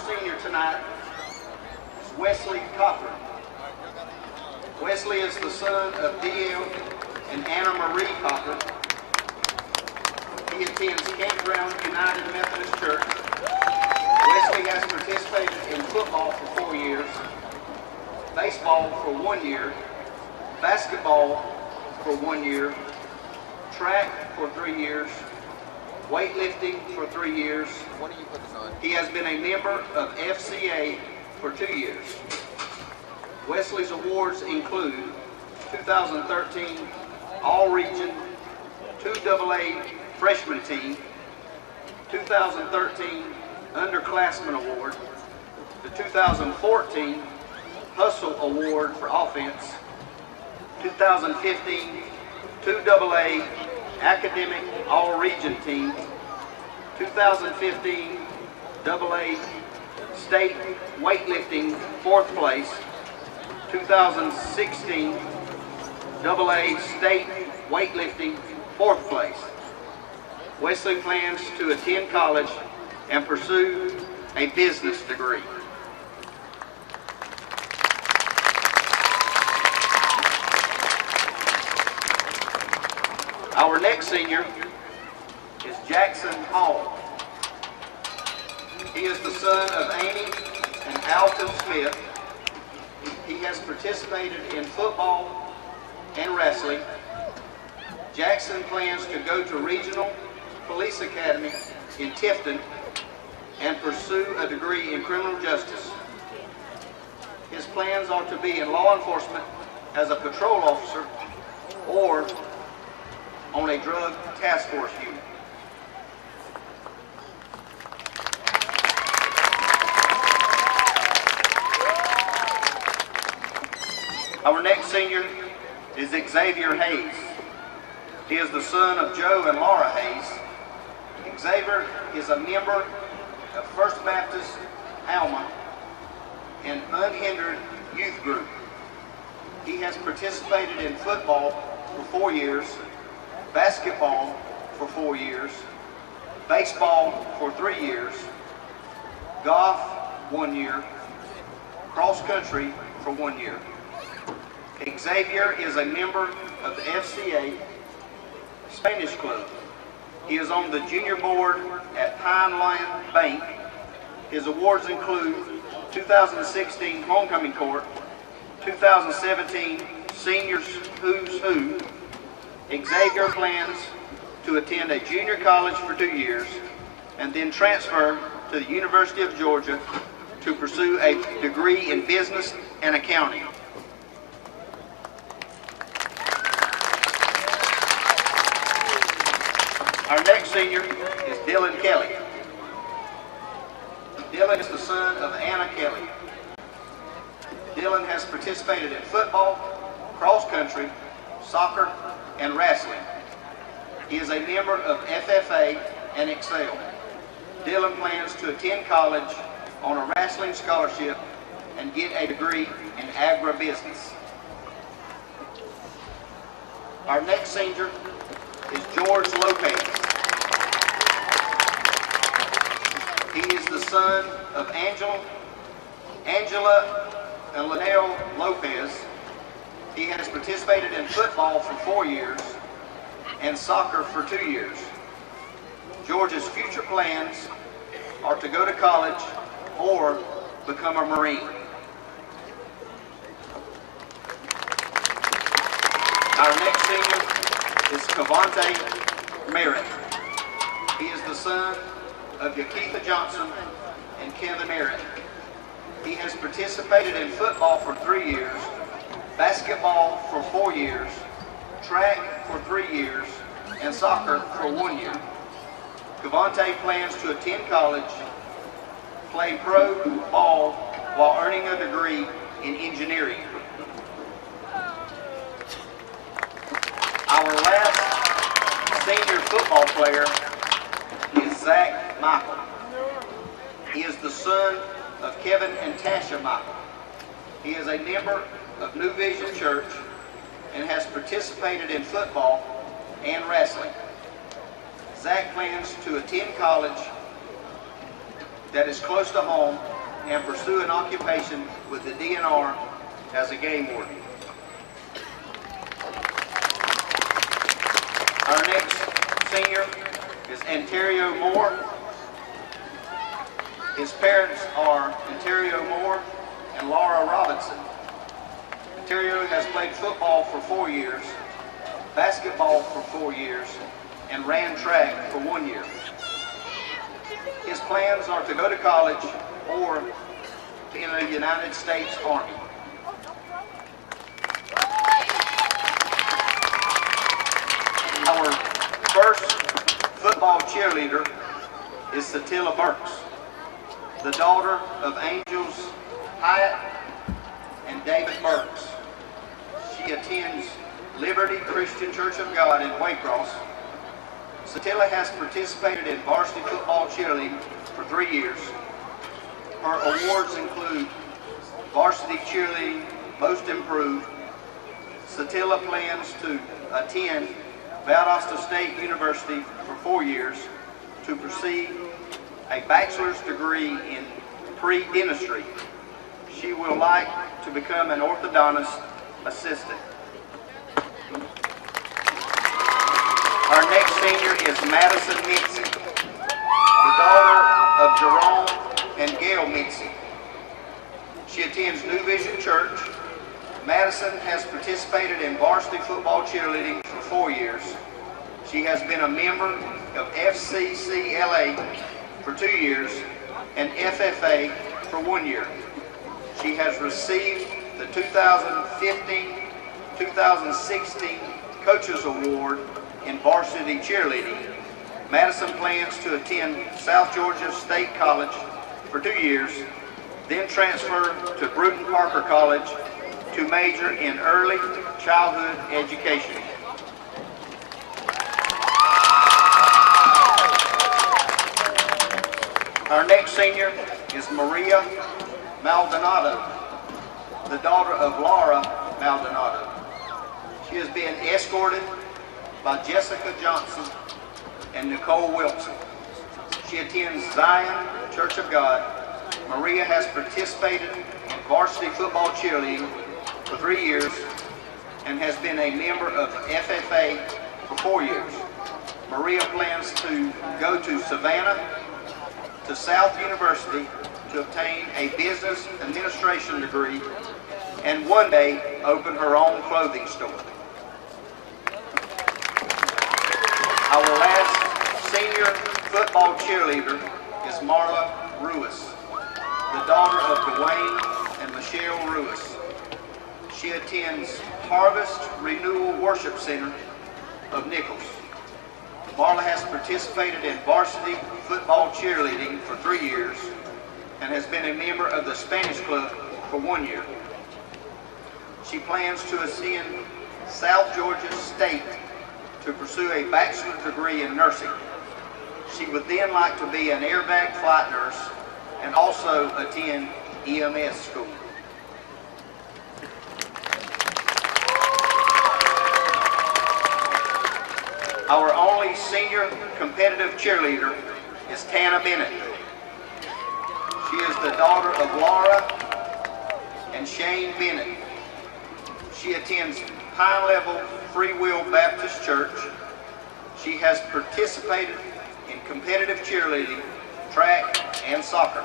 first senior tonight is Wesley Cochran. Wesley is the son of D.L. and Anna Marie Cochran. He attends Campground United Methodist Church. Wesley has participated in football for 4 years, baseball for 1 year, basketball for 1 year, track for 3 years, weightlifting for 3 years. What are you putting on? He has been a member of FCA for 2 years. Wesley's awards include 2013 All-Region 2AA Freshman Team, 2013 Underclassmen Award, the 2014 Hustle Award for Offense, 2015 2AA Academic All-Region Team, 2015 AA State Weightlifting 4th place, 2016 AA State Weightlifting 4th place. Wesley plans to attend college and pursue a business degree. Our next senior is Jackson Hall. He is the son of Amy and Alton Smith. He has participated in football and wrestling. Jackson plans to go to Regional Police Academy in Tifton and pursue a degree in criminal justice. His plans are to be in law enforcement as a patrol officer or on a drug task force unit. Our next senior is Xavier Hayes. He is the son of Joe and Laura Hayes. Xavier is a member of First Baptist Alma, an unhindered youth group. He has participated in football for 4 years, basketball for 4 years, baseball for 3 years, golf 1 year, cross country for 1 year. Xavier is a member of the FCA Spanish Club. He is on the junior board at Pine Lion Bank. His awards include 2016 Homecoming Court, 2017 Seniors Who's Who. Xavier plans to attend a junior college for 2 years and then transfer to the University of Georgia to pursue a degree in business and accounting. Our next senior is Dylan Kelly. Dylan is the son of Anna Kelly. Dylan has participated in football, cross country, soccer, and wrestling. He is a member of FFA and Excel. Dylan plans to attend college on a wrestling scholarship and get a degree in agribusiness. Our next senior is George Lopez. He is the son of Angela and Linnell Lopez. He has participated in football for 4 years and soccer for 2 years. George's future plans are to go to college or become a Marine. Our next senior is Cavante Merritt. He is the son of Yakitha Johnson and Kevin Merritt. He has participated in football for 3 years, basketball for 4 years, track for 3 years, and soccer for 1 year. Cavante plans to attend college, play pro ball while earning a degree in engineering. Our last senior football player is Zach Michael. He is the son of Kevin and Tasha Michael. He is a member of New Vision Church and has participated in football and wrestling. Zach plans to attend college that is close to home and pursue an occupation with the DNR as a game warden. Our next senior is Ontario Moore. His parents are Ontario Moore and Laura Robinson. Ontario has played football for 4 years, basketball for 4 years, and ran track for 1 year. His plans are to go to college or in the United States Army. Our first football cheerleader is Satilla Burks, the daughter of Angels Hyatt and David Burks. She attends Liberty Christian Church of God in Waycross. Satilla has participated in varsity football cheerleading for 3 years. Her awards include Varsity Cheerleading Most Improved. Satilla plans to attend Valdosta State University for 4 years to pursue a bachelor's degree in pre-dentistry. She will like to become an orthodontist assistant. Our next senior is Madison Mitzi, the daughter of Jerome and Gail Mitzi. She attends New Vision Church. Madison has participated in varsity football cheerleading for 4 years. She has been a member of FCCLA for 2 years and FFA for 1 year. She has received the 2015-2016 Coaches Award in varsity cheerleading. Madison plans to attend South Georgia State College for 2 years, then transfer to Bruton Parker College to major in early childhood education. Our next senior is Maria Maldonado, the daughter of Laura Maldonado. She is being escorted by Jessica Johnson and Nicole Wilson. She attends Zion Church of God. Maria has participated in varsity football cheerleading for 3 years and has been a member of FFA for 4 years. Maria plans to go to Savannah to South University to obtain a business administration degree and one day open her own clothing store. Our last senior football cheerleader is Marla Ruiz, the daughter of Dwayne and Michelle Ruiz. She attends Harvest Renewal Worship Center of Nichols. Marla has participated in varsity football cheerleading for 3 years and has been a member of the Spanish Club for 1 year. She plans to attend South Georgia State to pursue a bachelor's degree in nursing. She would then like to be an airbag flight nurse and also attend EMS school. Our only senior competitive cheerleader is Tana Bennett. She is the daughter of Laura and Shane Bennett. She attends Pine Level Free Will Baptist Church. She has participated in competitive cheerleading, track, and soccer.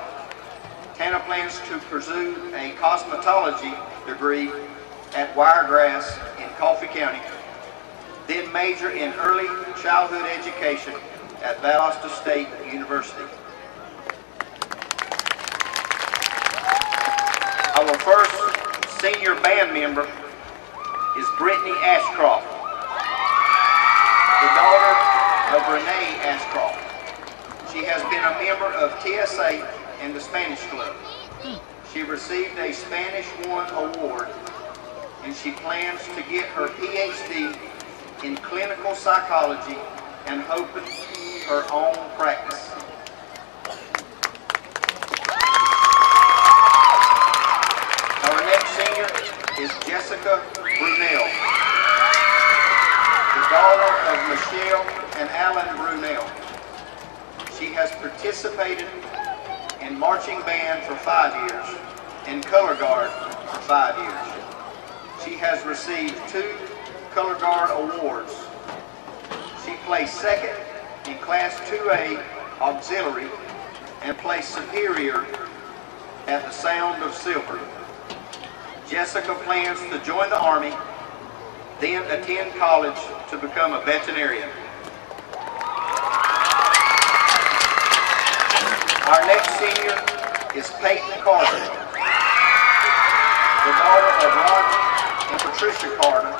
Tana plans to pursue a cosmetology degree at Wiregrass in Coffee County, then major in early childhood education at Valdosta State University. Our first senior band member is Brittany Ashcroft, the daughter of Renee Ashcroft. She has been a member of TSA and the Spanish Club. She received a Spanish 1 award, and she plans to get her PhD in clinical psychology and open her own practice. Our next senior is Jessica Brunel, the daughter of Michelle and Alan Brunel. She has participated in marching band for 5 years, and color guard for 5 years. She has received 2 color guard awards. She placed second in Class 2A Auxiliary and placed superior at the Sound of Silver. Jessica plans to join the Army, then attend college to become a veterinarian. Our next senior is Peyton Carter, the daughter of Rodney and Patricia Carter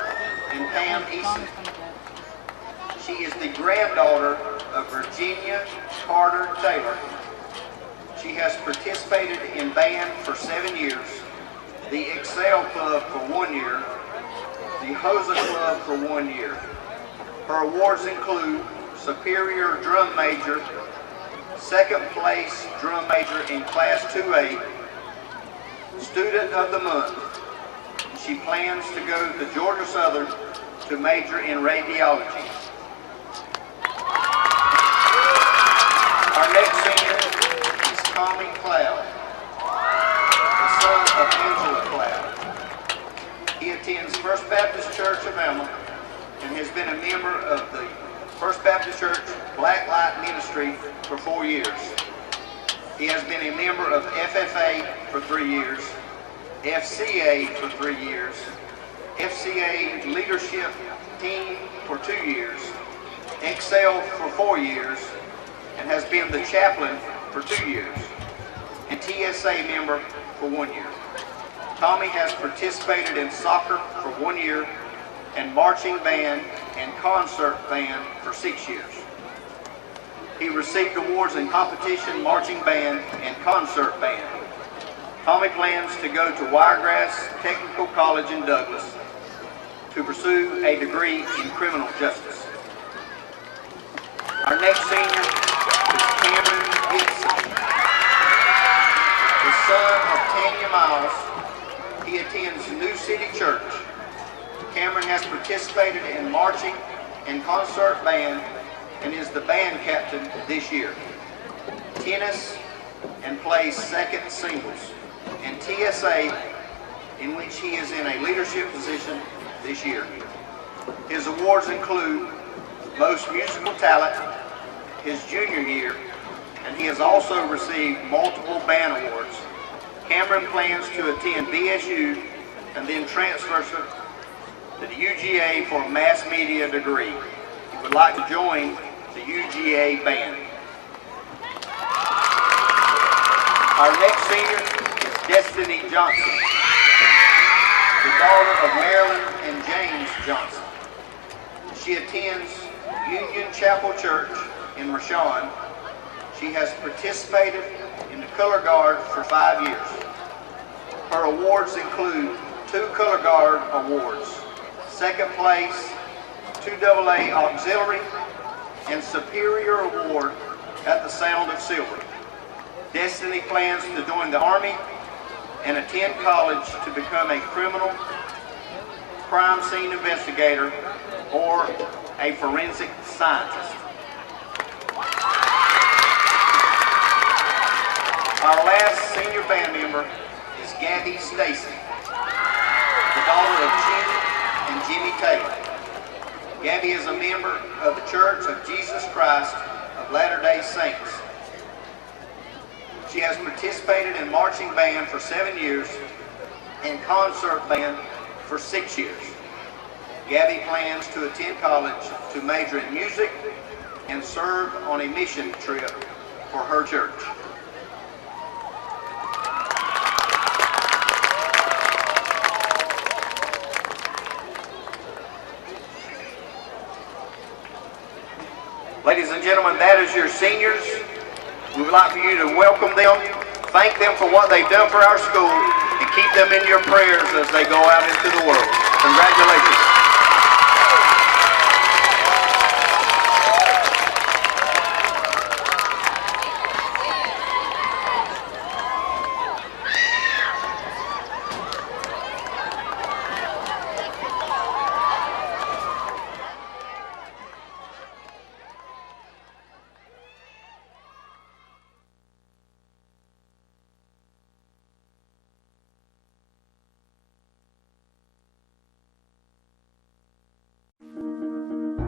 and Pam Easton. She is the granddaughter of Virginia Carter Taylor. She has participated in band for 7 years, the Excel Club for 1 year, the HOSA Club for 1 year. Her awards include Superior Drum Major, second place Drum Major in Class 2A, Student of the Month. She plans to go to Georgia Southern to major in radiology. Our next senior is Tommy Cloud, the son of Angela Cloud. He attends First Baptist Church of Alma and has been a member of the First Baptist Church Black Light Ministry for 4 years. He has been a member of FFA for 3 years, FCA for 3 years, FCA Leadership Team for 2 years, Excel for 4 years, and has been the chaplain for 2 years, and TSA member for 1 year. Tommy has participated in soccer for 1 year and marching band and concert band for 6 years. He received awards in competition, marching band, and concert band. Tommy plans to go to Wiregrass Technical College in Douglas to pursue a degree in criminal justice. Our next senior is Cameron Gibson, the son of Tanya Miles. He attends New City Church. Cameron has participated in marching and concert band and is the band captain this year. Tennis and plays second singles, and TSA, in which he is in a leadership position this year. His awards include Most Musical Talent his junior year, and he has also received multiple band awards. Cameron plans to attend BSU and then transfer to the UGA for a mass media degree. He would like to join the UGA band. Our next senior is Destiny Johnson, the daughter of Marilyn and James Johnson. She attends Union Chapel Church in Rashawn. She has participated in the color guard for 5 years. Her awards include 2 color guard awards, second place 2AA Auxiliary, and Superior Award at the Sound of Silver. Destiny plans to join the Army and attend college to become a criminal crime scene investigator or a forensic scientist. Our last senior band member is Gabby Stacy, the daughter of Jim and Jimmy Taylor. Gabby is a member of the Church of Jesus Christ of Latter-day Saints. She has participated in marching band for 7 years and concert band for 6 years. Gabby plans to attend college to major in music and serve on a mission trip for her church. Ladies and gentlemen, that is your seniors. We would like for you to welcome them, thank them for what they've done for our school, and keep them in your prayers as they go out into the world. Congratulations.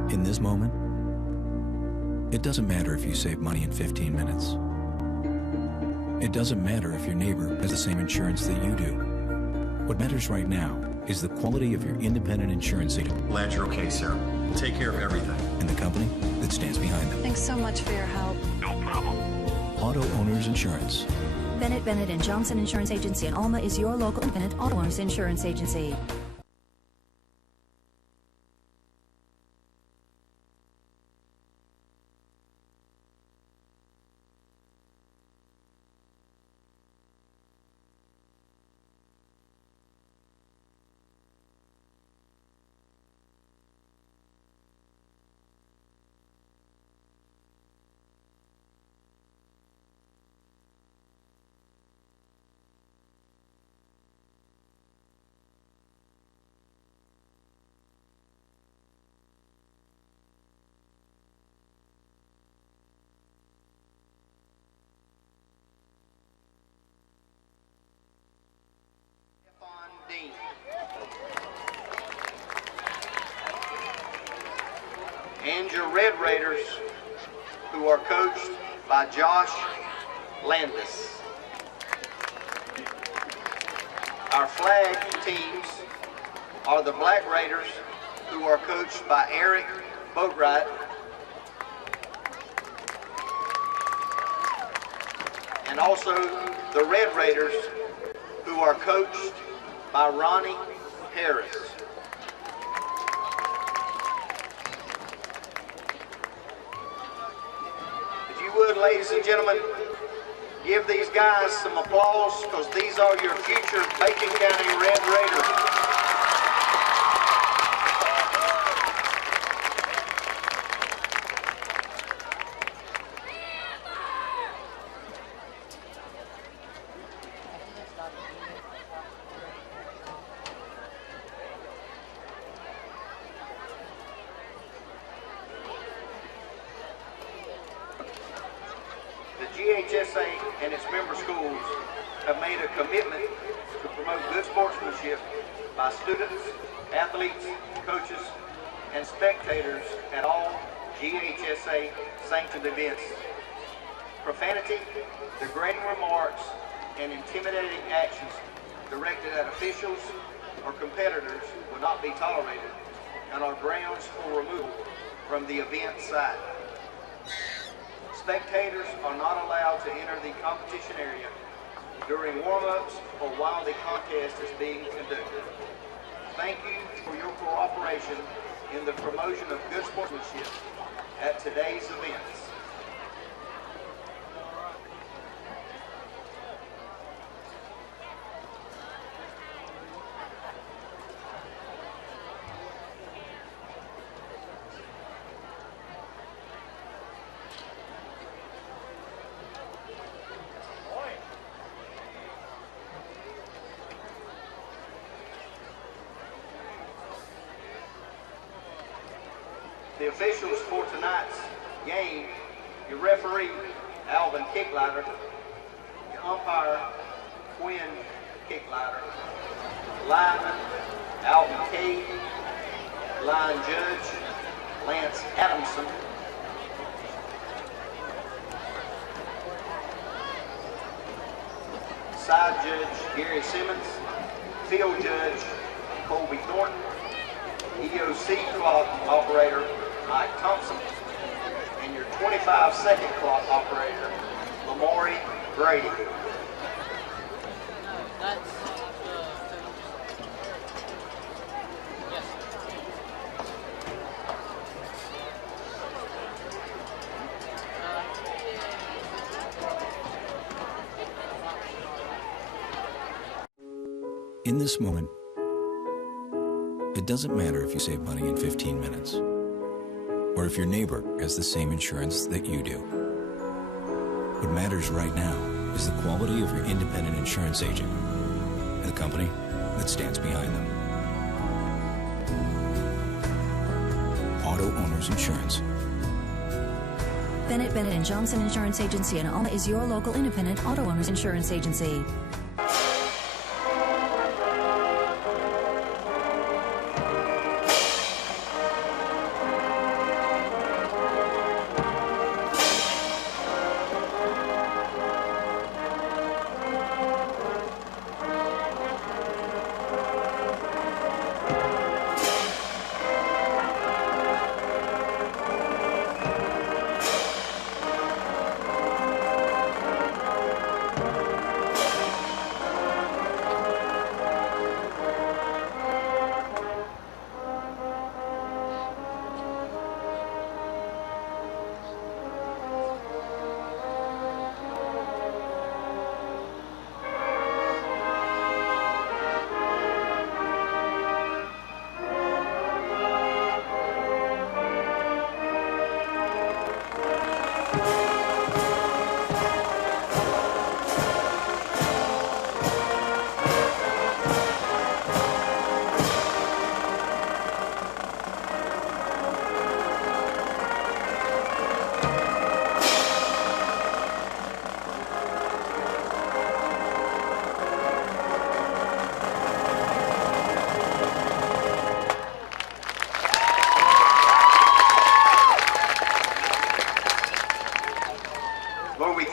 In this moment, it doesn't matter if you save money in 15 minutes. It doesn't matter if your neighbor has the same insurance that you do. What matters right now is the quality of your independent insurance agent. Glad you're okay, Sarah. We'll take care of everything. And the company that stands behind them. Thanks so much for your help. No problem. Auto Owners Insurance. Bennett & Johnson Insurance Agency in Alma is your local independent auto owners insurance agency. Dean. And your Red Raiders, who are coached by Josh Landis. Our flag teams are the Black Raiders, who are coached by Eric Boatwright. And also the Red Raiders, who are coached by Ronnie Harris. If you would, ladies and gentlemen, give these guys some applause, because these are your future Bacon County Red Raiders. GHSA and its member schools have made a commitment to promote good sportsmanship by students, athletes, coaches, and spectators at all GHSA sanctioned events. Profanity, degrading remarks, and intimidating actions directed at officials or competitors will not be tolerated and are grounds for removal from the event site. Spectators are not allowed to enter the competition area during warm-ups or while the contest is being conducted. Thank you for your cooperation in the promotion of good sportsmanship at today's events. The officials for tonight's game, your referee, Alvin Kicklighter, your umpire, Quinn Kicklighter, lineman, Alvin Cade, line judge, Lance Adamson, side judge, Gary Simmons, field judge, Colby Thornton, EOC clock operator, Mike Thompson, and your 25-second clock operator, Lamori Brady. In this moment, it doesn't matter if you save money in 15 minutes, or if your neighbor has the same insurance that you do. What matters right now is the quality of your independent insurance agent and the company that stands behind them. Auto Owners Insurance. Bennett & Johnson Insurance Agency in Alma is your local independent auto owners insurance agency.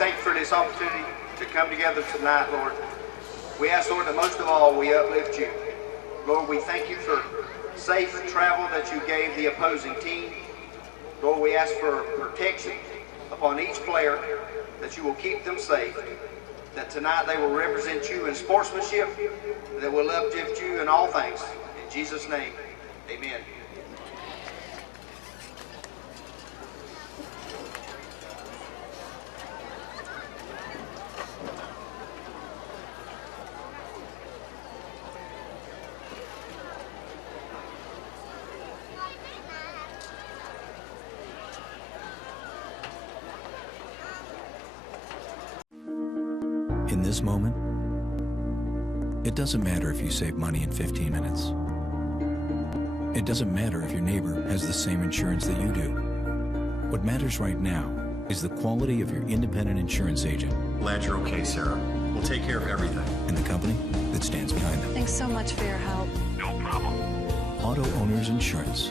thank you for this opportunity to come together tonight, Lord. We ask, Lord, that most of all we uplift you. Lord, we thank you for safe travel that you gave the opposing team. Lord, we ask for protection upon each player, that you will keep them safe, that tonight they will represent you in sportsmanship, that will uplift you in all things. In Jesus' name, amen. In this moment, it doesn't matter if you save money in 15 minutes. It doesn't matter if your neighbor has the same insurance that you do. What matters right now is the quality of your independent insurance agent. Glad you're okay, Sarah. We'll take care of everything. And the company that stands behind them. Thanks so much for your help. No problem. Auto Owners Insurance.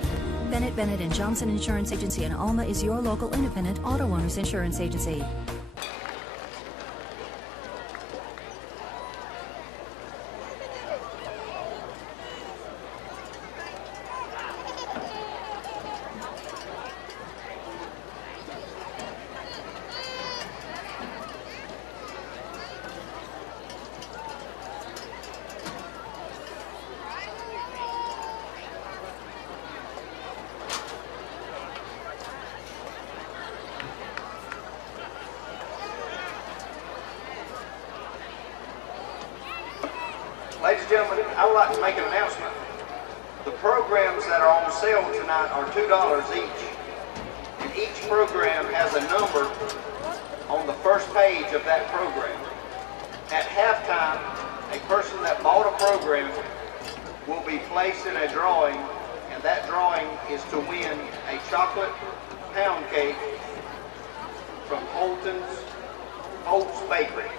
Bennett Bennett and Johnson Insurance Agency in Alma is your local independent auto owners insurance agency. Ladies and gentlemen, I would like to make an announcement. The programs that are on sale tonight are $2 each. And each program has a number on the first page of that program. At halftime, a person that bought a program will be placed in a drawing, and that drawing is to win a chocolate pound cake from Holt's Bakery.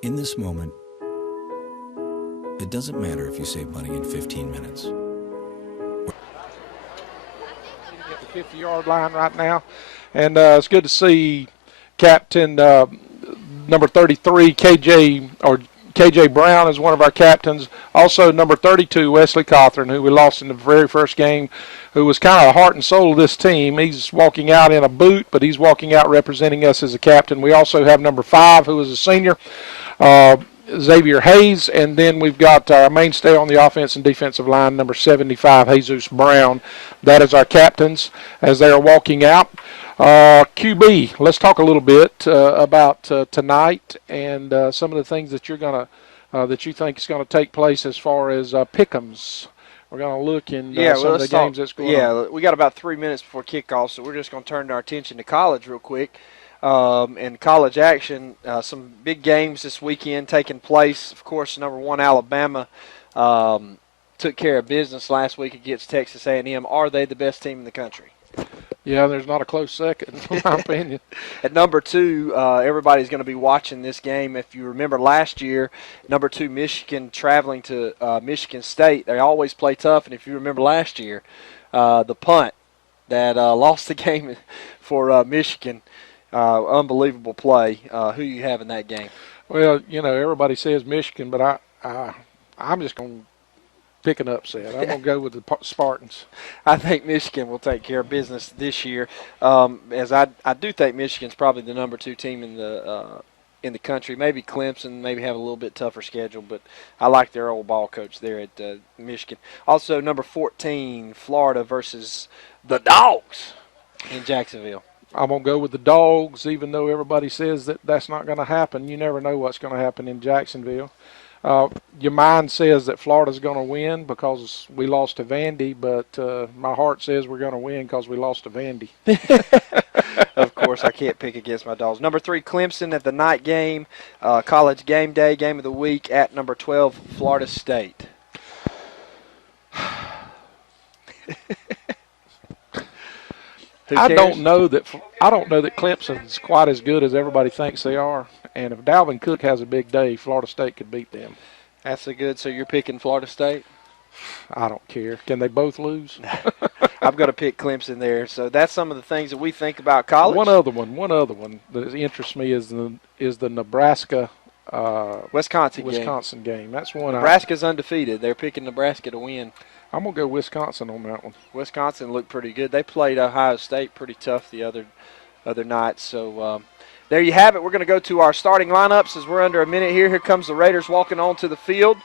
In this moment, it doesn't matter if you save money in 15 minutes. At the 50-yard line right now, and it's good to see Captain number 33, KJ Brown is one of our captains. Also number 32, Wesley Cothran, who we lost in the very first game, who was kind of the heart and soul of this team. He's walking out in a boot, but he's walking out representing us as a captain. We also have number 5, who is a senior, Xavier Hayes, and then we've got our mainstay on the offense and defensive line, number 75, Jesus Brown. That is our captains as they are walking out. QB, let's talk a little bit about tonight and some of the things that you're going to that you think is going to take place as far as pick'ems? We're going to look in some of the games that's going on. Yeah, we got about 3 minutes before kickoff, so we're just going to turn our attention to college real quick. And college action, some big games this weekend taking place. Of course, number 1 Alabama took care of business last week against Texas A&M. Are they the best team in the country? Yeah, there's not a close second, in my opinion. At number 2, everybody's going to be watching this game. If you remember last year, number 2 Michigan traveling to Michigan State. They always play tough, and if you remember last year, the punt that lost the game for Michigan, unbelievable play. Who you have in that game? Well, everybody says Michigan, but I'm just going to pick an upset. I'm going to go with the Spartans. I think Michigan will take care of business this year, as I do think Michigan's probably the number 2 team in the country. Maybe Clemson maybe have a little bit tougher schedule, but I like their old ball coach there at Michigan. Also, number 14, Florida versus the Dogs in Jacksonville. I'm going to go with the Dogs, even though everybody says that that's not going to happen. You never know what's going to happen in Jacksonville. Your mind says that Florida's going to win because we lost to Vandy, but my heart says we're going to win because we lost to Vandy. Of course, I can't pick against my Dogs. Number 3, Clemson at the night game, college game day, game of the week at number 12, Florida State. I don't know that Clemson's quite as good as everybody thinks they are. And if Dalvin Cook has a big day, Florida State could beat them. That's a good. So you're picking Florida State? I don't care. Can they both lose? I'm going to pick Clemson there. So that's some of the things that we think about college. One other one that interests me is the Nebraska Wisconsin game. That's one. Nebraska's undefeated. They're picking Nebraska to win. I'm going to go Wisconsin on that one. Wisconsin looked pretty good. They played Ohio State pretty tough the other night. So there you have it. We're going to go to our starting lineups as we're under a minute here. Here comes the Raiders walking onto the field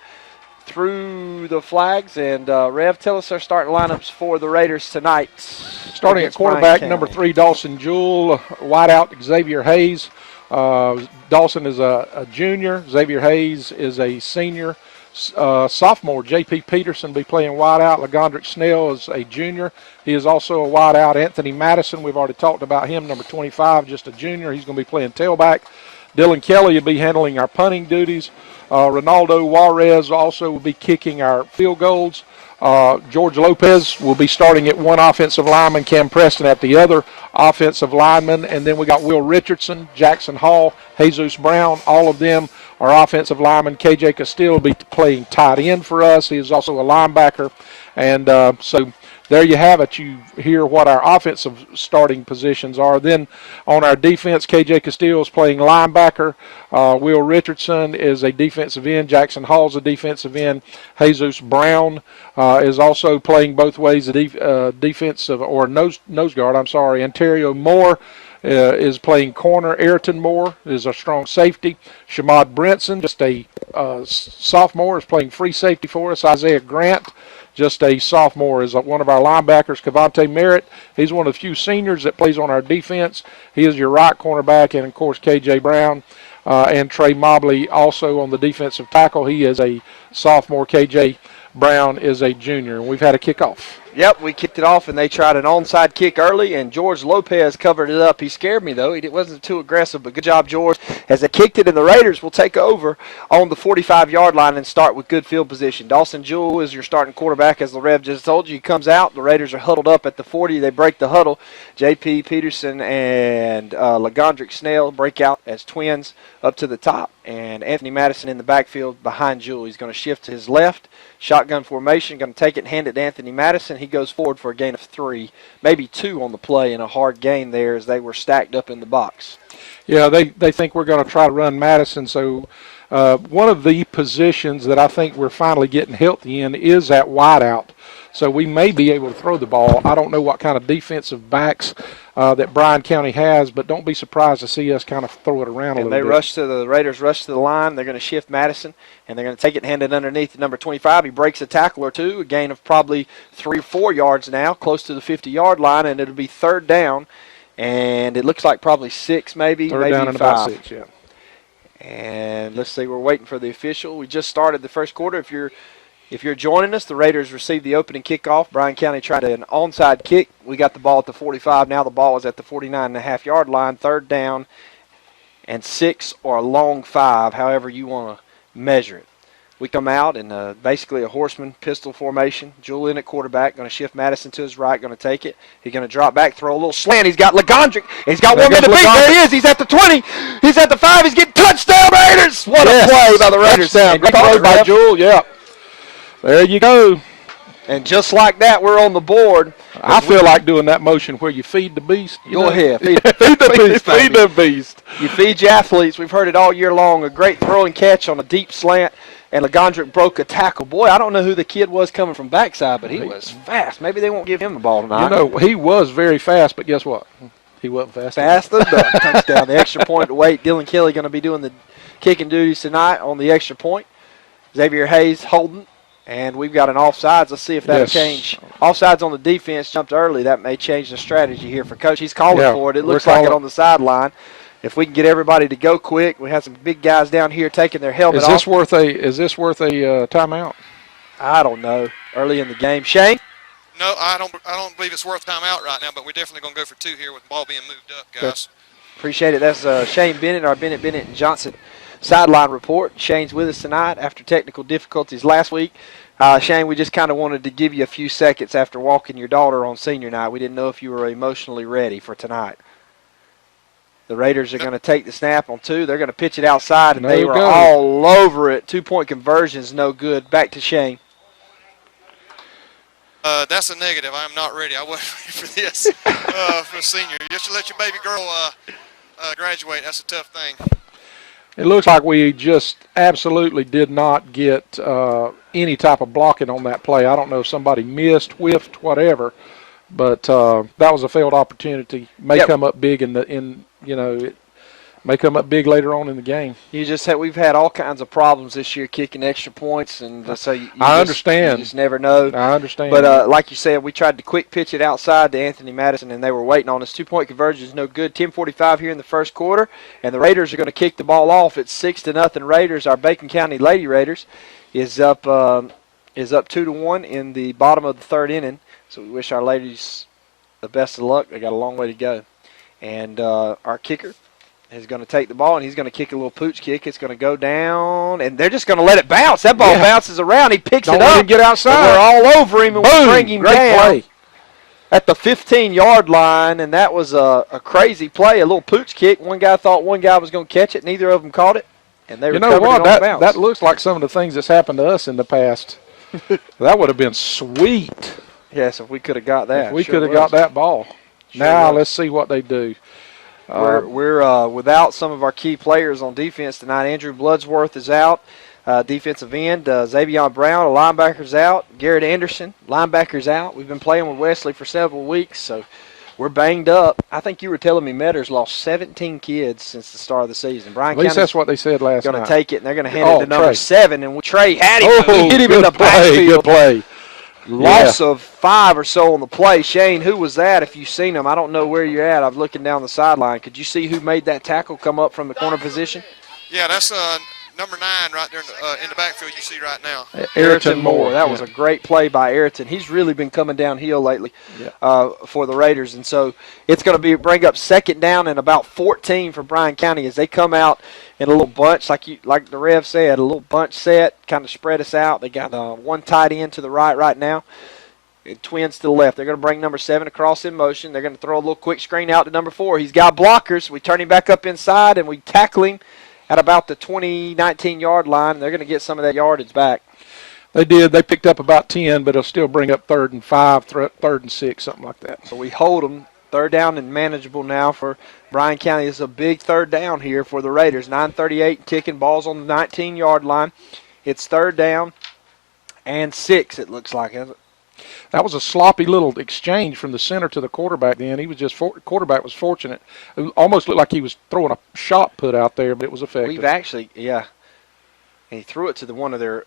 through the flags. And, Rev, tell us our starting lineups for the Raiders tonight. Starting at quarterback, number 3, Dawson Jewell. Wideout, Xavier Hayes. Dawson is a junior. Xavier Hayes is a senior. Sophomore J.P. Peterson be playing wideout. Lagondrick Snell is a junior. He is also a wideout. Anthony Madison, we've already talked about him, number 25, just a junior. He's going to be playing tailback. Dylan Kelly will be handling our punting duties. Ronaldo Juarez also will be kicking our field goals. George Lopez will be starting at one offensive lineman, Cam Preston at the other offensive lineman. And then we got Will Richardson, Jackson Hall, Jesus Brown, all of them are offensive linemen. KJ Castile will be playing tight end for us. He is also a linebacker. And so there you have it. You hear what our offensive starting positions are. Then on our defense, KJ Castile is playing linebacker. Will Richardson is a defensive end. Jackson Hall is a defensive end. Jesus Brown is also playing both ways, defensive or nose guard. Ontario Moore is playing corner. Ayrton Moore is a strong safety. Shamad Brinson, just a sophomore, is playing free safety for us. Isaiah Grant, just a sophomore, is one of our linebackers. Cavante Merritt, he's one of the few seniors that plays on our defense. He is your right cornerback. And, of course, K.J. Brown and Trey Mobley also on the defensive tackle. He is a sophomore. K.J. Brown is a junior. And we've had a kickoff. Yep, we kicked it off, and they tried an onside kick early, and George Lopez covered it up. He scared me, though. He wasn't too aggressive, but good job, George. As they kicked it, and the Raiders will take over on the 45-yard line and start with good field position. Dawson Jewell is your starting quarterback, as the Rev just told you. He comes out. The Raiders are huddled up at the 40. They break the huddle. J.P. Peterson and Lagondrick Snell break out as twins up to the top, and Anthony Madison in the backfield behind Jewell. He's going to shift to his left. Shotgun formation, going to take it and hand it to Anthony Madison. He goes forward for a gain of 3, maybe 2 on the play, and a hard gain there as they were stacked up in the box. Yeah, they think we're going to try to run Madison. So one of the positions that I think we're finally getting healthy in is at wideout. So we may be able to throw the ball. I don't know what kind of defensive backs that Bryan County has, but don't be surprised to see us kind of throw it around a little bit. The Raiders rush to the line. They're going to shift Madison, and they're going to take it and hand it underneath to number 25. He breaks a tackle or two, a gain of probably 3 or 4 yards now, close to the 50-yard line, and it'll be third down. And it looks like probably 6 maybe, third maybe down and 5. about 6, yeah. And let's see, we're waiting for the official. We just started the first quarter. If you're joining us, the Raiders received the opening kickoff. Bryan County tried an onside kick. We got the ball at the 45. Now the ball is at the 49.5-yard line. 3rd down and 6 or a long 5, however you want to measure it. We come out in basically a horseman pistol formation. Julian at quarterback, going to shift Madison to his right, going to take it. He's going to drop back, throw a little slant. He's got Legondrick. He's got 1 minute to beat. There he is. He's at the 20. He's at the 5. He's getting touchdown, Raiders. What a play by the Raiders. Touchdown. Great play by Jewel. Yeah. There you go. And just like that, we're on the board. I feel like doing that motion where you feed the beast. Go ahead. Feed the beast. Feed the beast. You feed your athletes. We've heard it all year long. A great throw and catch on a deep slant. And Legondrick broke a tackle. Boy, I don't know who the kid was coming from backside, but he was fast. Maybe they won't give him the ball tonight. You know, he was very fast, but guess what? He wasn't fast. Faster than touchdown. The extra point to wait. Dylan Kelly going to be doing the kicking duties tonight on the extra point. Xavier Hayes holding. And we've got an offsides. Let's see if that'll change. Offsides on the defense jumped early. That may change the strategy here for Coach. He's calling for it. It looks like it on the sideline. If we can get everybody to go quick, we have some big guys down here taking their helmet off. Is this worth a timeout? I don't know. Early in the game, Shane. No, I don't believe it's worth timeout right now. But we're definitely going to go for 2 here with the ball being moved up, guys. Appreciate it. That's Shane Bennett, our Bennett and Johnson sideline report. Shane's with us tonight after technical difficulties last week. Shane, we just kind of wanted to give you a few seconds after walking your daughter on senior night. We didn't know if you were emotionally ready for tonight. The Raiders are going to take the snap on 2. They're going to pitch it outside, and they were all over it. 2-point conversion's no good. Back to Shane. That's a negative. I'm not ready. I wasn't ready for this for a senior. Just to let your baby girl graduate, that's a tough thing. It looks like we just absolutely did not get any type of blocking on that play. I don't know if somebody missed, whiffed, whatever, but that was a failed opportunity. May come up big it may come up big later on in the game. We've had all kinds of problems this year kicking extra points, and so I understand. You just never know. I understand. But like you said, we tried to quick pitch it outside to Anthony Madison, and they were waiting on us. 2-point conversion is no good. 10:45 here in the first quarter, and the Raiders are going to kick the ball off. It's 6-0 Raiders. Our Bacon County Lady Raiders is up 2-1 in the bottom of the 3rd inning. So we wish our ladies the best of luck. They got a long way to go. And our kicker is going to take the ball, and he's going to kick a little pooch kick. It's going to go down, and they're just going to let it bounce. That ball bounces around. He picks it up. Let him get outside. We're all over him, and we bring him down play at the 15-yard line, and that was a crazy play, a little pooch kick. One guy thought one guy was going to catch it. Neither of them caught it, and they recovered it on bounce. That looks like some of the things that's happened to us in the past. That would have been sweet. Yes, if we could have got that. If we could have got that ball. Now let's see what they do. We're without some of our key players on defense tonight. Andrew Bloodsworth is out, defensive end. Xavier Brown, a linebacker's out. Garrett Anderson, linebacker's out. We've been playing with Wesley for several weeks, so we're banged up. I think you were telling me Metters lost 17 kids since the start of the season. Bryan At least County's that's what they said last night. Going to take it, and they're going to hand it to number 7. And Trey had him. Oh, hit him in the backfield. Good play. Loss of 5 or so on the play. Shane, who was that? If you've seen him, I don't know where you're at. I'm looking down the sideline. Could you see who made that tackle come up from the corner position? Yeah, that's number 9 right there in the backfield you see right now. Ayrton Moore. That was a great play by Ayrton. He's really been coming downhill lately for the Raiders. And so it's going to bring up 2nd down and about 14 for Bryan County as they come out in a little bunch, like the Rev said, a little bunch set, kind of spread us out. They got one tight end to the right now. And twins to the left. They're going to bring number 7 across in motion. They're going to throw a little quick screen out to number 4. He's got blockers. We turn him back up inside, and we tackle him at about the 19-yard line. They're going to get some of that yardage back. They did. They picked up about 10, but it'll still bring up 3rd and 5, 3rd and 6, something like that. So we hold them. 3rd down and manageable now for Bryan County. It's a big 3rd down here for the Raiders. 9:38 ticking. Ball's on the 19-yard line. It's 3rd down and 6, it looks like. That was a sloppy little exchange from the center to the quarterback then. He was quarterback was fortunate. It almost looked like he was throwing a shot put out there, but it was effective. We've actually, and he threw it to one of their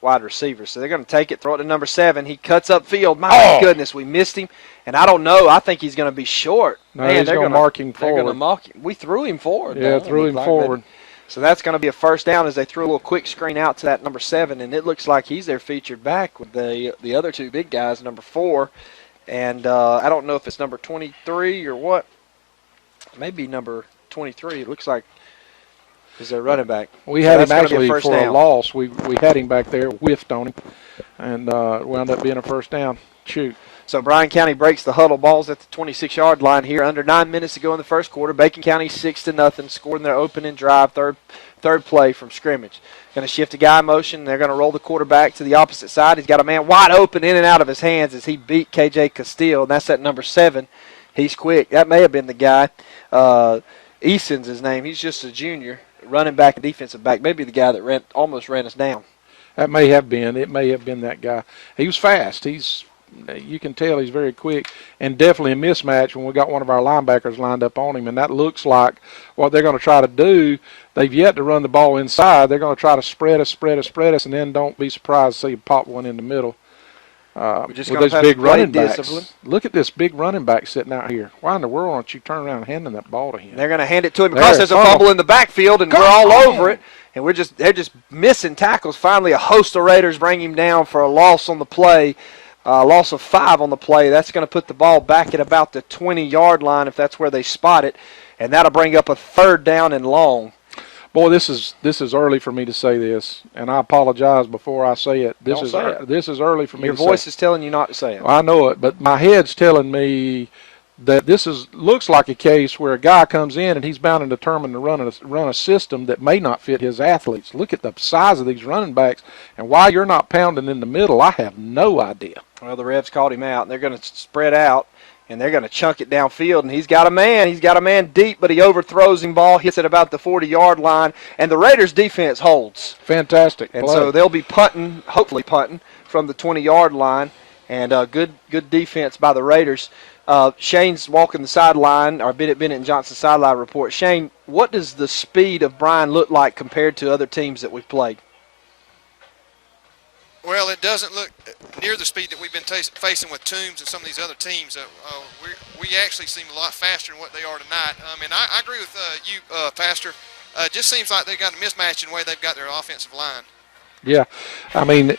wide receivers. So they're going to take it, throw it to number 7. He cuts upfield. My goodness, we missed him. And I don't know. I think he's going to be short. No, he's going to mark him forward. They're going to mark him. We threw him forward. Yeah, threw him forward. So that's going to be a first down as they threw a little quick screen out to that number 7, and it looks like he's their featured back with the other two big guys, number 4. And I don't know if it's number 23 or what. Maybe number 23. It looks like is their running back. We had him that's gonna be actually first for down. a loss. We had him back there, whiffed on him, and wound up being a first down. Shoot. So Bryan County breaks the huddle. Ball's at the 26-yard line here. Under 9 minutes to go in the first quarter. Bacon County 6-0, scoring their opening drive, third play from scrimmage. Going to shift a guy in motion. They're going to roll the quarterback to the opposite side. He's got a man wide open in and out of his hands as he beat KJ Castile, and that's at number 7. He's quick. That may have been the guy. Eason's his name. He's just a junior, running back and defensive back. Maybe the guy that almost ran us down. That may have been. It may have been that guy. He was fast. You can tell he's very quick, and definitely a mismatch when we got one of our linebackers lined up on him, and that looks like what they're going to try to do. They've yet to run the ball inside. They're going to try to spread us, and then don't be surprised to see you pop one in the middle. With those big running backs. Discipline. Look at this big running back sitting out here. Why in the world aren't you turning around and handing that ball to him? They're going to hand it to him because there's a fumble in the backfield, and we're all over it. And they're just missing tackles. Finally, a host of Raiders bring him down for a loss on the play. Loss of 5 on the play. That's going to put the ball back at about the 20-yard line if that's where they spot it, and that'll bring up a third down and long. Boy, this is early for me to say this, and I apologize before I say it. This is early for me to say. Your voice is telling you not to say it. Well, I know it, but my head's telling me that looks like a case where a guy comes in and he's bound and determined to run a system that may not fit his athletes. Look at the size of these running backs, and why you're not pounding in the middle, I have no idea. Well, the Revs called him out, and they're going to spread out, and they're going to chunk it downfield, and he's got a man. He's got a man deep, but he overthrows him. Ball hits at about the 40-yard line, and the Raiders' defense holds. Fantastic And play. so they'll be hopefully punting from the 20-yard line, and good defense by the Raiders. Shane's walking the sideline, or Bennett and Johnson sideline report. Shane, what does the speed of Bryan look like compared to other teams that we've played? Well, it doesn't look near the speed that we've been facing with Toombs and some of these other teams. We actually seem a lot faster than what they are tonight. And I agree with you, Pastor. It just seems like they've got a mismatch in the way they've got their offensive line. Yeah, I mean,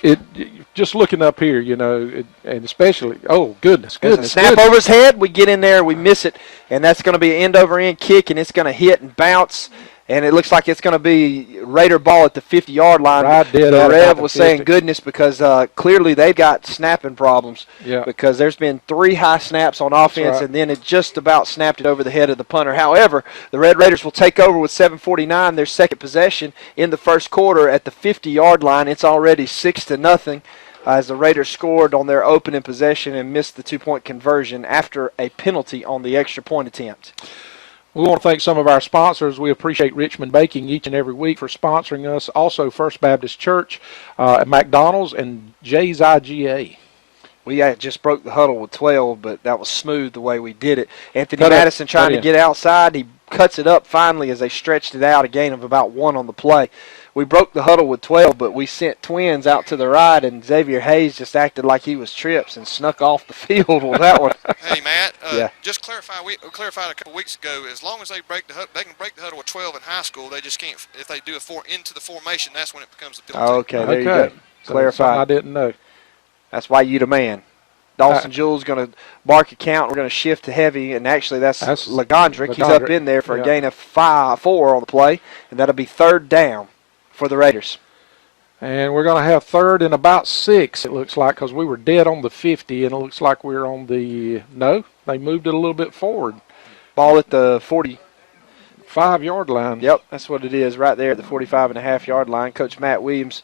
just looking up here, and especially, oh, goodness. Snap over his head, we get in there, we miss it, and that's going to be an end-over-end kick, and it's going to hit and bounce, and it looks like it's going to be Raider ball at the 50-yard line. The Rev was saying goodness because clearly they've got snapping problems because there's been 3 high snaps on offense, and then it just about snapped it over the head of the punter. However, the Red Raiders will take over with 7:49, their second possession in the first quarter at the 50-yard line. It's already 6-0 as the Raiders scored on their opening possession and missed the 2-point conversion after a penalty on the extra point attempt. We want to thank some of our sponsors. We appreciate Richmond Baking each and every week for sponsoring us. Also, First Baptist Church, McDonald's, and Jay's IGA. We just broke the huddle with 12, but that was smooth the way we did it. Anthony Madison trying to get outside. He cuts it up finally as they stretched it out, a gain of about 1 on the play. We broke the huddle with 12, but we sent twins out to the right, and Xavier Hayes just acted like he was trips and snuck off the field with that one. Hey, Matt, just clarify. We clarified a couple weeks ago. As long as they break the huddle, they can break the huddle with 12 in high school. They just can't. If they do into the formation, that's when it becomes a penalty. Okay, there you go. Clarify. I didn't know. That's why you the man. Dawson Jules going to bark a count. We're going to shift to heavy, and actually that's Legondrick. He's up in there for a gain of 4 on the play, and that'll be third down for the Raiders. And we're going to have third and about 6, it looks like, because we were dead on the 50, and it looks like we're on the – no, they moved it a little bit forward. Ball at the 45-yard line. Yep, that's what it is right there at the 45.5-yard line. Coach Matt Williams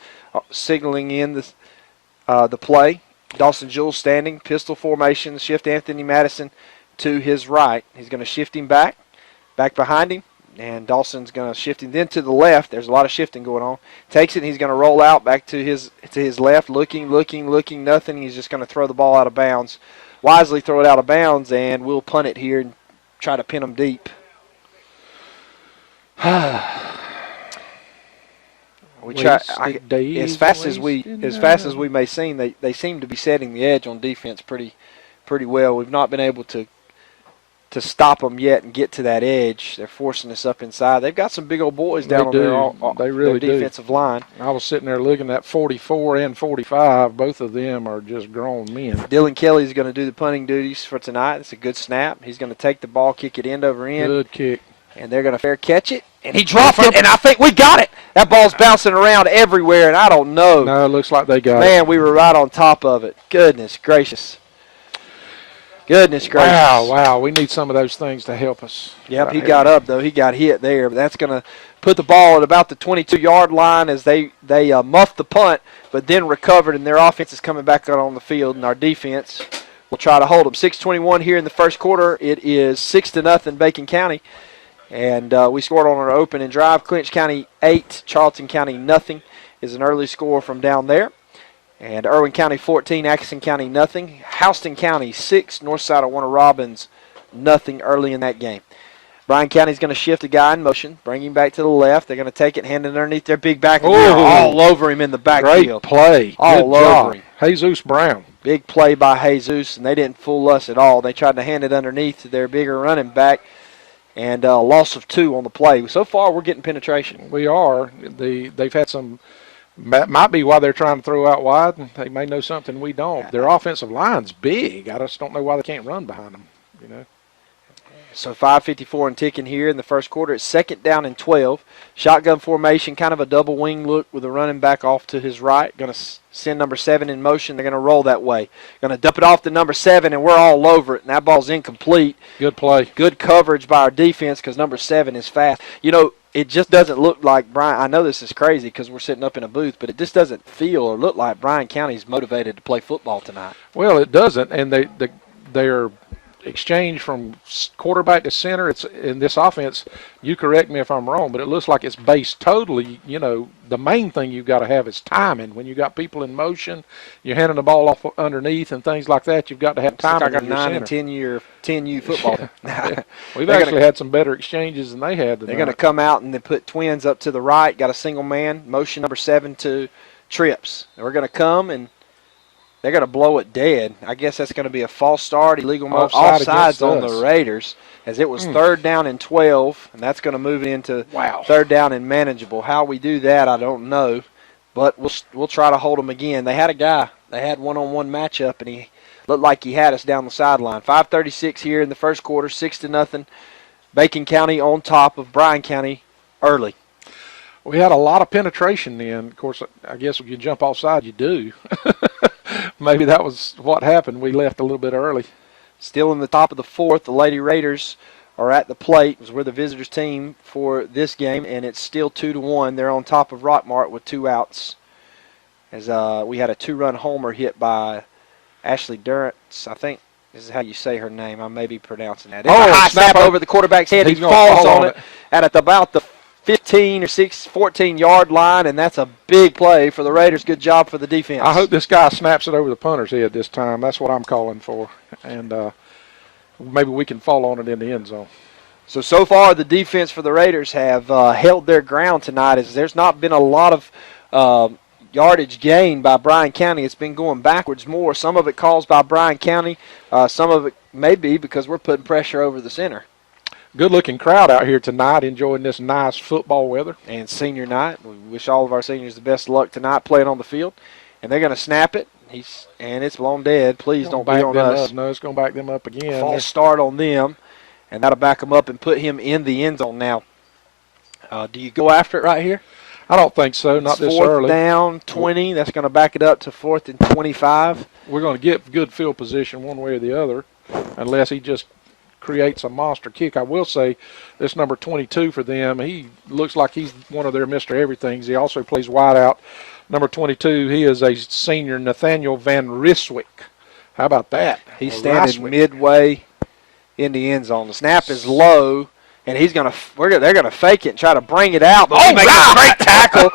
signaling in the play. Dawson Jules standing, pistol formation, shift Anthony Madison to his right. He's going to shift him back behind him, and Dawson's going to shift him then to the left. There's a lot of shifting going on. Takes it, and he's going to roll out back to his left, looking, nothing. He's just going to throw the ball out of bounds. Wisely throw it out of bounds, and we'll punt it here and try to pin them deep. We try as fast as we may seem. They seem to be setting the edge on defense pretty well. We've not been able to to stop them yet and get to that edge. They're forcing us up inside. They've got some big old boys down on their defensive line. I was sitting there looking at 44 and 45. Both of them are just grown men. Dylan Kelly's going to do the punting duties for tonight. It's a good snap. He's going to take the ball, kick it end over end. Good kick. And they're going to fair catch it. And he dropped it, and I think we got it. That ball's bouncing around everywhere, and I don't know. No, it looks like they got it. Man, we were right on top of it. Goodness gracious. Goodness gracious. Wow. We need some of those things to help us. Yep, he got up, though. He got hit there. But that's going to put the ball at about the 22-yard line as they muffed the punt, but then recovered, and their offense is coming back out on the field, and our defense will try to hold them. 6:21 here in the first quarter. It is 6-0 Bacon County. And we scored on our opening drive. Clinch County 8, Charlton County nothing is an early score from down there. And Irwin County 14, Atkinson County nothing. Houston County 6, Northside of Warner Robins nothing early in that game. Bryan County's going to shift a guy in motion, bring him back to the left. They're going to take it, hand it underneath their big back, and they're all over him in the backfield. Great play. All Good over job. him. Jesus Brown. Big play by Jesus, and they didn't fool us at all. They tried to hand it underneath to their bigger running back, and a loss of 2 on the play. So far, we're getting penetration. We are. They've had some. Might be why they're trying to throw out wide. They may know something we don't. Their offensive line's big. I just don't know why they can't run behind them. You know. So 5:54 and ticking here in the first quarter. It's 2nd down and 12. Shotgun formation, kind of a double wing look with the running back off to his right. Going to send number 7 in motion. They're going to roll that way. Going to dump it off to number 7, and we're all over it. And that ball's incomplete. Good play. Good coverage by our defense because number 7 is fast. You know, it just doesn't look like Bryan. I know this is crazy because we're sitting up in a booth, but it just doesn't feel or look like Bryan County's motivated to play football tonight. Well, it doesn't, and they're exchange from quarterback to center. It's in this offense. You correct me if I'm wrong, but it looks like it's based totally. You know, the main thing you've got to have is timing. When you got people in motion, you're handing the ball off underneath and things like that. You've got to have timing. It's like a 9 and 10U football. Yeah. We've actually had some better exchanges than they had tonight. They're going to come out and then put twins up to the right. Got a single man motion number 7 to trips. And we're going to come and they're going to blow it dead. I guess that's going to be a false start, illegal move. Offsides on the Raiders, as it was 3rd down and 12, and that's going to move it into 3rd down and manageable. How we do that, I don't know, but we'll try to hold them again. They had a guy. They had one-on-one matchup, and he looked like he had us down the sideline. 5:36 here in the first quarter, 6-0. Bacon County on top of Bryan County early. We had a lot of penetration then. Of course, I guess if you jump offside, you do. Maybe that was what happened. We left a little bit early. Still in the top of the 4th, the Lady Raiders are at the plate. We're the visitors team for this game, and it's still 2-1. They're on top of Rockmart with 2 outs. As we had a 2-run homer hit by Ashley Durrance. I think this is how you say her name. I may be pronouncing that. It's a high snap over the quarterback's head. He falls on it at about the 15 or 14-yard line, and that's a big play for the Raiders. Good job for the defense. I hope this guy snaps it over the punter's head this time. That's what I'm calling for. And maybe we can fall on it in the end zone. So far, the defense for the Raiders have held their ground tonight. As there's not been a lot of yardage gain by Bryan County. It's been going backwards more. Some of it caused by Bryan County. Some of it may be because we're putting pressure over the center. Good-looking crowd out here tonight enjoying this nice football weather. And senior night. We wish all of our seniors the best of luck tonight playing on the field. And they're going to snap it. And it's blown dead. Please don't be on us. No, it's going to back them up again. False start on them. And that'll back them up and put him in the end zone now. Do you go after it right here? I don't think so, not this early. 4th down, 20. That's going to back it up to 4th and 25. We're going to get good field position one way or the other unless he just creates a monster kick. I will say this number 22 for them, he looks like he's one of their Mr. Everythings. He also plays wide out. Number 22, he is a senior, Nathaniel Van Ryswick. How about that? He's standing midway in the end zone. The snap is low, and they're gonna fake it and try to bring it out. But make a great tackle.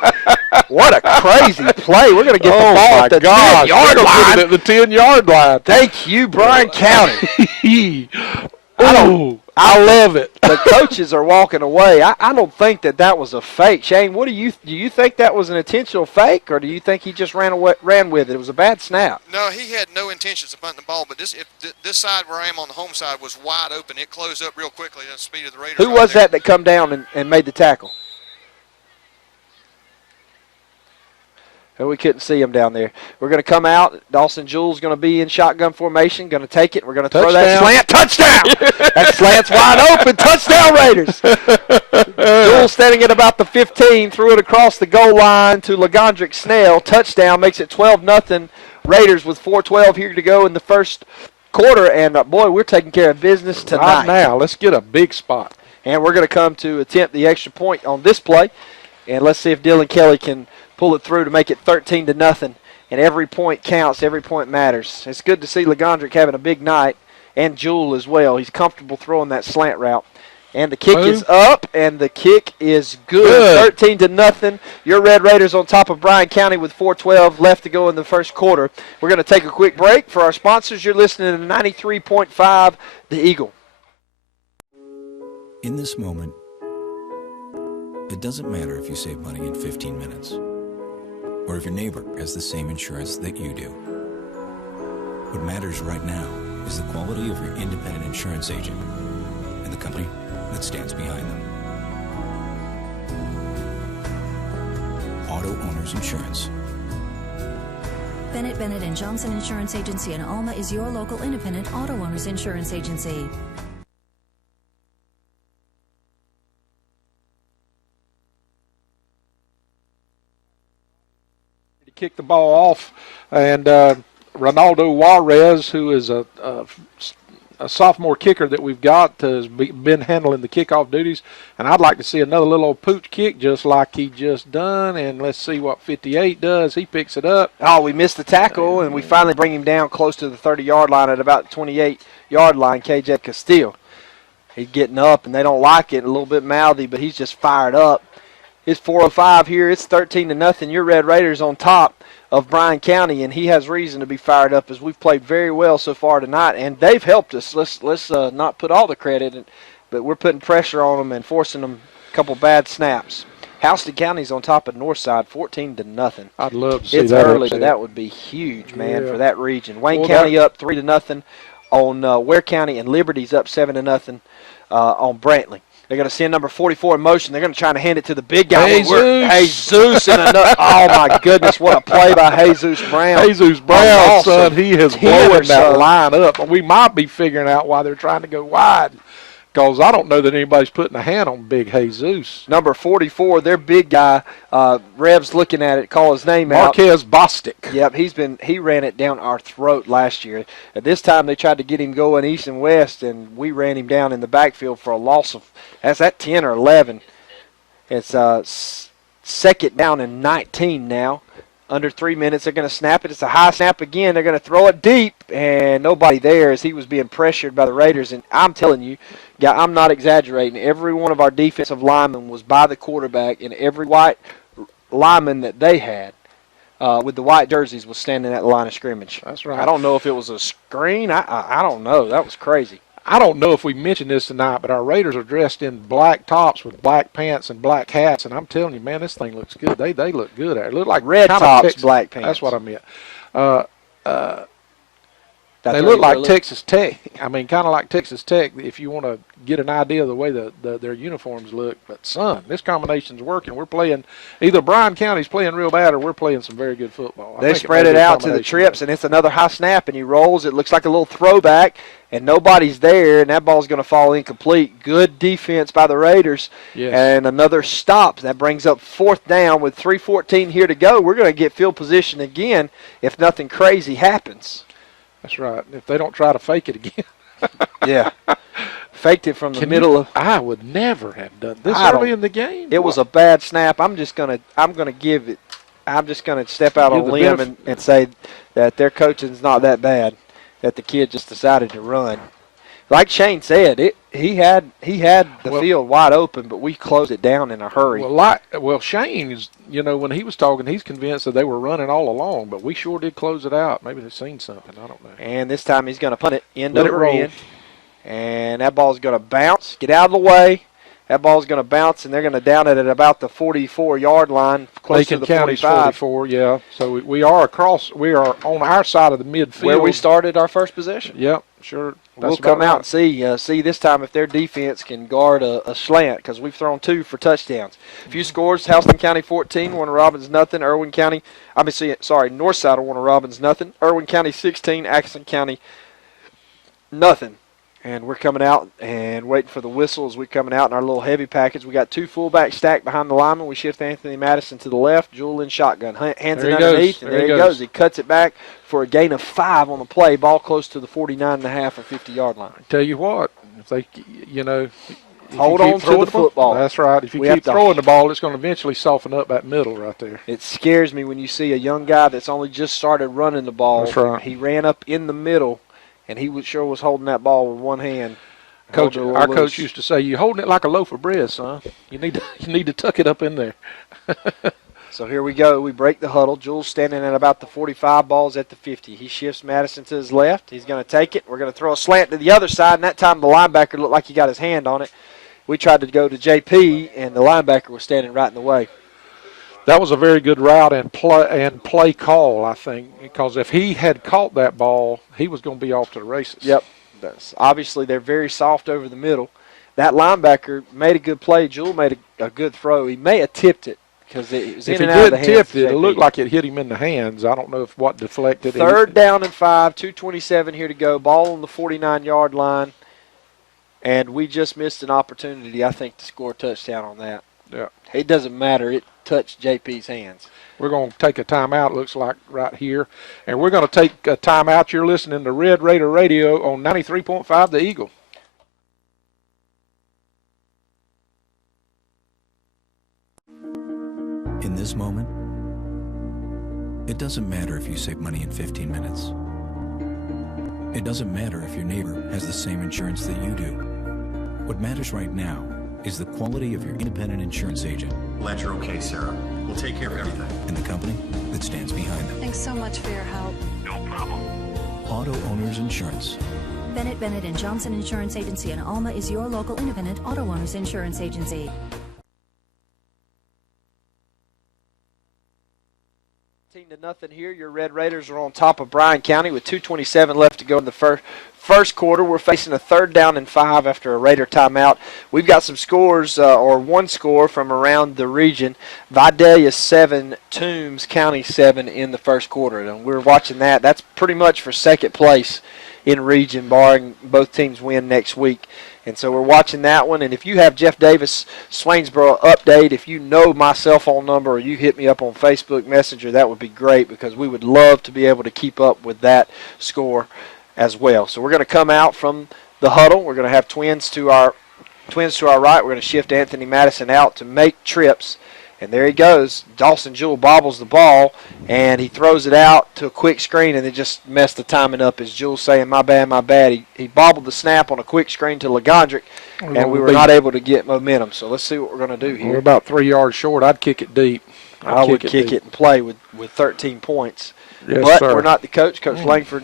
What a crazy play. We're gonna get the ball at the 10-yard line. Get it at the 10-yard line. Thank you, Bryan County. I love it. The coaches are walking away. I don't think that was a fake. Shane, what do you think that was an intentional fake, or do you think he just ran with it? It was a bad snap. No, he had no intentions of punting the ball, but this side where I am on the home side was wide open. It closed up real quickly at the speed of the Raiders. Who was that come down and made the tackle? We couldn't see him down there. We're going to come out. Dawson Jewell's going to be in shotgun formation. Going to take it. We're going to throw that slant. Touchdown! That slant's wide open. Touchdown, Raiders. Jewell standing at about the 15. Threw it across the goal line to Legondrick Snell. Touchdown. Makes it 12-0. Raiders with 4:12 here to go in the first quarter. And, boy, we're taking care of business tonight. Right now, let's get a big spot. And we're going to come to attempt the extra point on this play. And let's see if Dylan Kelly can pull it through to make it 13-0. And every point counts. Every point matters. It's good to see Legondrick having a big night, and Jewell as well. He's comfortable throwing that slant route. And the kick is up, and the kick is good. 13-0. Your Red Raiders on top of Bryan County with 4:12 left to go in the first quarter. We're going to take a quick break for our sponsors. You're listening to 93.5 The Eagle. In this moment, it doesn't matter if you save money in 15 minutes or if your neighbor has the same insurance that you do. What matters right now is the quality of your independent insurance agent and the company that stands behind them. Auto Owners Insurance. Bennett Bennett and Johnson Insurance Agency in Alma is your local independent auto owners insurance agency. Kick the ball off, and Ronaldo Juarez, who is a sophomore kicker that we've got, has been handling the kickoff duties, and I'd like to see another little old pooch kick just like he just done, and let's see what 58 does. He picks it up. Oh, we missed the tackle, and we finally bring him down close to the 30-yard line at about the 28-yard line, KJ Castile. He's getting up, and they don't like it, a little bit mouthy, but he's just fired up. It's 4:05 here. It's 13-0. Your Red Raiders on top of Bryan County, and he has reason to be fired up as we've played very well so far tonight, and they've helped us. Let's not put all the credit, but we're putting pressure on them and forcing them a couple bad snaps. Houston County's on top of Northside, 14-0. I'd love to see it's that. It's early, but that would be huge, man, for that region. Wayne Well, County up 3-0 on Ware County, and Liberty's up 7-0 on Brantley. They're going to send number 44 in motion. They're going to try to hand it to the big guy. Jesus in another. Oh, my goodness, what a play by Jesus Brown. Jesus Brown, awesome. son, he is blowing that line up. We might be figuring out why they're trying to go wide, because I don't know that anybody's putting a hand on big Jesus. Number 44, their big guy, Rev's looking at it, call his name out. Marquez Bostic. Yep, he ran it down our throat last year. At this time, they tried to get him going east and west, and we ran him down in the backfield for a loss of, that's at 10 or 11. It's second down and 19 now. Under 3 minutes, they're going to snap it. It's a high snap again. They're going to throw it deep, and nobody there as he was being pressured by the Raiders. And I'm telling you, I'm not exaggerating. Every one of our defensive linemen was by the quarterback, and every white lineman that they had with the white jerseys was standing at the line of scrimmage. That's right. I don't know if it was a screen. I don't know. That was crazy. I don't know if we mentioned this tonight, but our Raiders are dressed in black tops with black pants and black hats, and I'm telling you, man, this thing looks good. They look good. It look like red tops, black pants. That's what I meant. They look like Texas Tech. I mean, kind of like Texas Tech if you want to get an idea of the way their uniforms look. But, son, this combination's working. We're playing – either Bryan County's playing real bad or we're playing some very good football. They spread it out to the trips, and it's another high snap, and he rolls. It looks like a little throwback, and nobody's there, and that ball's going to fall incomplete. Good defense by the Raiders, yes. And another stop. That brings up fourth down with 3:14 here to go. We're going to get field position again if nothing crazy happens. That's right. If they don't try to fake it again. Yeah. Faked it from the middle of. I would never have done this early in the game. It was a bad snap. I'm just gonna give it. I'm just gonna step out on a limb and say that their coaching's not that bad. That the kid just decided to run. Like Shane said, he had the field wide open, but we closed it down in a hurry. Well, Shane is, when he was talking, he's convinced that they were running all along, but we sure did close it out. Maybe they've seen something. I don't know. And this time he's going to punt it end over end. And that ball's going to bounce. Get out of the way. That ball's going to bounce, and they're going to down it at about the 44-yard line, close to the 45. 44, yeah. So we are on our side of the midfield. Where we started our first possession. Yep, sure. We'll come out and see this time if their defense can guard a slant, because we've thrown 2 for touchdowns. A few scores: Houston County 14, Warner Robins nothing. North side of Warner Robins nothing. Irwin County 16, Atkinson County nothing. And we're coming out and waiting for the whistle as we're coming out in our little heavy package. We got 2 fullbacks stacked behind the lineman. We shift Anthony Madison to the left, Jewel in shotgun. Hands it underneath, and there he goes. He cuts it back for a gain of 5 on the play, ball close to the 49.5 or 50-yard line. I tell you what, if they, hold on to the football. That's right. If you keep throwing the ball, it's going to eventually soften up that middle right there. It scares me when you see a young guy that's only just started running the ball. That's right. He ran up in the middle, and he was holding that ball with one hand. Our coach used to say, "You're holding it like a loaf of bread, son. You need to tuck it up in there." So here we go. We break the huddle. Jules standing at about the 45, balls at the 50. He shifts Madison to his left. He's going to take it. We're going to throw a slant to the other side, and that time the linebacker looked like he got his hand on it. We tried to go to JP, and the linebacker was standing right in the way. That was a very good route and play call, I think, because if he had caught that ball, he was going to be off to the races. Yep. Obviously, they're very soft over the middle. That linebacker made a good play. Jewel made a good throw. He may have tipped it because it was in and out of the hands. If he did tip it, it looked like it hit him in the hands. I don't know if what deflected. Third down and 5, 2:27 here to go. Ball on the 49-yard line. And we just missed an opportunity, I think, to score a touchdown on that. Yeah. It doesn't matter. It touched JP's hands. We're going to take a timeout, looks like, right here. And we're going to take a timeout. You're listening to Red Raider Radio on 93.5 The Eagle. In this moment, it doesn't matter if you save money in 15 minutes. It doesn't matter if your neighbor has the same insurance that you do. What matters right now is the quality of your independent insurance agent. Glad you're okay, Sarah. We'll take care of everything. And the company that stands behind them. Thanks so much for your help. No problem. Auto Owners Insurance. Bennett Bennett and Johnson Insurance Agency in Alma is your local independent auto owners insurance agency. To nothing here. Your Red Raiders are on top of Bryan County with 2:27 left to go in the first quarter. We're facing a 3rd down and 5 after a Raider timeout. We've got some scores, or one score from around the region. Vidalia 7, Toombs County 7 in the first quarter. And we're watching that. That's pretty much for second place in region, barring both teams win next week. And so we're watching that one. And if you have Jeff Davis Swainsboro update, if you know my cell phone number or you hit me up on Facebook Messenger, that would be great because we would love to be able to keep up with that score as well. So we're going to come out from the huddle. We're going to have twins to our right. We're going to shift Anthony Madison out to make trips. And there he goes. Dawson Jewell bobbles the ball, and he throws it out to a quick screen, and it just messed the timing up as Jewell saying, my bad, my bad. He bobbled the snap on a quick screen to Legondrick, and we were not able to get momentum. So let's see what we're going to do here. We're about 3 yards short. I'd kick it deep. I would kick it and play with 13 points. Yes, but sir. We're not the coach, Coach Langford.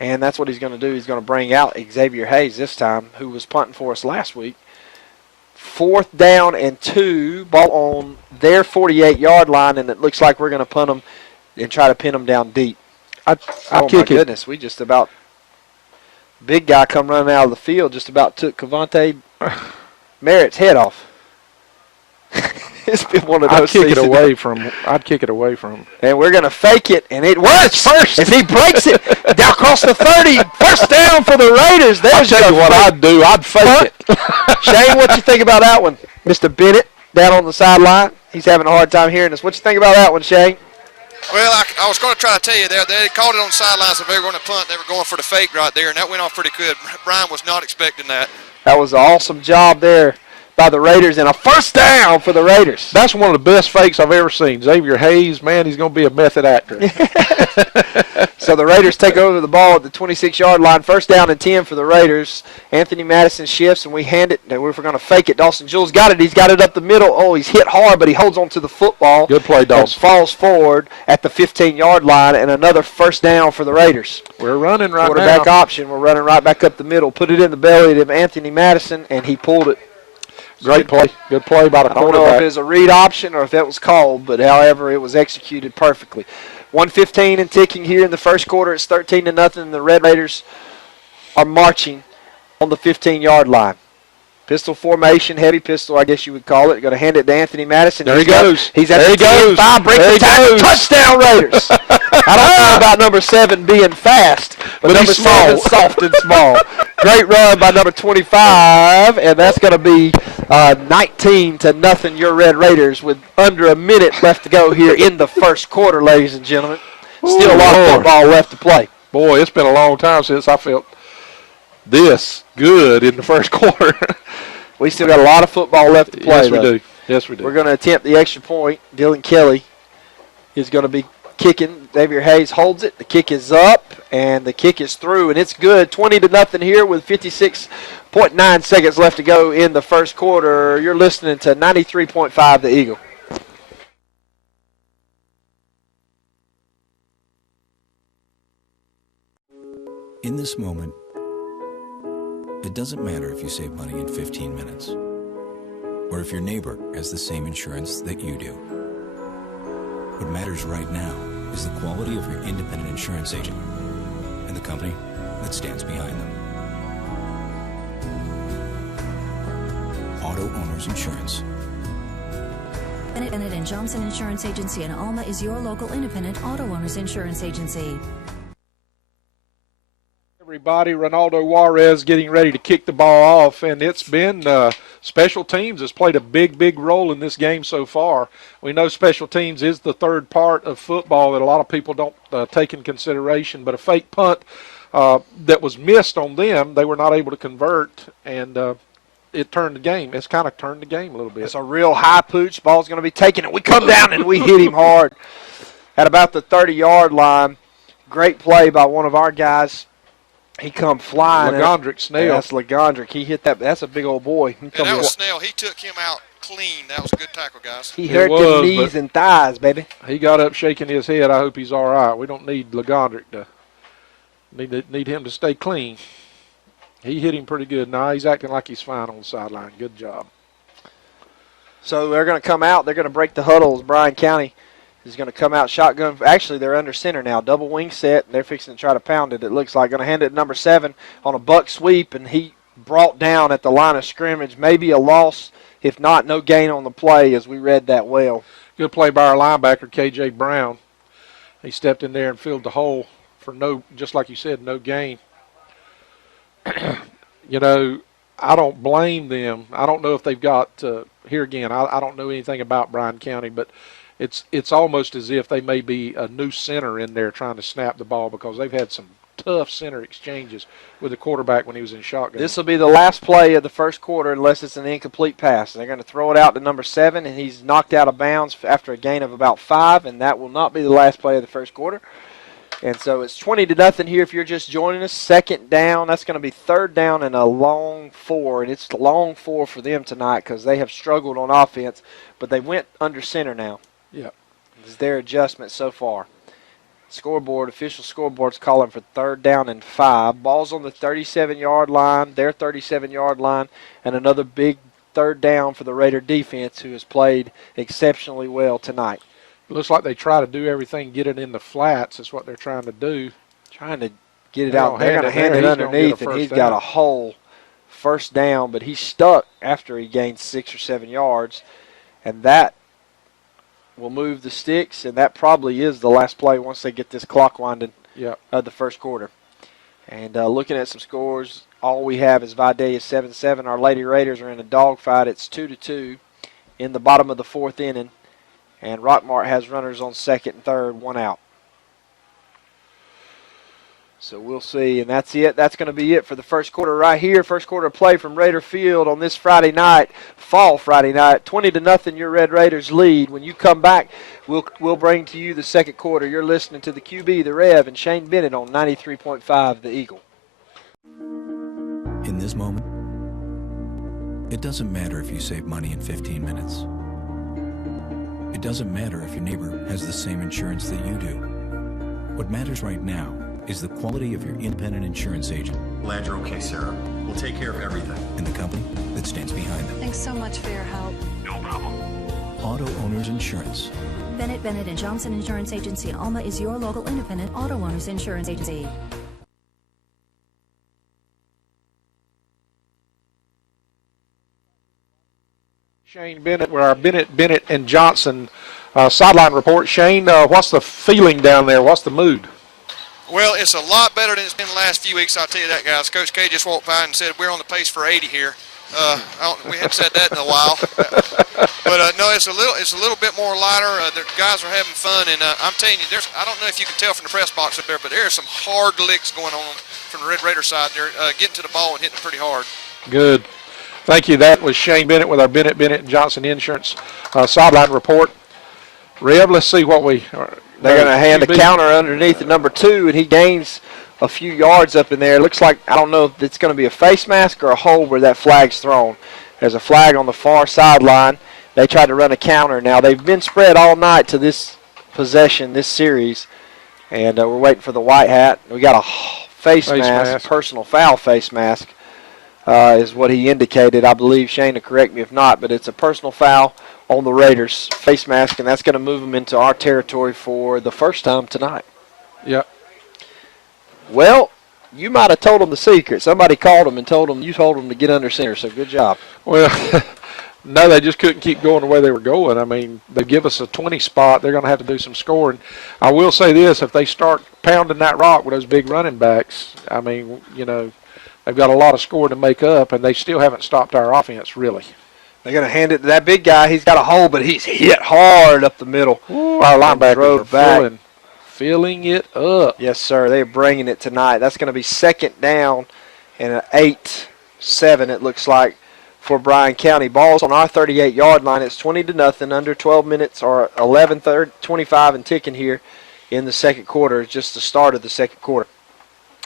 And that's what he's going to do. He's going to bring out Xavier Hayes this time, who was punting for us last week. 4th down and 2, ball on their 48-yard line, and it looks like we're going to punt them and try to pin them down deep. I oh, kick my goodness, we just about, big guy come running out of the field, just about took Cavante Merritt's head off. It's been one of those I'd kick it away from him. And we're going to fake it, and it works. First, if he breaks it down across the 30, first down for the Raiders. I'll tell you what I'd do. I'd fake it. Shane, what you think about that one? Mr. Bennett down on the sideline. He's having a hard time hearing us. What you think about that one, Shane? Well, I was going to try to tell you there. They called it on the sidelines. If they were going to punt, they were going for the fake right there, and that went off pretty good. Bryan was not expecting that. That was an awesome job there by the Raiders and a first down for the Raiders. That's one of the best fakes I've ever seen. Xavier Hayes, man, he's going to be a method actor. So the Raiders take over the ball at the 26-yard line. First down and 10 for the Raiders. Anthony Madison shifts, and we hand it. If we're going to fake it, Dawson Jules got it. He's got it up the middle. Oh, he's hit hard, but he holds on to the football. Good play, Dawson. Falls forward at the 15-yard line, and another first down for the Raiders. We're running right Quarterback now. option. We're running right back up the middle. Put it in the belly of Anthony Madison, and he pulled it. Great play. Good play by the I don't quarterback. know if it was a read option or if that was called, but however, it was executed perfectly. 1:15 and ticking here in the first quarter. It's 13-0. The Red Raiders are marching on the 15-yard line. Pistol formation, heavy pistol, I guess you would call it. Going to hand it to Anthony Madison. There he goes. He's at there the he goes. 5, breaks the tackle, touchdown Raiders. I don't know about number 7 being fast, but number 7 soft and small. Great run by number 25, and that's going to be 19-0 your Red Raiders with under a minute left to go here in the first quarter, ladies and gentlemen. Still a lot of football left to play. Boy, it's been a long time since I felt this good in the first quarter. We still got a lot of football left to play, Yes, we do. Yes, we do. We're going to attempt the extra point. Dylan Kelly is going to be kicking. Xavier Hayes holds it. The kick is up, and the kick is through, and it's good. 20-0 here with 56.9 seconds left to go in the first quarter. You're listening to 93.5 The Eagle. In this moment, it doesn't matter if you save money in 15 minutes or if your neighbor has the same insurance that you do. What matters right now is the quality of your independent insurance agent and the company that stands behind them. Auto Owners Insurance. Bennett & Johnson Insurance Agency in Alma is your local independent auto owners insurance agency. Everybody, Ronaldo Juarez getting ready to kick the ball off, and it's been special teams has played a big role in this game so far. We know special teams is the third part of football that a lot of people don't take in consideration, but a fake punt that was missed on them, they were not able to convert, and it turned the game. It's kind of turned the game a little bit. It's a real high pooch. Ball's going to be taken, and we come down and we hit him hard at about the 30-yard line. Great play by one of our guys. He come flying. Legondrick Snell. That's Legondrick. He hit that. That's a big old boy. And that was Snell. He took him out clean. That was a good tackle, guys. He hurt the knees and thighs, baby. He got up shaking his head. I hope he's all right. We don't need Legondrick to need him to stay clean. He hit him pretty good. Now he's acting like he's fine on the sideline. Good job. So they're going to come out. They're going to break the huddles. Bryan County is going to come out shotgun. Actually, they're under center now. Double wing set. They're fixing to try to pound it, it looks like. Going to hand it to number 7 on a buck sweep, and he brought down at the line of scrimmage. Maybe a loss. If not, no gain on the play, as we read that well. Good play by our linebacker, K.J. Brown. He stepped in there and filled the hole for no, just like you said, no gain. You know, I don't blame them. I don't know if they've got, here again, I don't know anything about Bryan County, but it's almost as if they may be a new center in there trying to snap the ball because they've had some tough center exchanges with the quarterback when he was in shotgun. This will be the last play of the first quarter unless it's an incomplete pass. They're going to throw it out to number 7, and he's knocked out of bounds after a gain of about 5, and that will not be the last play of the first quarter. And so it's 20-0 here if you're just joining us. Second down. That's going to be third down and a long 4. And it's a long 4 for them tonight because they have struggled on offense. But they went under center now. Yeah. This is their adjustment so far. Scoreboard, official scoreboard's calling for third down and 5. Ball's on the 37-yard line, their 37-yard line, and another big third down for the Raider defense who has played exceptionally well tonight. It looks like they try to do everything, get it in the flats. That's what they're trying to do. Trying to get it out. They're going to hand it underneath, and he's got a hole. First down, but he's stuck after he gained 6 or 7 yards, and that will move the sticks, and that probably is the last play once they get this clock winding of the first quarter. And looking at some scores, all we have is Vidalia 7-7. Our Lady Raiders are in a dogfight. It's 2-2 in the bottom of the 4th inning. And Rockmart has runners on second and third, 1 out. So we'll see, and that's it. That's going to be it for the first quarter right here. First quarter play from Raider Field on this Friday night, fall Friday night. 20-0, your Red Raiders lead. When you come back, we'll bring to you the second quarter. You're listening to the QB, the Rev, and Shane Bennett on 93.5, the Eagle. In this moment, it doesn't matter if you save money in 15 minutes. It doesn't matter if your neighbor has the same insurance that you do. What matters right now is the quality of your independent insurance agent. Glad you're okay, Sarah. We'll take care of everything. And the company that stands behind them. Thanks so much for your help. No problem. Auto Owners Insurance. Bennett and Johnson Insurance Agency in Alma is your local independent auto owners insurance agency. Shane Bennett, with our Bennett and Johnson sideline report. Shane, what's the feeling down there? What's the mood? Well, it's a lot better than it's been the last few weeks, I'll tell you that, guys. Coach K just walked by and said we're on the pace for 80 here. We haven't said that in a while. But no, it's a little bit more lighter. The guys are having fun, and I'm telling you, I don't know if you can tell from the press box up there, but there are some hard licks going on from the Red Raider side. They're getting to the ball and hitting it pretty hard. Good. Thank you. That was Shane Bennett with our Bennett and Johnson Insurance sideline report. Rev, let's see what they're going to hand a counter underneath the number 2, and he gains a few yards up in there. It looks like, I don't know if it's going to be a face mask or a hold where that flag's thrown. There's a flag on the far sideline. They tried to run a counter. Now, they've been spread all night to this possession, this series, and we're waiting for the white hat. We got a face mask, personal foul face mask. Is what he indicated. I believe Shane will correct me if not, but it's a personal foul on the Raiders face mask, and that's going to move them into our territory for the first time tonight. Yep. Well, you might have told them the secret. Somebody called them and told them to get under center, so good job. Well, no, they just couldn't keep going the way they were going. I mean, they give us a 20 spot. They're going to have to do some scoring. I will say this, if they start pounding that rock with those big running backs, I mean, you know, they've got a lot of scoring to make up, and they still haven't stopped our offense, really. They're going to hand it to that big guy. He's got a hole, but he's hit hard up the middle. Ooh, our linebackers are filling it up. Yes, sir. They're bringing it tonight. That's going to be second down and an 8-7, it looks like, for Bryan County. Ball's on our 38-yard line. It's 20-0, under 12 minutes or 11:25 and ticking here in the second quarter. It's just the start of the second quarter.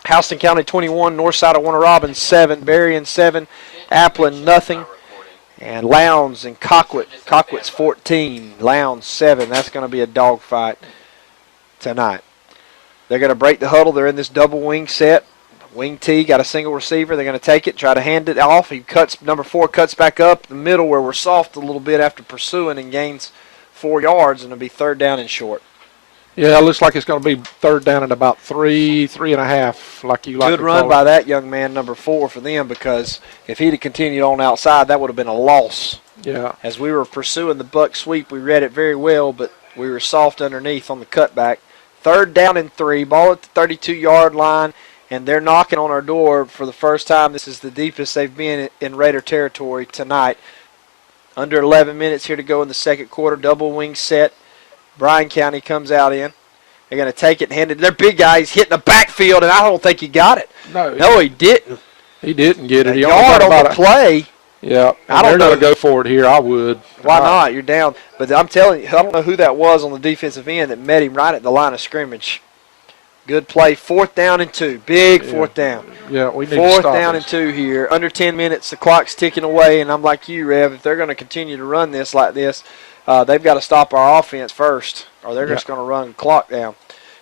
Houston County 21, north side of Warner Robins 7, Berrien 7, Applin nothing, and Lowndes and Cockwitz 14, Lowndes 7. That's going to be a dogfight tonight. They're going to break the huddle. They're in this double wing set. Wing T got a single receiver. They're going to take it, try to hand it off. Number 4 cuts back up the middle where we're soft a little bit after pursuing and gains 4 yards, and it'll be third down and short. Yeah, it looks like it's going to be third down at about 3.5, like you like to call it. Good run by that young man, number 4, for them, because if he'd have continued on outside, that would have been a loss. Yeah. As we were pursuing the buck sweep, we read it very well, but we were soft underneath on the cutback. Third down and 3, ball at the 32-yard line, and they're knocking on our door for the first time. This is the deepest they've been in Raider territory tonight. Under 11 minutes here to go in the second quarter, double wing set. Bryan County comes out in. They're going to take it and hand it to their big guy. He's hitting the backfield, and I don't think he got it. No, he didn't. He didn't get it. He yard on the play. Yeah, I don't know. They're going to go for it here. I would. Why not? You're down. But I'm telling you, I don't know who that was on the defensive end that met him right at the line of scrimmage. Good play. 4th down and 2. Big 4th down. Yeah, we need to stop 4th down and 2 here. Under 10 minutes, the clock's ticking away, and I'm like you, Rev. If they're going to continue to run this like this, they've got to stop our offense first, or they're just going to run the clock down.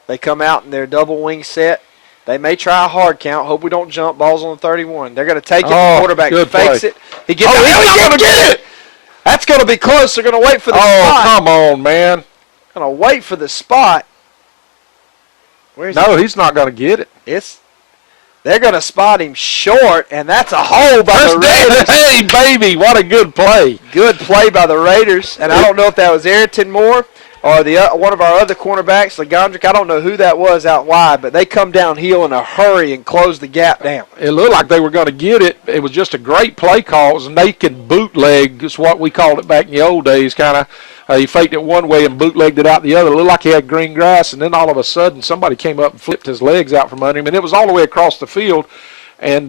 They come out in their double wing set. They may try a hard count. Hope we don't jump. Ball's on the 31. They're going to take it. The quarterback fakes it. He gets it. He's going to get it. That's going to be close. They're going to wait for the spot. Oh, come on, man. Going to wait for the spot. No, he's not going to get it. They're going to spot him short, and that's a hole by the Raiders. Hey, baby, what a good play. Good play by the Raiders. And I don't know if that was Arrington Moore or one of our other cornerbacks, Legondrick. I don't know who that was out wide, but they come downhill in a hurry and close the gap down. It looked like they were going to get it. It was just a great play call. It was naked bootleg is what we called it back in the old days, kind of He faked it one way and bootlegged it out the other. It looked like he had green grass, and then all of a sudden somebody came up and flipped his legs out from under him, and it was all the way across the field. And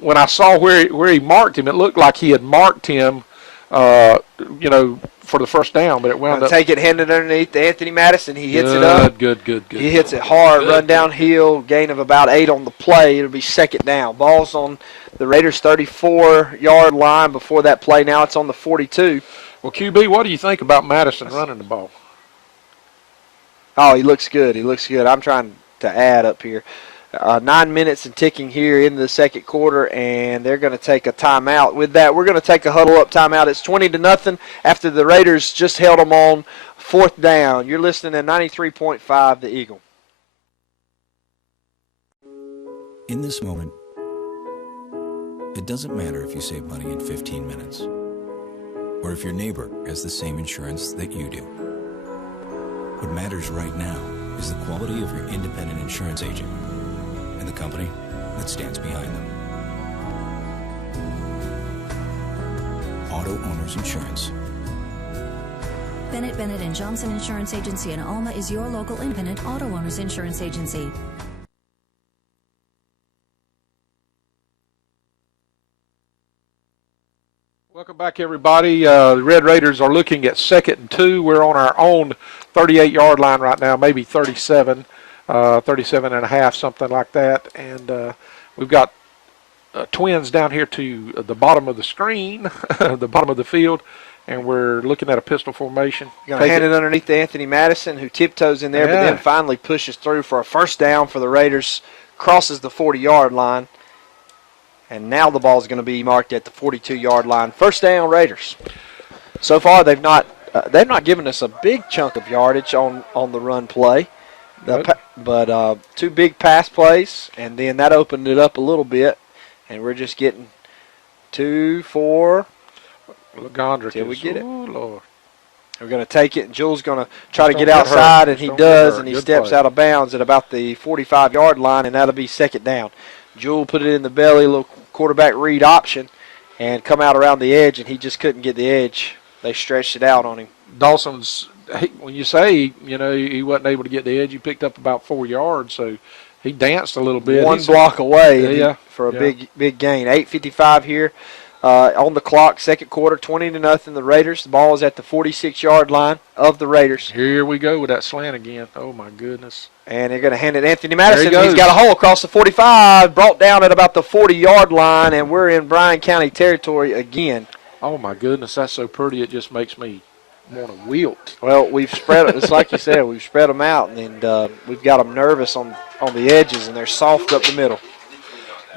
when I saw where he marked him, it looked like he had marked him, for the first down, but it wound up. Take it, hand it underneath to Anthony Madison. He hits it up. Good. He hits it hard, run downhill, gain of about 8 on the play. It'll be second down. Ball's on the Raiders' 34-yard line before that play. Now it's on the 42. Well, QB, what do you think about Madison running the ball? Oh, he looks good. I'm trying to add up here. 9 minutes and ticking here in the second quarter, and they're going to take a timeout. With that, we're going to take a huddle-up timeout. It's 20-0 after the Raiders just held them on fourth down. You're listening to 93.5 The Eagle. In this moment, it doesn't matter if you save money in 15 minutes or if your neighbor has the same insurance that you do. What matters right now is the quality of your independent insurance agent and the company that stands behind them. Auto Owners Insurance. Bennett and Johnson Insurance Agency in Alma is your local independent auto owners insurance agency. Welcome back, everybody. The Red Raiders are looking at 2nd and 2. We're on our own 38-yard line right now, maybe 37, 37 and a half, something like that. And we've got Twins down here to the bottom of the screen, the bottom of the field, and we're looking at a pistol formation. You're going to hand it underneath to Anthony Madison, who tiptoes in there, but then finally pushes through for a first down for the Raiders, crosses the 40-yard line. And now the ball is going to be marked at the 42-yard line. First down, Raiders. So far, they've not given us a big chunk of yardage on the run play, but 2 big pass plays, and then that opened it up a little bit, and we're just getting 2, 4 till we get it. Oh, Lord. We're going to take it, and Jules going to try to get outside, and he does, and he steps out of bounds at about the 45-yard line, and that'll be second down. Jewell put it in the belly, little quarterback read option, and come out around the edge, and he just couldn't get the edge. They stretched it out on him. Dawson's, when you say, he wasn't able to get the edge, he picked up about 4 yards, so he danced a little bit. One block away for a big gain. 8:55 here on the clock, second quarter, 20-0 the Raiders. The ball is at the 46-yard line of the Raiders. Here we go with that slant again. Oh, my goodness. And they're going to hand it Anthony Madison. He's got a hole across the 45, brought down at about the 40-yard line, and we're in Bryan County territory again. Oh, my goodness, that's so pretty it just makes me want to wilt. Well, we've spread it. It's like you said, we've spread them out, and we've got them nervous on the edges, and they're soft up the middle.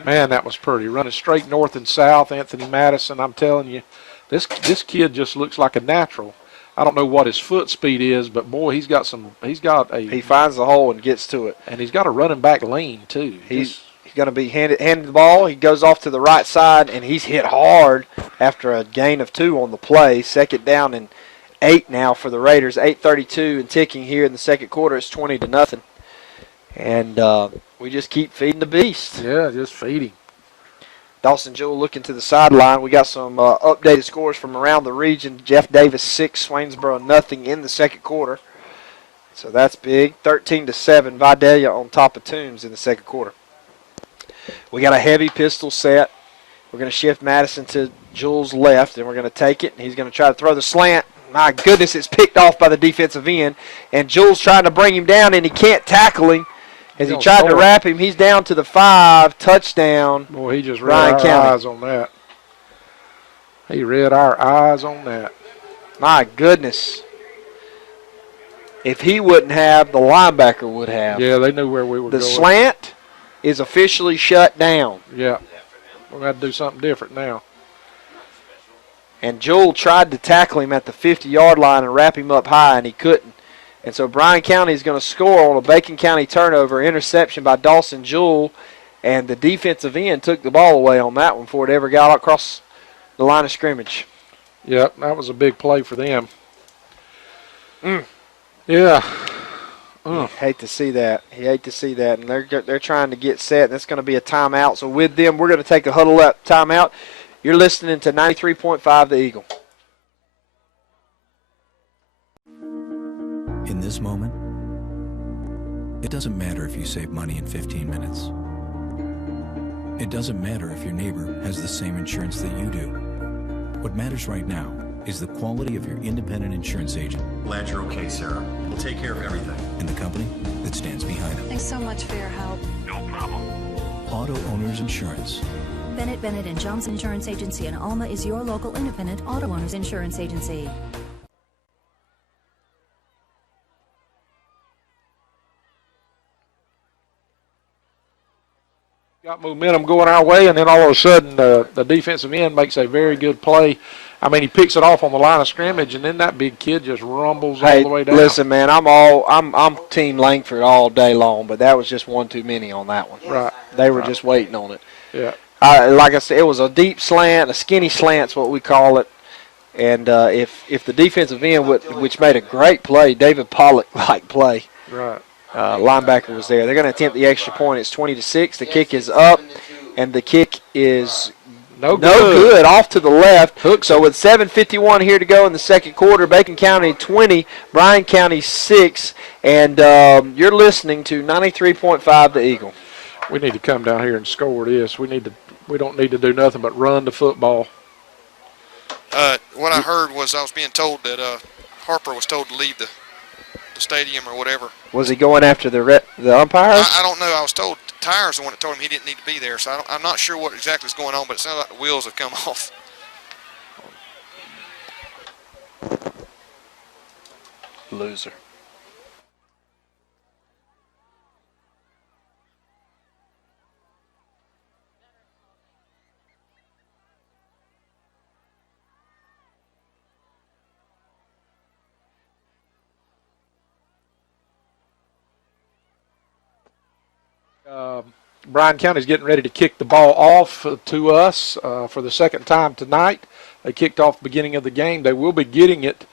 Man, that was pretty. Running straight north and south, Anthony Madison, I'm telling you, this kid just looks like a natural. I don't know what his foot speed is, but, boy, he finds the hole and gets to it. And he's got a running back lane, too. He's going to be handed the ball. He goes off to the right side, and he's hit hard after a gain of 2 on the play. Second down and 8 now for the Raiders. 8:32 and ticking here in the second quarter. It's 20-0. And we just keep feeding the beast. Yeah, just feeding. Dawson Jewell looking to the sideline. We got some updated scores from around the region. Jeff Davis 6, Swainsboro nothing in the second quarter. So that's big. 13-7, Vidalia on top of Toombs in the second quarter. We got a heavy pistol set. We're going to shift Madison to Jewell's left, and we're going to take it. And he's going to try to throw the slant. My goodness, it's picked off by the defensive end. And Jewell's trying to bring him down, and he can't tackle him. As he tried to wrap him, he's down to the 5, touchdown. Boy, he just read our eyes on that. He read our eyes on that. My goodness. If he wouldn't have, the linebacker would have. Yeah, they knew where we were going. The slant is officially shut down. Yeah. We're going to have to do something different now. And Jewell tried to tackle him at the 50-yard line and wrap him up high, and he couldn't. And so Bryan County is going to score on a Bacon County turnover, interception by Dawson Jewell, and the defensive end took the ball away on that one before it ever got across the line of scrimmage. Yep, that was a big play for them. Yeah. Hate to see that. And they're trying to get set, and that's going to be a timeout. So with them, we're going to take a huddle-up timeout. You're listening to 93.5 The Eagle. this moment, it doesn't matter if you save money in 15 minutes. It doesn't matter if your neighbor has the same insurance that you do. What matters right now is the quality of your independent insurance agent. Glad you're okay, Sarah. We'll take care of everything. And the company that stands behind them. Thanks so much for your help. No problem. Auto Owners Insurance. Bennett and Johnson Insurance Agency in Alma is your local independent auto owners insurance agency. Got momentum going our way, and then all of a sudden the defensive end makes a very good play. I mean, he picks it off on the line of scrimmage, and then that big kid just rumbles all the way down. Listen, man, I'm Team Langford all day long, but that was just one too many on that one. Right. They were just waiting on it. Yeah. Like I said, it was a deep slant, a skinny slant's what we call it. And if the defensive end, which made a great play, David Pollock-like play, Right. linebacker was there. They're going to attempt the extra point. It's 20-6. The kick is up, and the kick is no good. Off to the left. So with 7:51 here to go in the second quarter, Bacon County 20, Bryan County 6, and you're listening to 93.5 The Eagle. We need to come down here and score this. We don't need to do nothing but run the football. What I heard was I was being told that Harper was told to leave the stadium or whatever. Was he going after the umpires? I don't know. I was told Tyre's the one that told him he didn't need to be there, so I'm not sure what exactly is going on, but it sounds like the wheels have come off. Loser. Bryan County's getting ready to kick the ball off to us for the second time tonight. They kicked off the beginning of the game. They will be getting it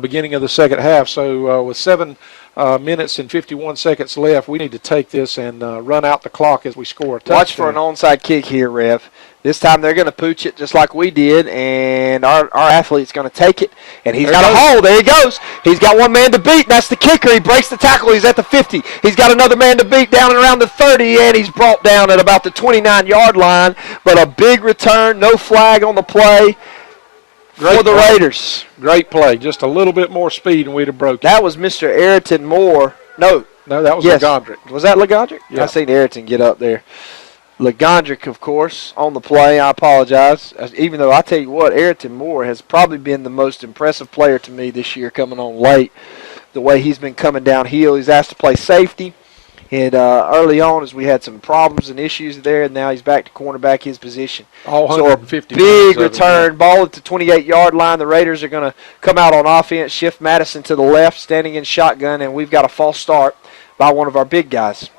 beginning of the second half. So with 7 minutes and 51 seconds left, we need to take this and run out the clock as we score a touchdown. Watch for an onside kick here, Rev. This time they're going to pooch it just like we did, and our athlete's going to take it, and he's got a hole. There he goes. He's got one man to beat. That's the kicker. He breaks the tackle. He's at the 50. He's got another man to beat down and around the 30, and he's brought down at about the 29-yard line. But a big return, no flag on the play for the Raiders. Great play. Just a little bit more speed, and we'd have broken. That was Mr. Ayrton Moore. No, that was yes. Legondrick. Was that Legondrick? Yeah. I seen Ayrton get up there. Legondrick, of course, on the play. I apologize. Even though I tell you what, Ayrton Moore has probably been the most impressive player to me this year coming on late. The way he's been coming downhill. He's asked to play safety. And early on, as we had some problems and issues there, and now he's back to cornerback his position. All so a big return, ball at the 28-yard line. The Raiders are going to come out on offense, shift Madison to the left, standing in shotgun, and we've got a false start by one of our big guys.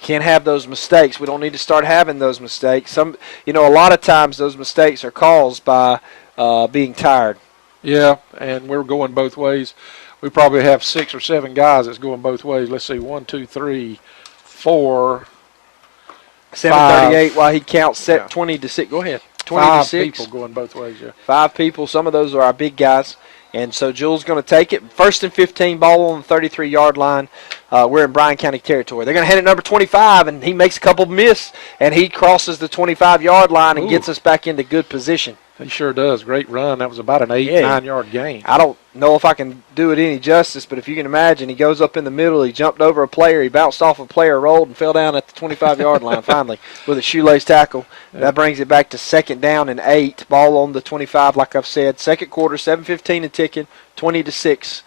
Can't have those mistakes. We don't need to start having those mistakes. A lot of times those mistakes are caused by being tired. Yeah, and we're going both ways. We probably have 6 or 7 guys that's going both ways. Let's see, 1, 2, 3, 4, 7:38 while he counts 20-6. Go ahead. 20-6. 5 people going both ways, yeah. 5 people. Some of those are our big guys. And so Jules going to take it. 1st and 15, ball on the 33-yard line. We're in Bryan County territory. They're going to hand it number 25, and he makes a couple miss, and he crosses the 25-yard line and gets us back into good position. He sure does. Great run. That was about an 8-9-yard gain. I don't know if I can do it any justice, but if you can imagine, he goes up in the middle, he jumped over a player, he bounced off a player, rolled, and fell down at the 25-yard line finally with a shoelace tackle. Yeah. That brings it back to 2nd down and 8. Ball on the 25, like I've said. Second quarter, 7:15 and ticking, 20-6.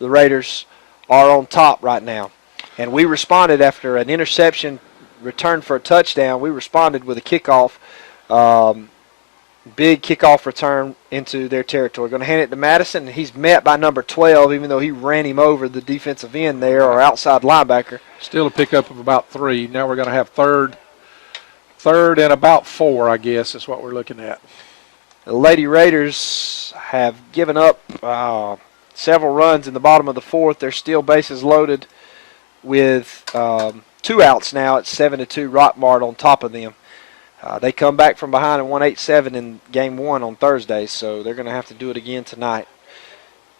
The Raiders are on top right now. And we responded after an interception return for a touchdown. We responded with a kickoff. Big kickoff return into their territory. Going to hand it to Madison, and he's met by number 12, even though he ran him over, the defensive end there, or outside linebacker. Still a pickup of about 3. Now we're going to have third and about 4, I guess, is what we're looking at. The Lady Raiders have given up several runs in the bottom of the 4th. They're still bases loaded with 2 outs now at 7-2. Rockmart on top of them. They come back from behind and won 8-7 in game 1 on Thursday, so they're going to have to do it again tonight.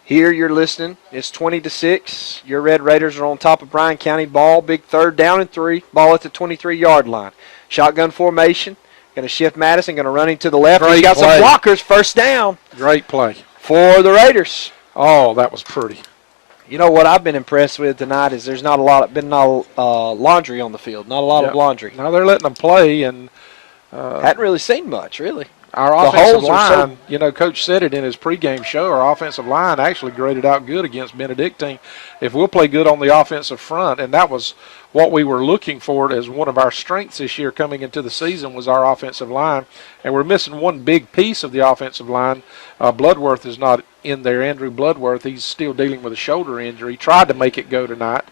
Here you're listening. It's 20-6. Your Red Raiders are on top of Bryan County. Ball, big 3rd down and 3. Ball at the 23-yard line. Shotgun formation. Going to shift Madison. Going to run him to the left. He's got some blockers. First down. Great play For the Raiders. Oh, that was pretty. You know what I've been impressed with tonight is there's not a lot of laundry on the field. Not a lot of laundry. Now they're letting them play, and hadn't really seen much, really. Our offensive line, Coach said it in his pregame show, our offensive line actually graded out good against Benedictine. If we'll play good on the offensive front, and that was what we were looking for as one of our strengths this year coming into the season was our offensive line. And we're missing one big piece of the offensive line. Bloodworth is not in there. Andrew Bloodworth, he's still dealing with a shoulder injury. He tried to make it go tonight,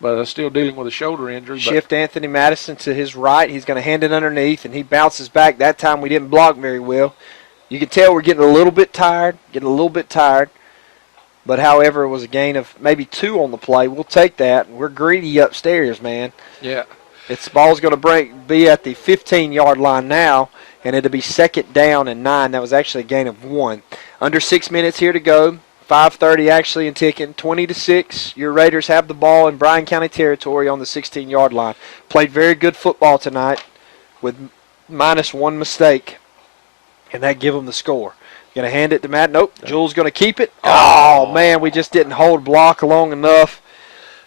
but still dealing with a shoulder injury. Shift Anthony Madison to his right. He's going to hand it underneath, and he bounces back. That time we didn't block very well. You can tell we're getting a little bit tired, But, however, it was a gain of maybe 2 on the play. We'll take that. We're greedy upstairs, man. Yeah. Its ball's going to be at the 15-yard line now, and it'll be 2nd down and 9. That was actually a gain of 1. Under 6 minutes here to go. 5:30 actually and ticking. 20-6. Your Raiders have the ball in Bryan County territory on the 16-yard line. Played very good football tonight with -1 mistake, and that give them the score. Going to hand it to Matt. Nope. Jules going to keep it. Oh, man, we just didn't hold block long enough.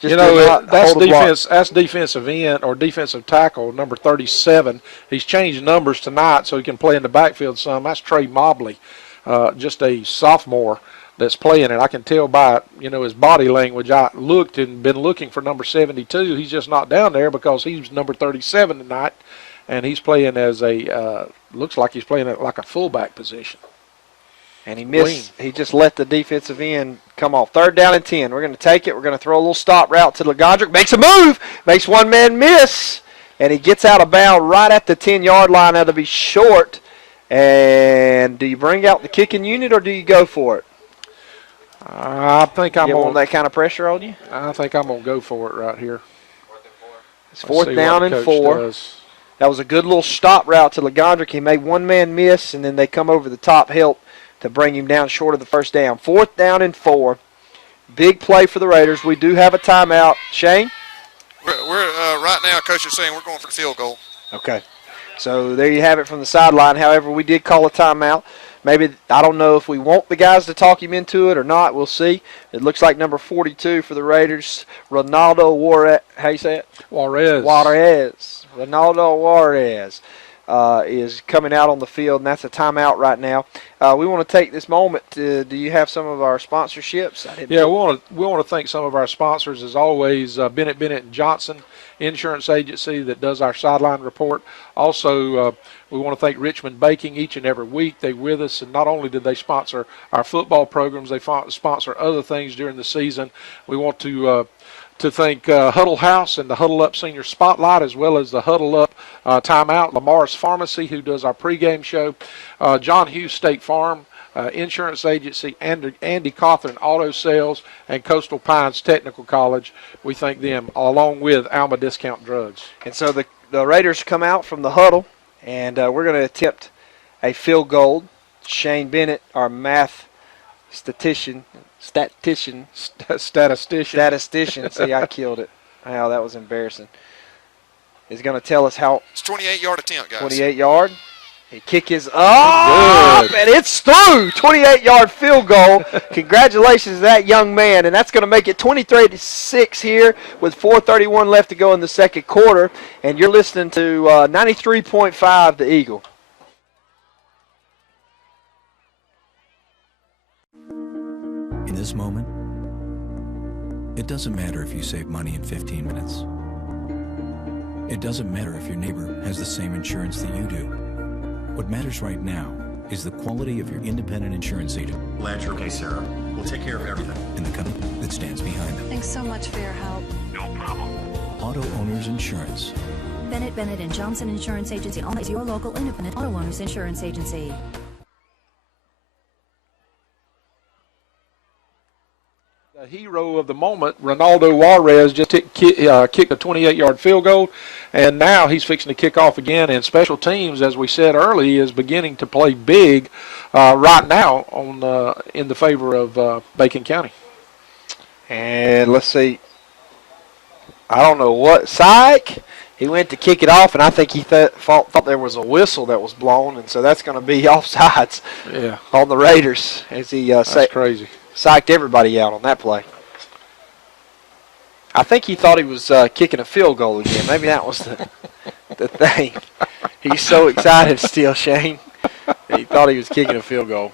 That's defensive end or defensive tackle, number 37. He's changed numbers tonight so he can play in the backfield some. That's Trey Mobley, just a sophomore that's playing it. I can tell by, his body language. I looked and been looking for number 72. He's just not down there because he's number 37 tonight, and he's playing as looks like he's playing at like a fullback position. And he missed. He just let the defensive end come off. 3rd down and 10. We're going to take it. We're going to throw a little stop route to LeGondrick. Makes a move. Makes one man miss. And he gets out of bounds right at the 10-yard line. That'll be short. And do you bring out the kicking unit or do you go for it? I think I'm on that kind of pressure on you. I think I'm going to go for it right here. It's 4th down and 4. That was a good little stop route to LeGondrick. He made one man miss, and then they come over the top help to bring him down short of the 1st down. 4th down and 4. Big play for the Raiders. We do have a timeout. Shane? We're right now, Coach is saying we're going for the field goal. Okay. So there you have it from the sideline. However, we did call a timeout. Maybe, I don't know if we want the guys to talk him into it or not. We'll see. It looks like number 42 for the Raiders, Ronaldo Juarez. How you say it? Juarez. Ronaldo Juarez is coming out on the field, and that's a timeout right now. We want to take this moment. Do you have some of our sponsorships? Yeah, we want to thank some of our sponsors, as always, Bennett & Johnson Insurance Agency that does our sideline report. Also, we want to thank Richmond Baking each and every week. They're with us, and not only did they sponsor our football programs, they sponsor other things during the season. We want to thank Huddle House and the Huddle Up Senior Spotlight, as well as the Huddle Up Timeout, Lamar's Pharmacy, who does our pregame show, John Hughes State Farm, Insurance Agency, Andy Cawthorn Auto Sales, and Coastal Pines Technical College. We thank them, along with Alma Discount Drugs. And so the Raiders come out from the huddle, and we're going to attempt a field goal. Shane Bennett, our math statistician. See, I killed it. Wow, that was embarrassing. He's going to tell us how. It's 28-yard attempt, guys. 28 yard. He kick is up, and it's through. 28-yard field goal. Congratulations to that young man, and that's going to make it 23-6 here with 4:31 left to go in the second quarter. And you're listening to 93.5 The Eagle. In this moment, it doesn't matter if you save money in 15 minutes. It doesn't matter if your neighbor has the same insurance that you do. What matters right now is the quality of your independent insurance agent. Glad you're okay, Sarah. We'll take care of everything. And the company that stands behind them. Thanks so much for your help. No problem. Auto Owners Insurance. Bennett & Johnson Insurance Agency is your local independent auto owners insurance agency. hero of the moment, Ronaldo Juarez, just kicked a 28-yard field goal, and now he's fixing to kick off again. And special teams, as we said early, is beginning to play big right now in the favor of Bacon County. And let's see. I don't know what. Psych. He went to kick it off, and I think he thought there was a whistle that was blown, and so that's going to be offsides on the Raiders as he That's crazy. Psyched everybody out on that play. I think he thought he was kicking a field goal again. Maybe that was the thing. He's so excited still, Shane. He thought he was kicking a field goal.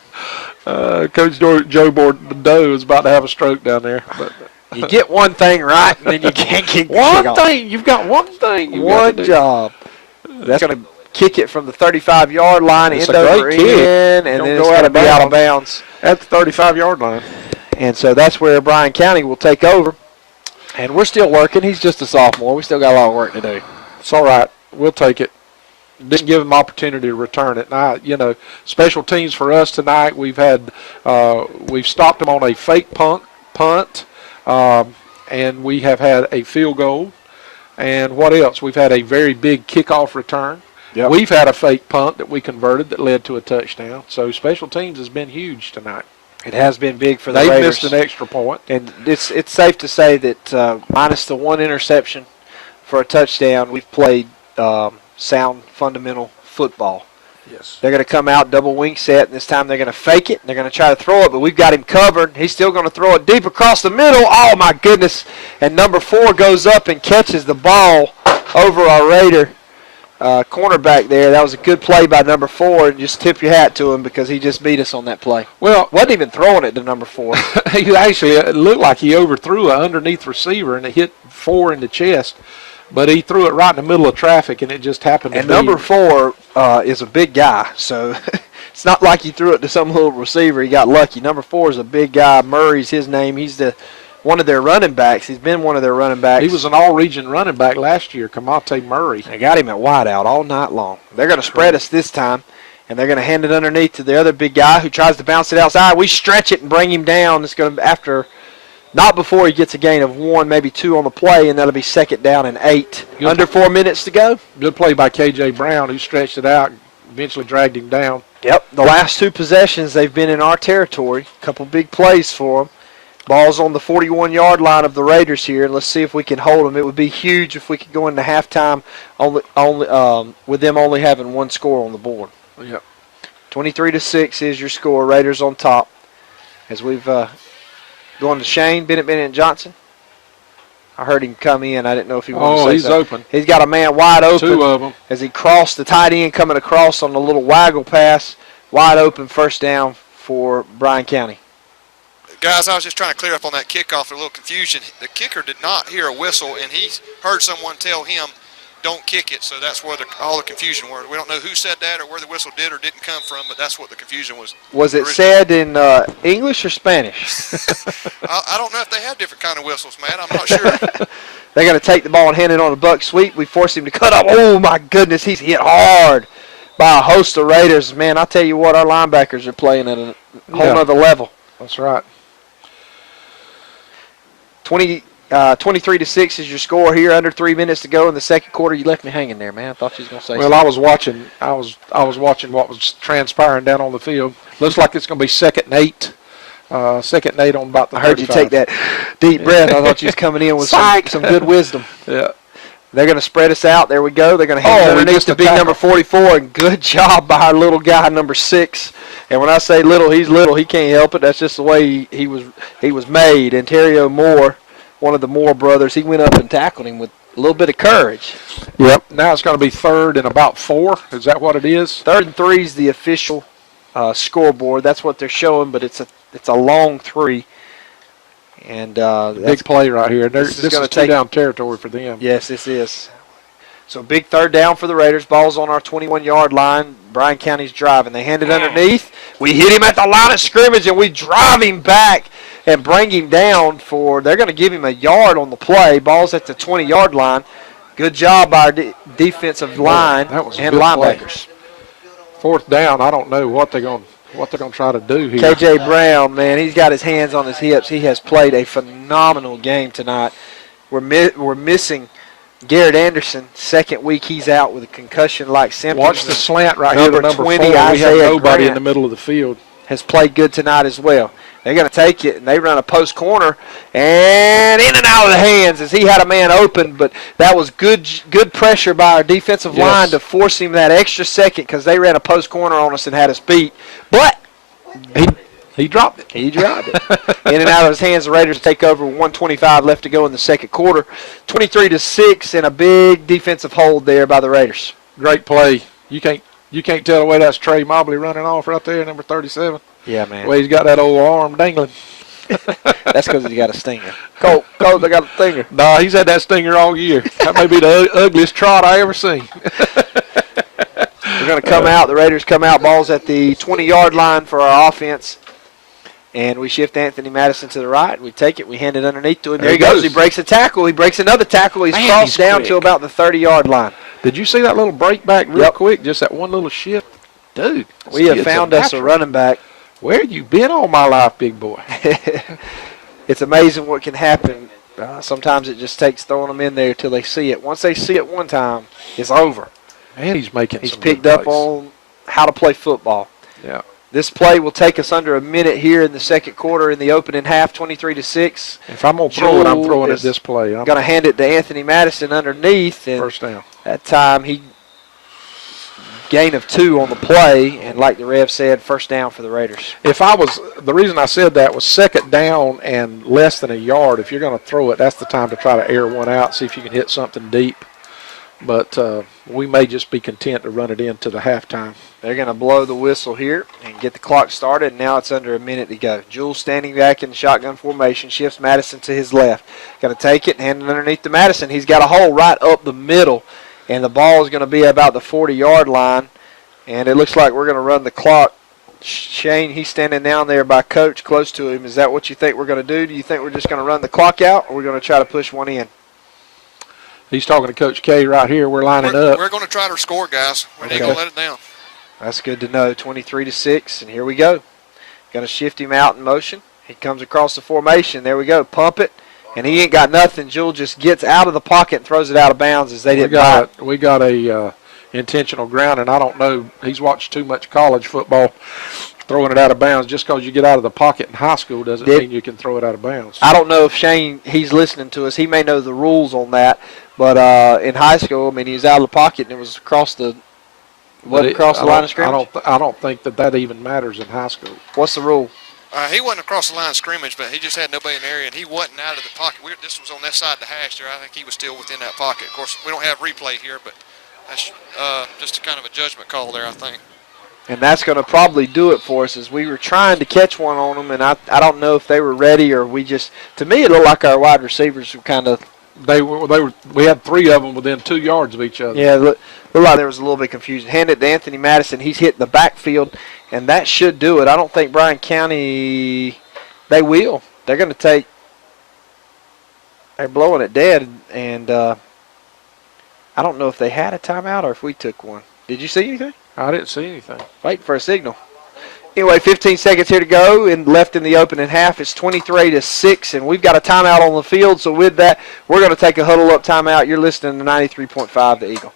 Coach Joe Bordeaux is about to have a stroke down there. But you get one thing right, and then you can't kick one thing. You've got one thing. One job. That's going to kick it from the 35-yard line, it's end over end, and then it's going to be out of bounds at the 35-yard line. And so that's where Bryan County will take over. And we're still working. He's just a sophomore. We still got a lot of work to do. It's all right. We'll take it. Didn't give him opportunity to return it. Now, special teams for us tonight. We've stopped them on a fake punt, and we have had a field goal. And what else? We've had a very big kickoff return. Yep. We've had a fake punt that we converted that led to a touchdown. So special teams has been huge tonight. It has been big for the Raiders. Raiders. They missed an extra point. And it's safe to say that minus the one interception for a touchdown, we've played sound fundamental football. Yes. They're going to come out double wing set, and this time they're going to fake it. And they're going to try to throw it, but we've got him covered. He's still going to throw it deep across the middle. Oh, my goodness. And number 4 goes up and catches the ball over our Raider cornerback there. That was a good play by number 4, and just tip your hat to him because he just beat us on that play. Well, wasn't even throwing it to number 4. It looked like he overthrew an underneath receiver, and it hit 4 in the chest. But he threw it right in the middle of traffic, and it just happened to be. And number 4 is a big guy, so it's not like he threw it to some little receiver. He got lucky. Number 4 is a big guy. Murray's his name. He's one of their running backs. He's been one of their running backs. He was an all-region running back last year, Kamate Murray. They got him at wideout all night long. They're going to spread us this time, and they're going to hand it underneath to the other big guy who tries to bounce it outside. We stretch it and bring him down. It's going to not before he gets a gain of 1, maybe 2 on the play, and that'll be second down and 8. Under 4 minutes to go. Good play by KJ Brown, who stretched it out, eventually dragged him down. Yep, the last 2 possessions, they've been in our territory. A couple big plays for them. Ball's on the 41-yard line of the Raiders here, and let's see if we can hold them. It would be huge if we could go into halftime with them only having 1 score on the board. Yep. 23-6 is your score. Raiders on top. As we've going to Shane, Bennett and Johnson. I heard him come in. I didn't know if he wanted to say he's something. open. He's got a man wide open. 2 of them. As he crossed the tight end coming across on the little waggle pass. Wide open, first down for Bryan County. Guys, I was just trying to clear up on that kickoff, a little confusion. The kicker did not hear a whistle, and he heard someone tell him, don't kick it, so that's where all the confusion was. We don't know who said that or where the whistle did or didn't come from, but that's what the confusion was. Was it said in English or Spanish? I don't know if they have different kind of whistles, man. I'm not sure. They're going to take the ball and hand it on a buck sweep. We force him to cut off. Oh, my goodness, he's hit hard by a host of Raiders. Man, I tell you what, our linebackers are playing at a whole other level. That's right. 23-6 is your score here. Under 3 minutes to go in the second quarter. You left me hanging there, man. I thought you was going to say something. Well, I was watching what was transpiring down on the field. Looks like it's going to be 2nd and 8. 2nd and 8 on about the 35. I heard you take that deep breath. I thought you was coming in with some good wisdom. Yeah. They're going to spread us out. There we go. They're going to hand it underneath to big number 44. And good job by our little guy, number 6. And when I say little, he's little. He can't help it. That's just the way he was made. Ontario Moore, one of the Moore brothers, he went up and tackled him with a little bit of courage. Yep. Now it's going to be 3rd and about 4. Is that what it is? 3rd and 3 is the official scoreboard. That's what they're showing, but it's a long 3. And big play right here. This is going to take down territory for them. Yes, this is. So big 3rd down for the Raiders. Ball's on our 21-yard line. Bryan County's driving. They hand it underneath. We hit him at the line of scrimmage, and we drive him back and bring him down they're going to give him a yard on the play. Ball's at the 20-yard line. Good job by our defensive line and linebackers. 4th down, I don't know what they're going to what they're going to try to do here. KJ Brown, man, he's got his hands on his hips. He has played a phenomenal game tonight. We're missing Garrett Anderson. Second week he's out with a concussion-like symptoms. Watch the slant right here to number 20, 4. We have Isaiah nobody Grant in the middle of the field. has played good tonight as well. They're going to take it, and they run a post corner, and in and out of the hands as he had a man open, but that was good pressure by our defensive line to force him that extra second because they ran a post corner on us and had us beat. But he dropped it. He dropped it. In and out of his hands, the Raiders take over with 1:25 left to go in the second quarter. 23-6, and a big defensive hold there by the Raiders. Great play. You can't tell the way that's Trey Mobley running off right there, number 37. Yeah, man. Well, he's got that old arm dangling. That's because he's got a stinger. Colt, they got a stinger. Nah, he's had that stinger all year. That may be the ugliest trot I ever seen. We're going to come out. The Raiders come out. Ball's at the 20-yard line for our offense. And we shift Anthony Madison to the right. We take it. We hand it underneath to him. There he goes. He breaks a tackle. He breaks another tackle. He's crossed down to about the 30-yard line. Did you see that little break back real quick? Just that one little shift? Dude. We have found us a running back. Where you been all my life, big boy? It's amazing what can happen. Sometimes it just takes throwing them in there till they see it. Once they see it one time, it's over. Man, he's picked up on how to play football. Yeah. This play will take us under a minute here in the second quarter in the opening half, 23-6. If I'm going to throw it, I'm throwing it this play. I'm going to hand it to Anthony Madison underneath. And first down. That time he gain of 2 on the play, and like the Rev said, first down for the Raiders. The reason I said that was second down and less than a yard. If you're going to throw it, that's the time to try to air one out, see if you can hit something deep. But we may just be content to run it into the halftime. They're going to blow the whistle here and get the clock started. And now it's under a minute to go. Jules standing back in shotgun formation, shifts Madison to his left. Going to take it and hand it underneath to Madison. He's got a hole right up the middle, and the ball is going to be about the 40-yard line. And it looks like we're going to run the clock. Shane, he's standing down there by Coach close to him. Is that what you think we're going to do? Do you think we're just going to run the clock out, or we're going to try to push one in? He's talking to Coach K right here. We're lining up. We're going to try to score, guys. We ain't going to let it down. That's good to know. 23-6, and here we go. Going to shift him out in motion. He comes across the formation. There we go. Pump it, and he ain't got nothing. Jewel just gets out of the pocket and throws it out of bounds as they didn't buy it. We got a intentional ground, and I don't know. He's watched too much college football. Throwing it out of bounds just because you get out of the pocket in high school doesn't mean you can throw it out of bounds. I don't know if Shane, he's listening to us. He may know the rules on that. But in high school, I mean, he was out of the pocket and it was across the line of scrimmage. I don't think that even matters in high school. What's the rule? He wasn't across the line of scrimmage, but he just had nobody in the area, and he wasn't out of the pocket. This was on that side of the hash there. I think he was still within that pocket. Of course, we don't have replay here, but that's just kind of a judgment call there, I think. And that's going to probably do it for us, as we were trying to catch one on them, and I don't know if they were ready or we just – to me, it looked like our wide receivers were kind of – We had 3 of them within 2 yards of each other. Yeah, looked like there was a little bit of confusion. Hand it to Anthony Madison. He's hitting the backfield, and that should do it. I don't think Bryan County – they will. They're going to take – they're blowing it dead, and I don't know if they had a timeout or if we took one. Did you see anything? I didn't see anything. Waiting for a signal. Anyway, 15 seconds here to go, and left in the opening half. It's 23-6, and we've got a timeout on the field. So with that, we're going to take a huddle-up timeout. You're listening to 93.5 The Eagle.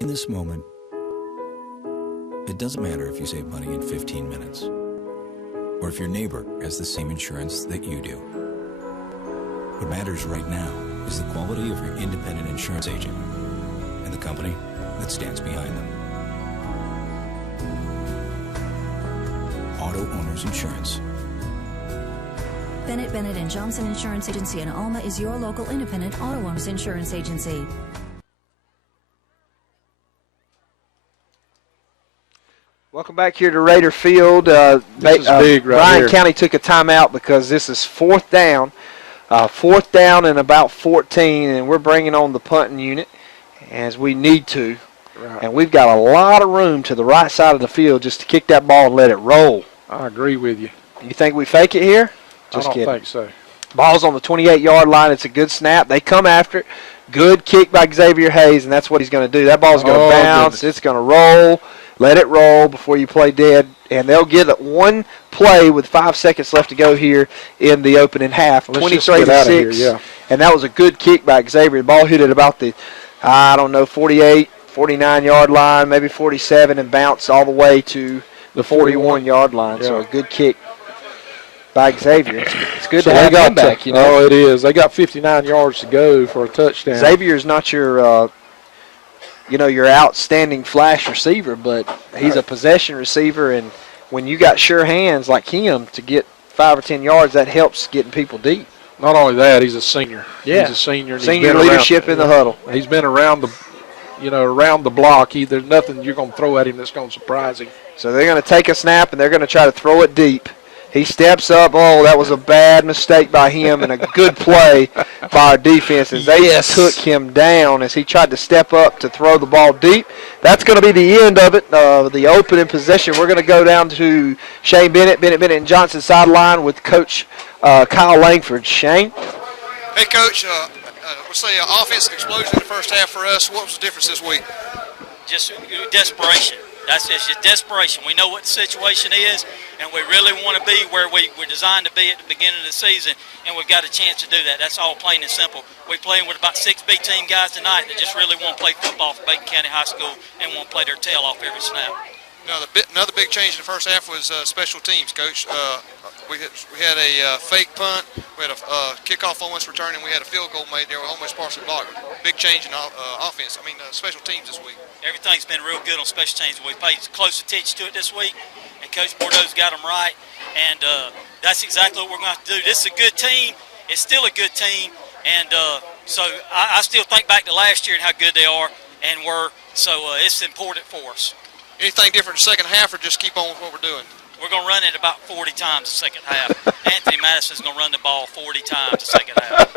In this moment, it doesn't matter if you save money in 15 minutes, or if your neighbor has the same insurance that you do. What matters right now is the quality of your independent insurance agent and the company that stands behind them. Auto Owners Insurance. Bennett & Johnson Insurance Agency in Alma is your local independent auto owners insurance agency. Welcome back here to Raider Field. This is big right Bryan here. County took a timeout because this is fourth down and about 14, and we're bringing on the punting unit as we need to. Right. And we've got a lot of room to the right side of the field just to kick that ball and let it roll. I agree with you. You think we fake it here? I don't think so. Ball's on the 28-yard line. It's a good snap. They come after it. Good kick by Xavier Hayes, and that's what he's going to do. That ball's going to bounce. Goodness. It's going to roll. Let it roll before you play dead. And they'll get one play with 5 seconds left to go here in the opening half. 23-6. Yeah. And that was a good kick by Xavier. The ball hit at about the, 48, 49-yard line, maybe 47, and bounced all the way to the 41-yard line. Yeah. So a good kick by Xavier. It's good So to they have got him back. You know? Oh, it is. They got 59 yards to go for a touchdown. Xavier's not your, your outstanding flash receiver, but he's a possession receiver, and when you got sure hands like him to get 5 or 10 yards, that helps getting people deep. Not only that, he's a senior. Yeah. He's a senior. And Senior he's been leadership in the huddle. He's been around around the block. There's nothing you're going to throw at him that's going to surprise him. So they're going to take a snap, and they're going to try to throw it deep. He steps up. Oh, that was a bad mistake by him and a good play by our defense as they took him down as he tried to step up to throw the ball deep. That's going to be the end of it, the opening possession. We're going to go down to Shane Bennett, and Johnson sideline with Coach Kyle Langford. Shane? Hey, Coach. We'll say an offensive explosion in the first half for us. What was the difference this week? Just desperation. That's just desperation. We know what the situation is, and we really want to be where we're designed to be at the beginning of the season, and we've got a chance to do that. That's all plain and simple. We're playing with about 6 B-team guys tonight that just really want to play football for Bacon County High School and want to play their tail off every snap. Now, another big change in the first half was special teams, Coach. We had a fake punt, we had a kickoff almost return, and we had a field goal made there, almost partially blocked. Big change in offense. Special teams this week. Everything's been real good on special teams. We paid close attention to it this week, and Coach Bordeaux's got them right, and that's exactly what we're going to have to do. This is a good team. It's still a good team, and so I still think back to last year and how good they are and were, so it's important for us. Anything different in the second half, or just keep on with what we're doing? We're going to run it about 40 times the second half. Anthony Madison's going to run the ball 40 times the second half.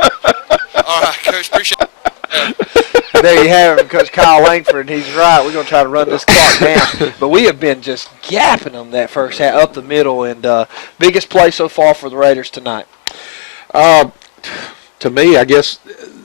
All right, Coach, appreciate it. There you have it, Coach Kyle Langford. He's right. We're going to try to run this clock down. But we have been just gapping them that first half up the middle. And biggest play so far for the Raiders tonight? To me, I guess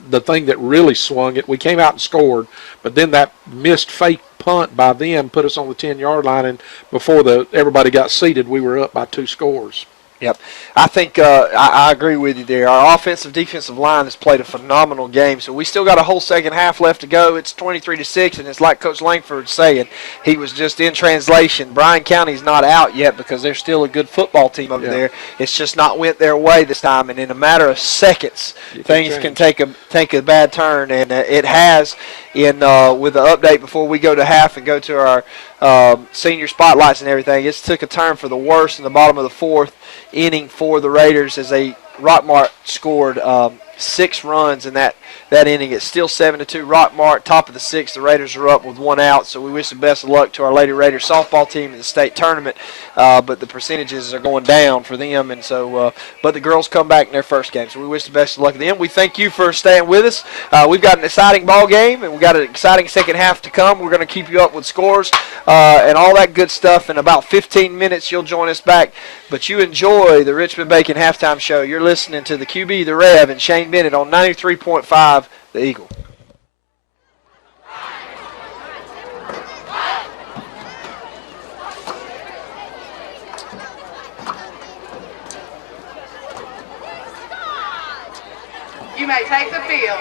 the thing that really swung it, we came out and scored, but then that missed fake punt by them put us on the 10-yard line, and before everybody got seated, we were up by 2 scores. Yep. I think I agree with you there. Our defensive line has played a phenomenal game, so we still got a whole second half left to go. It's 23-6, and it's like Coach Langford's saying. He was just in translation. Bryan County's not out yet because they're still a good football team over there. It's just not went their way this time, and in a matter of seconds, things can take a bad turn, and it has with the update before we go to half and go to our senior spotlights and everything. It took a turn for the worse in the bottom of the 4th inning for the Raiders as Rockmart scored 6 runs in that inning. It's still 7-2. Rockmart, top of the 6th. The Raiders are up with 1 out, so we wish the best of luck to our Lady Raiders softball team in the state tournament. But the percentages are going down for them, and so but the girls come back in their first game, so we wish the best of luck to them. We thank you for staying with us. We've got an exciting ball game, and we've got an exciting second half to come. We're going to keep you up with scores and all that good stuff. In about 15 minutes, you'll join us back. But you enjoy the Richmond Bacon Halftime Show. You're listening to the QB, the Rev, and Shane Bennett on 93.5, The Eagle. You may take the field.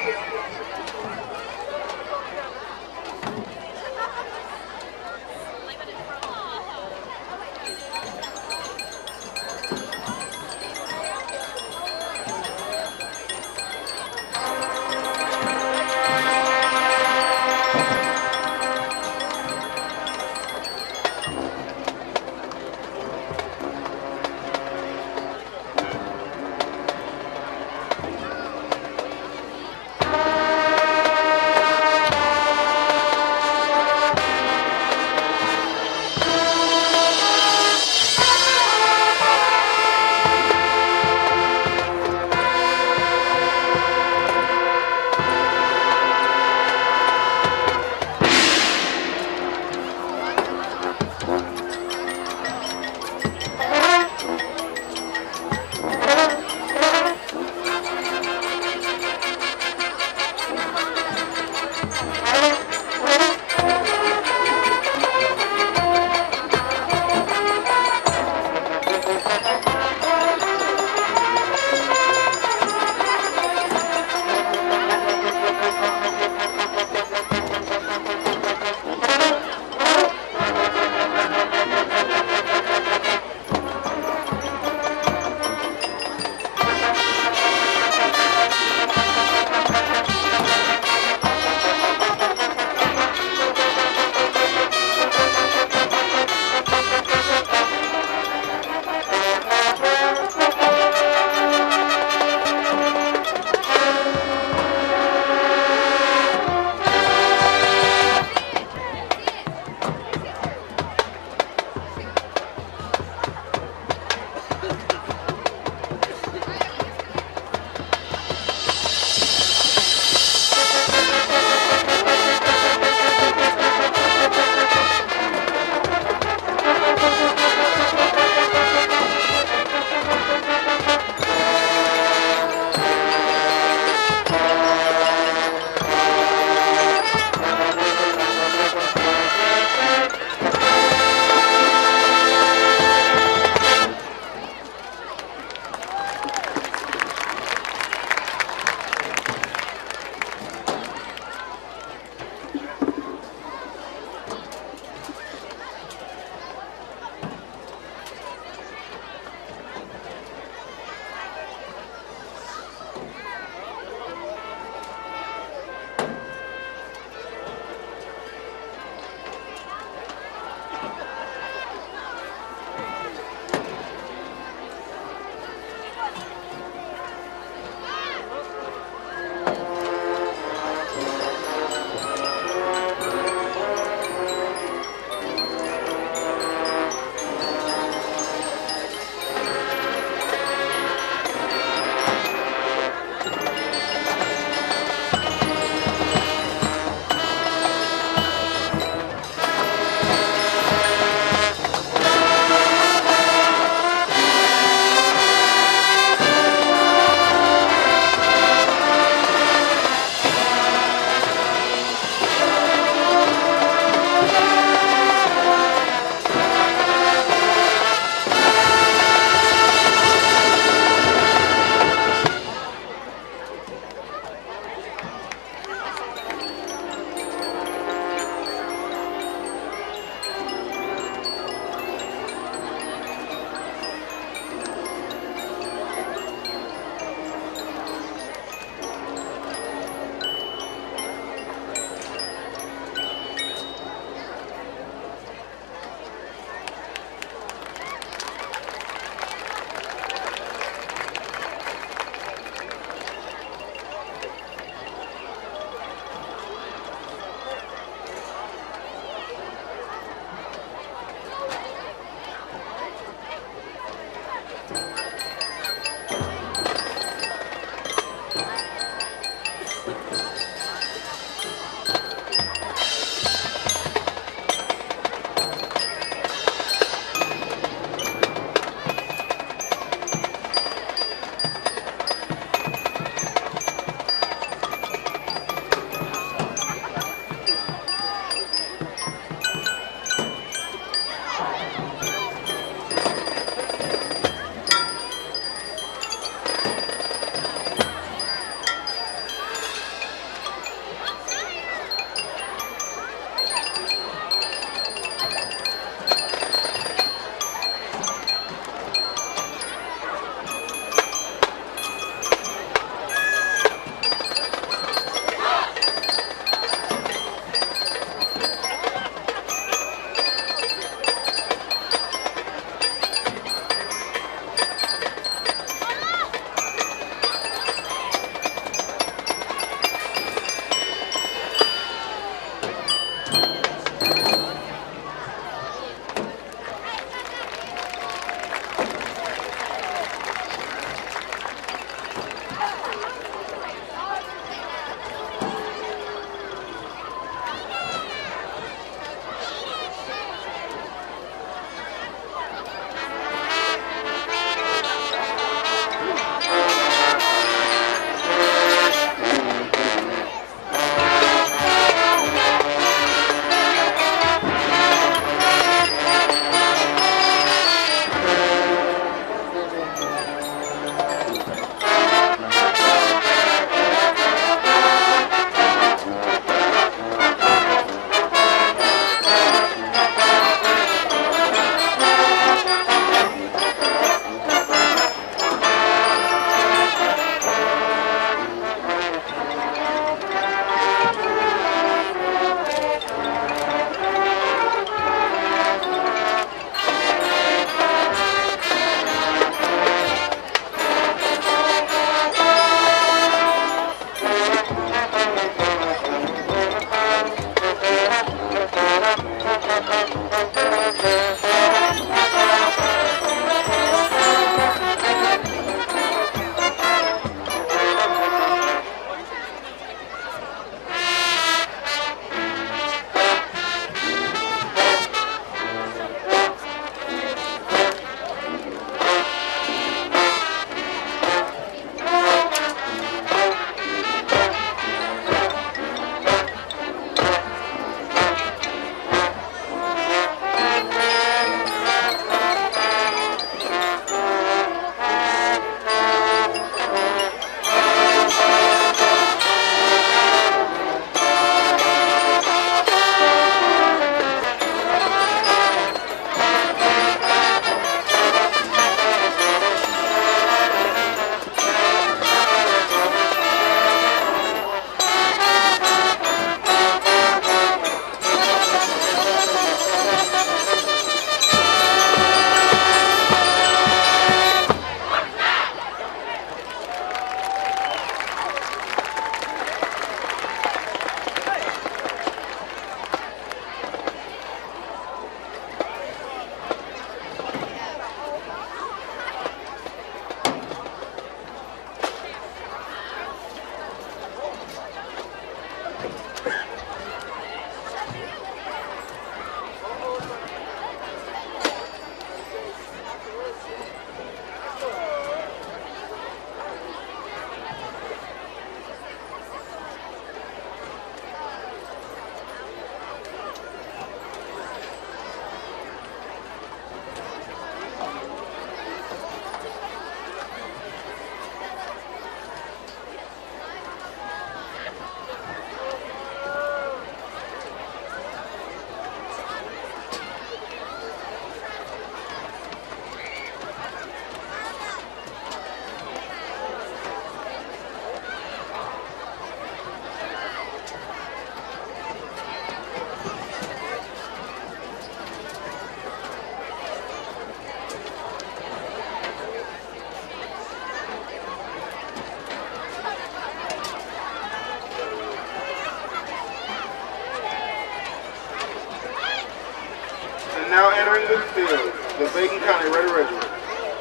preparing the field, the Bacon County Red Regiment.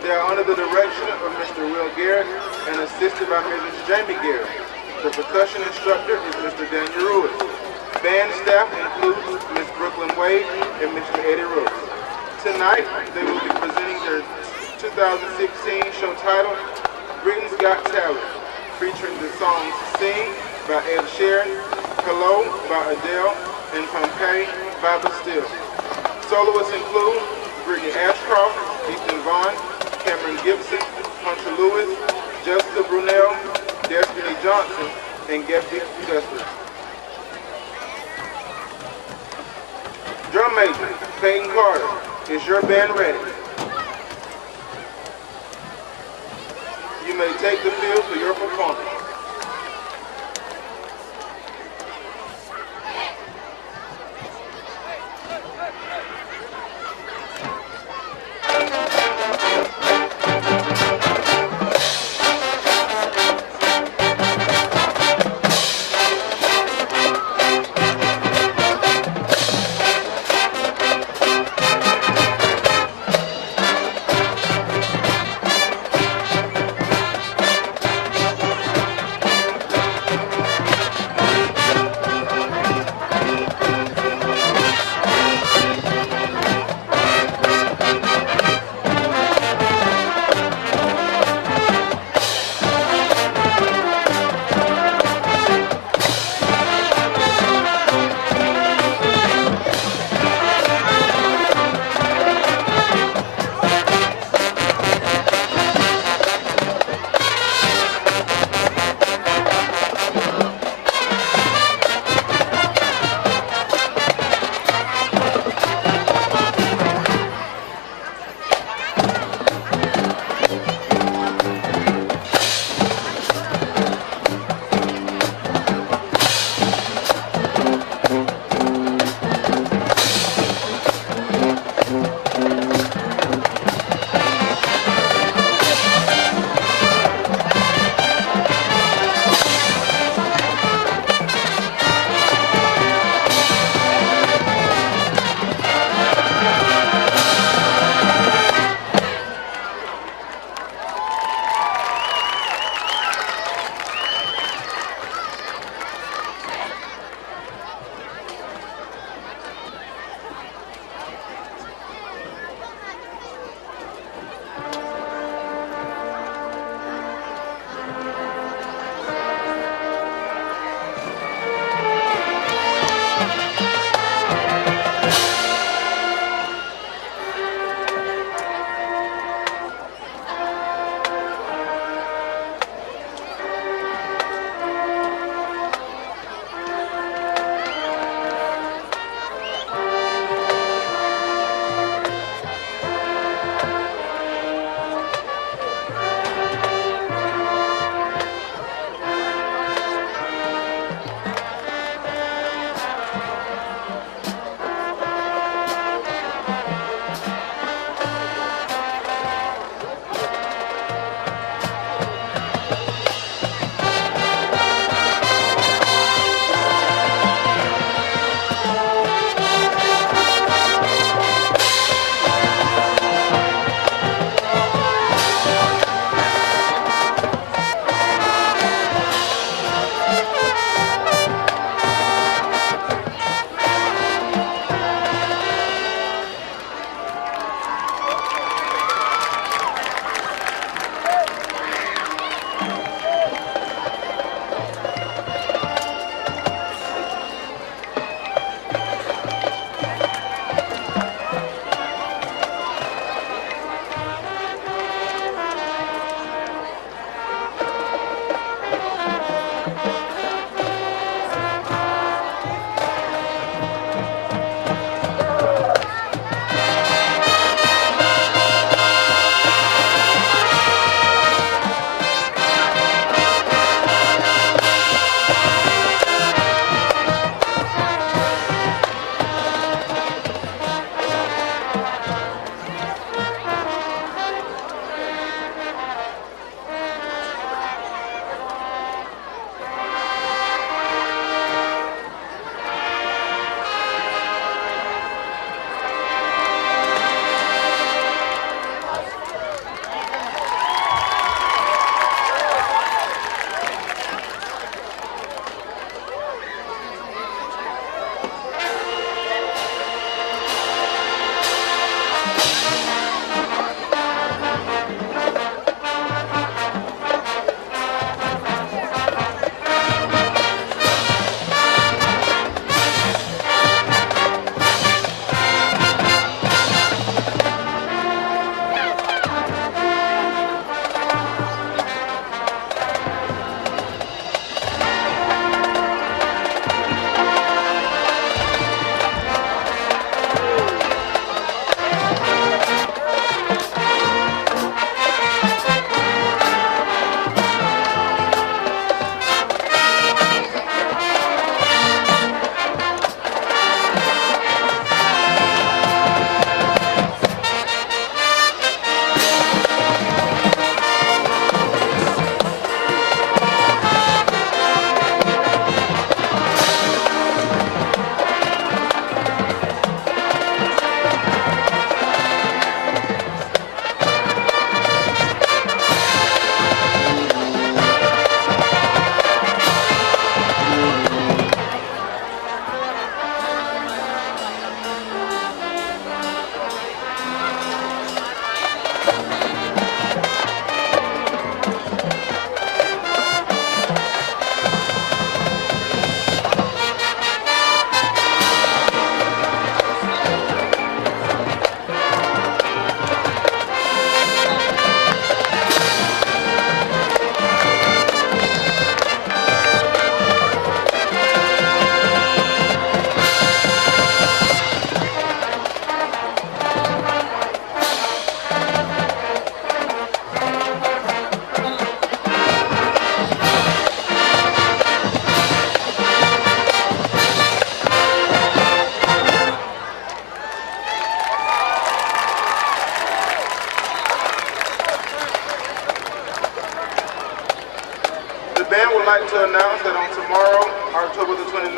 They are under the direction of Mr. Will Garrett and assisted by Mrs. Jamie Garrett. The percussion instructor is Mr. Daniel Ruiz. Band staff includes Ms. Brooklyn Wade and Mr. Eddie Ruiz. Tonight, they will be presenting their 2016 show titled, Britain's Got Talent, featuring the songs Sing by Ed Sheeran, Hello by Adele, and Pompeii by Bastille. Soloists include Brittany Ashcroft, Ethan Vaughn, Cameron Gibson, Hunter Lewis, Jessica Brunel, Destiny Johnson, and Gabby Guster. Drum major, Peyton Carter, is your band ready? You may take the field for your performance.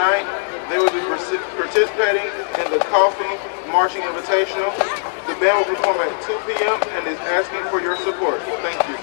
tonight. They will be participating in the Coffee Marching Invitational. The band will perform at 2 p.m. and is asking for your support. Thank you.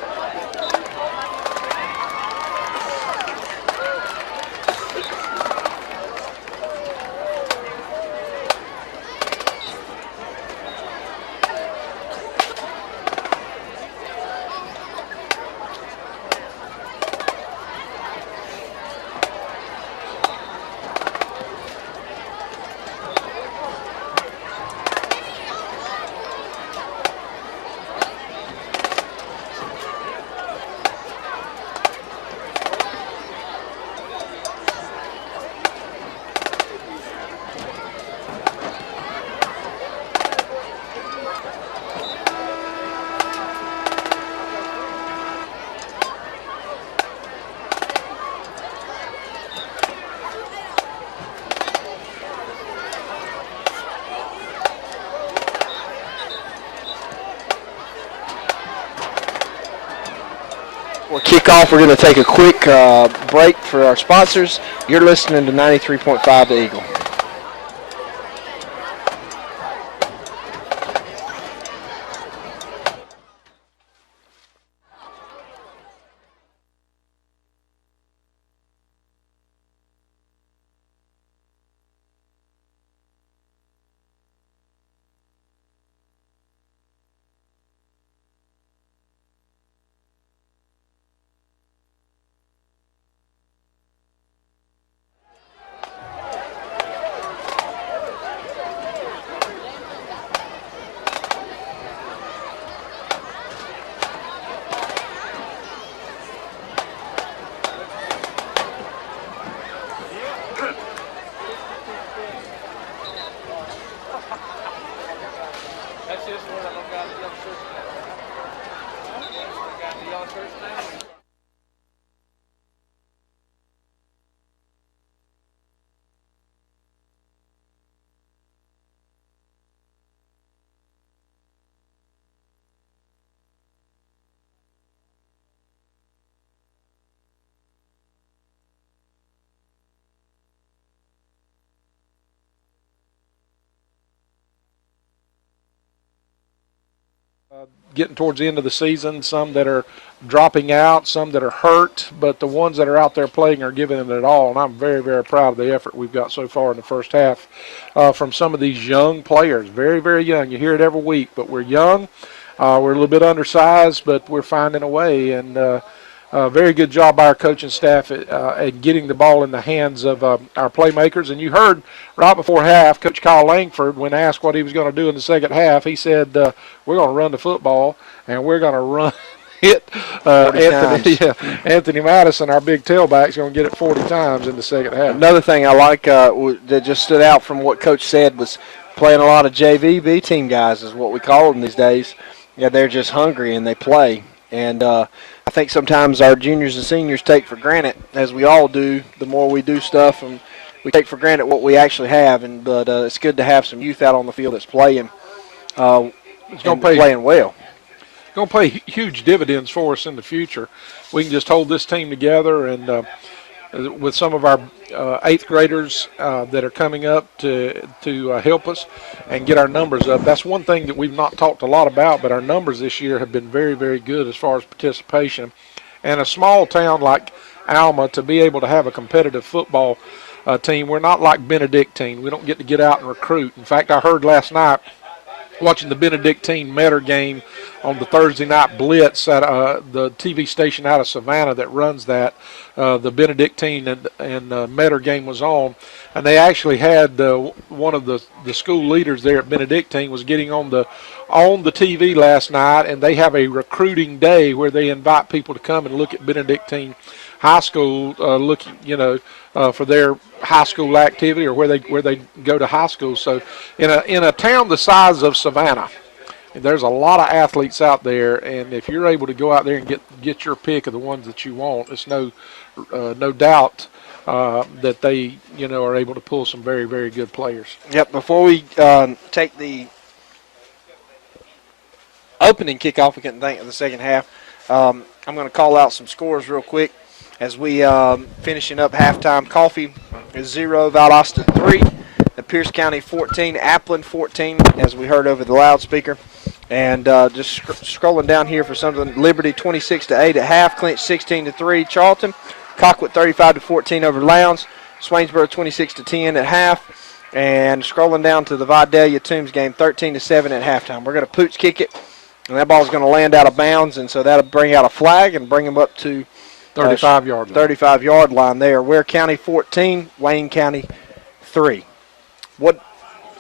For kickoff, we're going to take a quick break for our sponsors. You're listening to 93.5 The Eagle. Getting towards the end of the season, some that are dropping out, some that are hurt, but the ones that are out there playing are giving it at all, and I'm very, very proud of the effort we've got so far in the first half from some of these young players. Very, very young. You hear it every week, but we're young. We're a little bit undersized, but we're finding a way, and very good job by our coaching staff at getting the ball in the hands of our playmakers. And you heard right before half, Coach Kyle Langford, when asked what he was going to do in the second half, he said, we're going to run the football, and we're going to run hit Anthony Madison, our big tailback, is going to get it 40 times in the second half. Another thing I like that just stood out from what Coach said was playing a lot of JV, B team guys is what we call them these days. Yeah, they're just hungry, and they play. And I think sometimes our juniors and seniors take for granted, as we all do, the more we do stuff, and we take for granted what we actually have. But it's good to have some youth out on the field that's playing, playing well. It's going to pay huge dividends for us in the future. We can just hold this team together, and with some of our eighth graders that are coming up to help us and get our numbers up. That's one thing that we've not talked a lot about, but our numbers this year have been very, very good as far as participation. And a small town like Alma, to be able to have a competitive football team, we're not like Benedictine. We don't get out and recruit. In fact, I heard last night, watching the Benedictine Metter game on the Thursday night blitz at the TV station out of Savannah that runs that, the Benedictine and Metter game was on, and they actually had one of the school leaders there at Benedictine was getting on the TV last night, and they have a recruiting day where they invite people to come and look at Benedictine High School, for their high school activity or where they go to high school. So in a town the size of Savannah, there's a lot of athletes out there, and if you're able to go out there and get your pick of the ones that you want, it's no doubt that they are able to pull some very, very good players. Yep. Before we take the opening kickoff, we couldn't think of the second half. I'm going to call out some scores real quick. as we finishing up halftime. Coffee is 0, Valdosta 3, Pierce County 14, Appleton 14, as we heard over the loudspeaker. And just scrolling down here for something, Liberty 26-8 at half, Clinch 16-3, Charlton, Colquitt 35-14 over Lowndes, Swainsboro 26-10 at half, and scrolling down to the Vidalia Toombs game 13-7 at halftime. We're going to pooch kick it, and that ball's going to land out of bounds, and so that'll bring out a flag and bring them up to 35-yard line. 35-yard line there. Ware County 14, Wayne County 3. What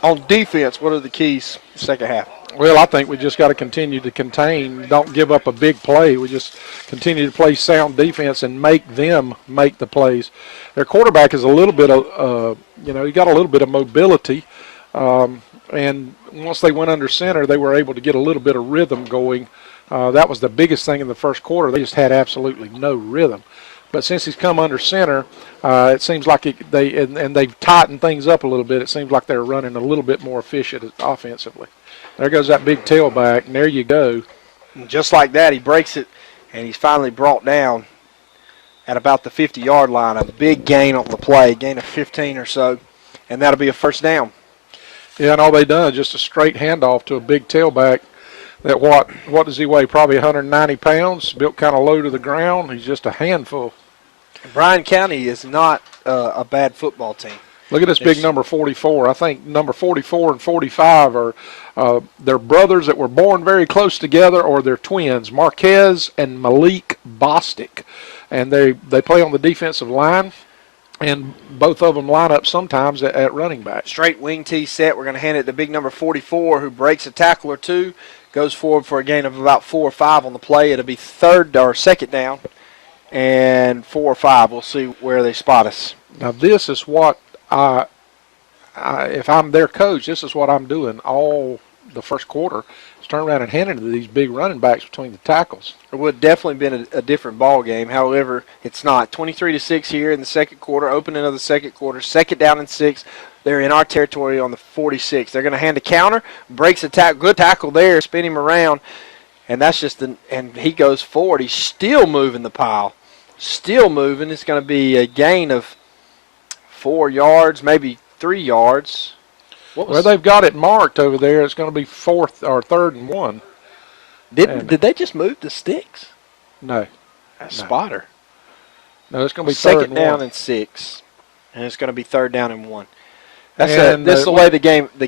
on defense? What are the keys second half? Well, I think we just got to continue to contain. Don't give up a big play. We just continue to play sound defense and make them make the plays. Their quarterback is a little bit of, he got a little bit of mobility. And once they went under center, they were able to get a little bit of rhythm going. That was the biggest thing in the first quarter. They just had absolutely no rhythm. But since he's come under center, it seems like they've tightened things up a little bit. It seems like they're running a little bit more efficient offensively. There goes that big tailback, and there you go. And just like that, he breaks it, and he's finally brought down at about the 50-yard line. A big gain on the play, gain of 15 or so, and that'll be a first down. Yeah, and all they done is just a straight handoff to a big tailback. That what does he weigh? Probably 190 pounds, built kind of low to the ground. He's just a handful. Bryan County is not a bad football team. Look at this big number 44. I think number 44 and 45 are they're brothers that were born very close together, or they're twins, Marquez and Malik Bostic. And they play on the defensive line, and both of them line up sometimes at running back. Straight wing tee set. We're going to hand it to big number 44, who breaks a tackle or two, goes forward for a gain of about 4 or 5 on the play. It'll be second down and 4 or 5. We'll see where they spot us. Now, this is what if I'm their coach, this is what I'm doing all the first quarter, is turn around and hand it to these big running backs between the tackles. It would definitely been a different ball game. However, it's not. 23-6 here in the second quarter, opening of the second quarter, second down and 6. They're in our territory on the 46. They're going to hand a counter, breaks a tackle, good tackle there, spin him around, and that's just and he goes forward. He's still moving the pile, still moving. It's going to be a gain of 4 yards, maybe 3 yards. Well, they've got it marked over there. It's going to be 4th or 3rd and 1. Did they just move the sticks? No. Spotter. No, it's going to be second down and 6, and it's going to be 3rd down and 1. This is the way the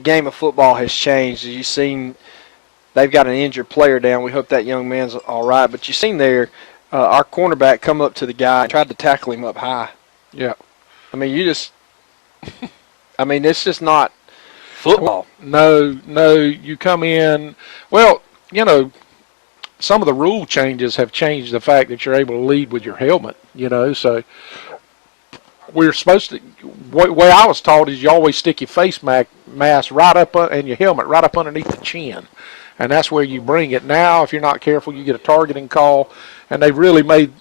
game of football has changed. You've seen they've got an injured player down. We hope that young man's all right. But you've seen there our cornerback come up to the guy and tried to tackle him up high. Yeah. I mean, it's just not football. No, you come in. Well, some of the rule changes have changed the fact that you're able to lead with your helmet, so we're supposed to, way I was taught is you always stick your face mask right up and your helmet right up underneath the chin, and that's where you bring it. Now, if you're not careful, you get a targeting call, and they've really made,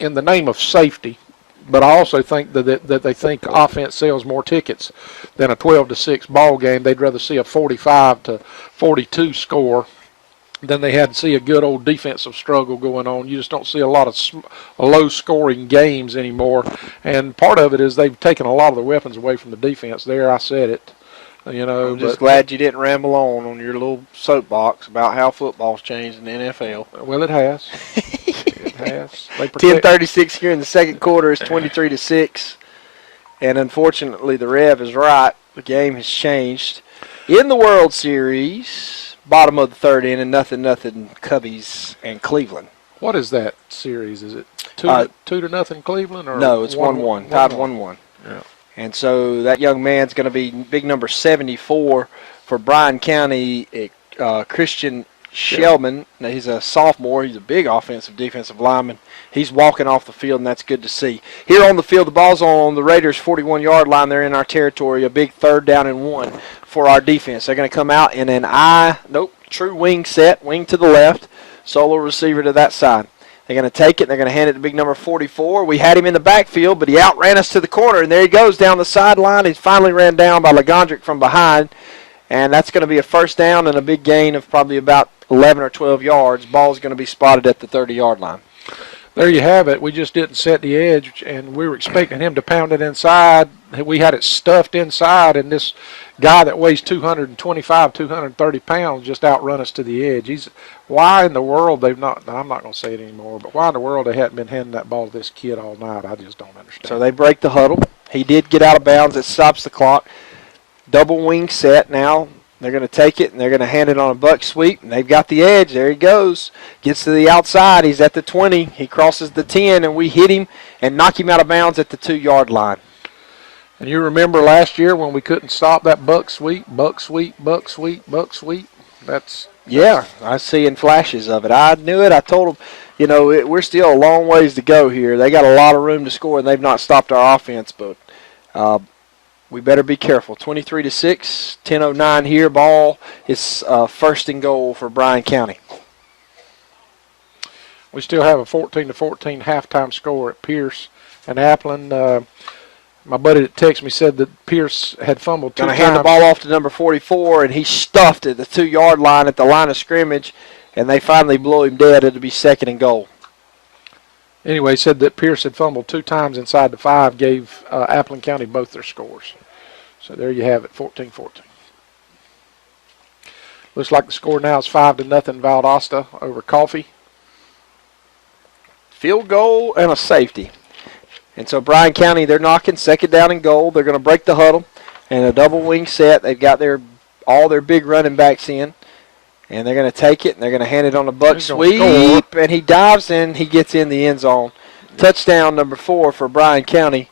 in the name of safety, but I also think that they think offense sells more tickets than a 12-6 ball game. They'd rather see a 45-42 score than they had to see a good old defensive struggle going on. You just don't see a lot of low-scoring games anymore, and part of it is they've taken a lot of the weapons away from the defense. There, I said it. I'm just glad you didn't ramble on your little soapbox about how football's changed in the NFL. Well, it has. It has. 10:36 here in the second quarter is 23-6, and unfortunately the Rev is right. The game has changed. In the World Series, bottom of the third inning, nothing, Cubbies and Cleveland. What is that series? Is it 2-0 Cleveland? Or no, it's 1-1. Tied 1-1. Yeah. And so that young man's going to be big number 74 for Bryan County, Christian Shellman. Now, he's a sophomore. He's a big defensive lineman. He's walking off the field, and that's good to see. Here on the field, the ball's on the Raiders' 41-yard line. They're in our territory, a big 3rd down and 1 for our defense. They're going to come out in an true wing set, wing to the left, solo receiver to that side. They're going to take it. They're going to hand it to big number 44. We had him in the backfield, but he outran us to the corner, and there he goes down the sideline. He's finally ran down by Legondrick from behind, and that's going to be a first down and a big gain of probably about 11 or 12 yards. Ball's going to be spotted at the 30-yard line. There you have it. We just didn't set the edge, and we were expecting him to pound it inside. We had it stuffed inside, and this guy that weighs 225, 230 pounds just outrun us to the edge. Why in the world they've not, I'm not going to say it anymore, but why in the world they hadn't been handing that ball to this kid all night, I just don't understand. So they break the huddle. He did get out of bounds. It stops the clock. Double wing set now. They're going to take it, and they're going to hand it on a buck sweep, and they've got the edge. There he goes. Gets to the outside. He's at the 20. He crosses the 10, and we hit him and knock him out of bounds at the 2-yard line. And you remember last year when we couldn't stop that buck sweep, buck sweep, buck sweep, buck sweep? Yeah, I see in flashes of it. I knew it. I told them, we're still a long ways to go here. They got a lot of room to score, and they've not stopped our offense, but we better be careful. 23-6, 10:09 here. Ball is first and goal for Bryan County. We still have a 14-14 halftime score at Pierce and Appleton. My buddy that texted me said that Pierce had fumbled 2 times. Going to hand the ball off to number 44, and he stuffed it at the 2-yard line at the line of scrimmage, and they finally blew him dead. It'll be second and goal. Anyway, he said that Pierce had fumbled 2 times inside the 5, gave Appleton County both their scores. So there you have it, 14-14. Looks like the score now is 5-0 Valdosta over Coffee. Field goal and a safety. And so Bryan County, they're knocking second down and goal. They're going to break the huddle and a double wing set. They've got all their big running backs in. And they're going to take it, and they're going to hand it on a buck sweep. And he dives in. He gets in the end zone. Touchdown number 4 for Bryan County.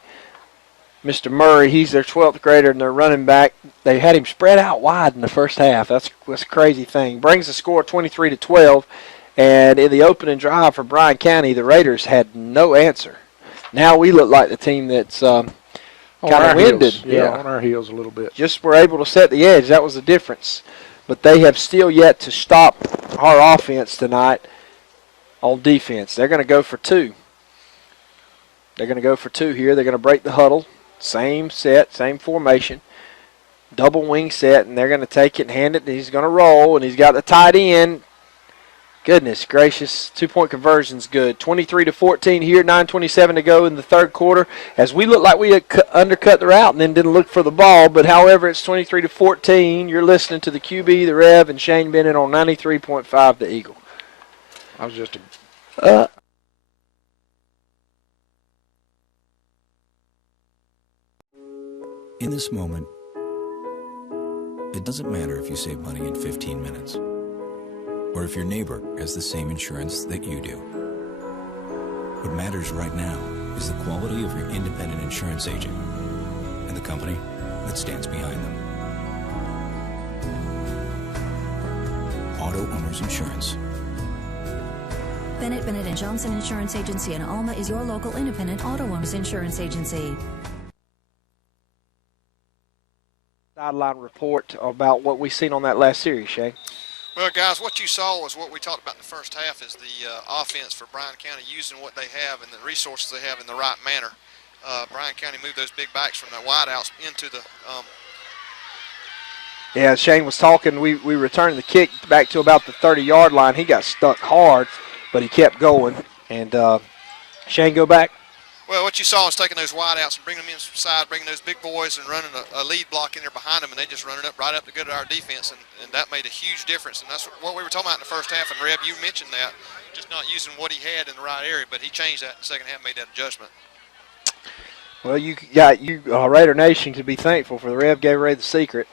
Mr. Murray, he's their 12th grader and their running back. They had him spread out wide in the first half. That's a crazy thing. Brings the score 23-12. And in the opening drive for Bryan County, the Raiders had no answer. Now we look like the team that's kind of winded. Yeah, on our heels a little bit. Just were able to set the edge. That was the difference. But they have still yet to stop our offense tonight on defense. They're going to go for 2. They're going to go for 2 here. They're going to break the huddle. Same set, same formation. Double wing set, and they're going to take it and hand it, and he's going to roll, and he's got the tight end. Goodness gracious, 2-point conversion's good. 23-14 here, 9:27 to go in the third quarter. As we look like we had undercut the route and then didn't look for the ball, but however, it's 23-14. You're listening to the QB, the Rev, and Shane Bennett on 93.5 The Eagle. I was just In this moment, it doesn't matter if you save money in 15 minutes or if your neighbor has the same insurance that you do. What matters right now is the quality of your independent insurance agent and the company that stands behind them. Auto Owners Insurance. Bennett & Johnson Insurance Agency in Alma is your local independent auto owners insurance agency. Sideline report about what we've seen on that last series, Shane. Well, guys, what you saw was what we talked about in the first half is the offense for Bryan County using what they have and the resources they have in the right manner. Bryan County moved those big backs from the wideouts into the Yeah, Shane was talking. We returned the kick back to about the 30-yard line. He got stuck hard, but he kept going. And Shane, go back. Well, what you saw was taking those wideouts and bringing them inside, bringing those big boys and running a lead block in there behind them, and they just running up right up to good at our defense, and that made a huge difference. And that's what we were talking about in the first half. And Reb, you mentioned that, just not using what he had in the right area, but he changed that in the second half, made that adjustment. Well, Raider Nation could be thankful for the Reb gave away the secret.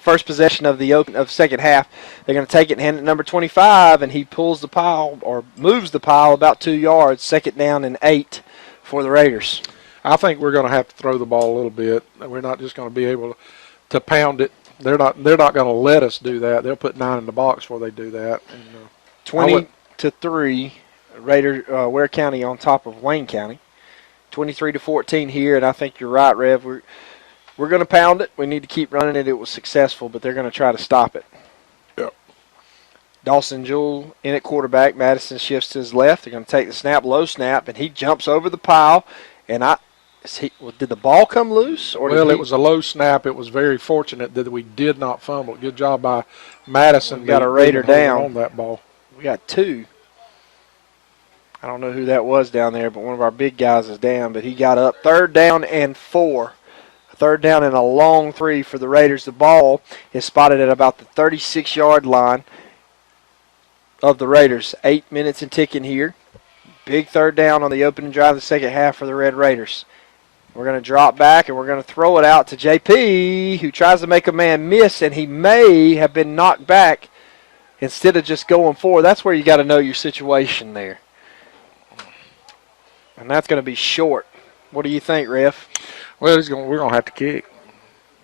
First possession of the second half, they're going to take it and hand it to number 25, and he pulls the pile or moves the pile about 2 yards. Second down and 8 for the Raiders. I think we're going to have to throw the ball a little bit. We're not just going to be able to pound it. They're not going to let us do that. They'll put 9 in the box before they do that. And, 20-3, Ware County on top of Wayne County. 23-14 here, and I think you're right, Rev. We're going to pound it. We need to keep running it. It was successful, but they're going to try to stop it. Yep. Dawson Jewell in at quarterback. Madison shifts to his left. They're going to take the snap, low snap, and he jumps over the pile. And did the ball come loose? It was a low snap. It was very fortunate that we did not fumble. Good job by Madison. We got a Raider down on that ball. We got 2. I don't know who that was down there, but one of our big guys is down, but he got up. 3rd down and 4. 3rd down and a long 3 for the Raiders. The ball is spotted at about the 36-yard line of the Raiders. 8 minutes and ticking here. Big 3rd down on the opening drive of the second half for the Red Raiders. We're going to drop back, and we're going to throw it out to JP, who tries to make a man miss, and he may have been knocked back instead of just going forward. That's where you got to know your situation there. And that's going to be short. What do you think, ref? Well, we're going to have to kick.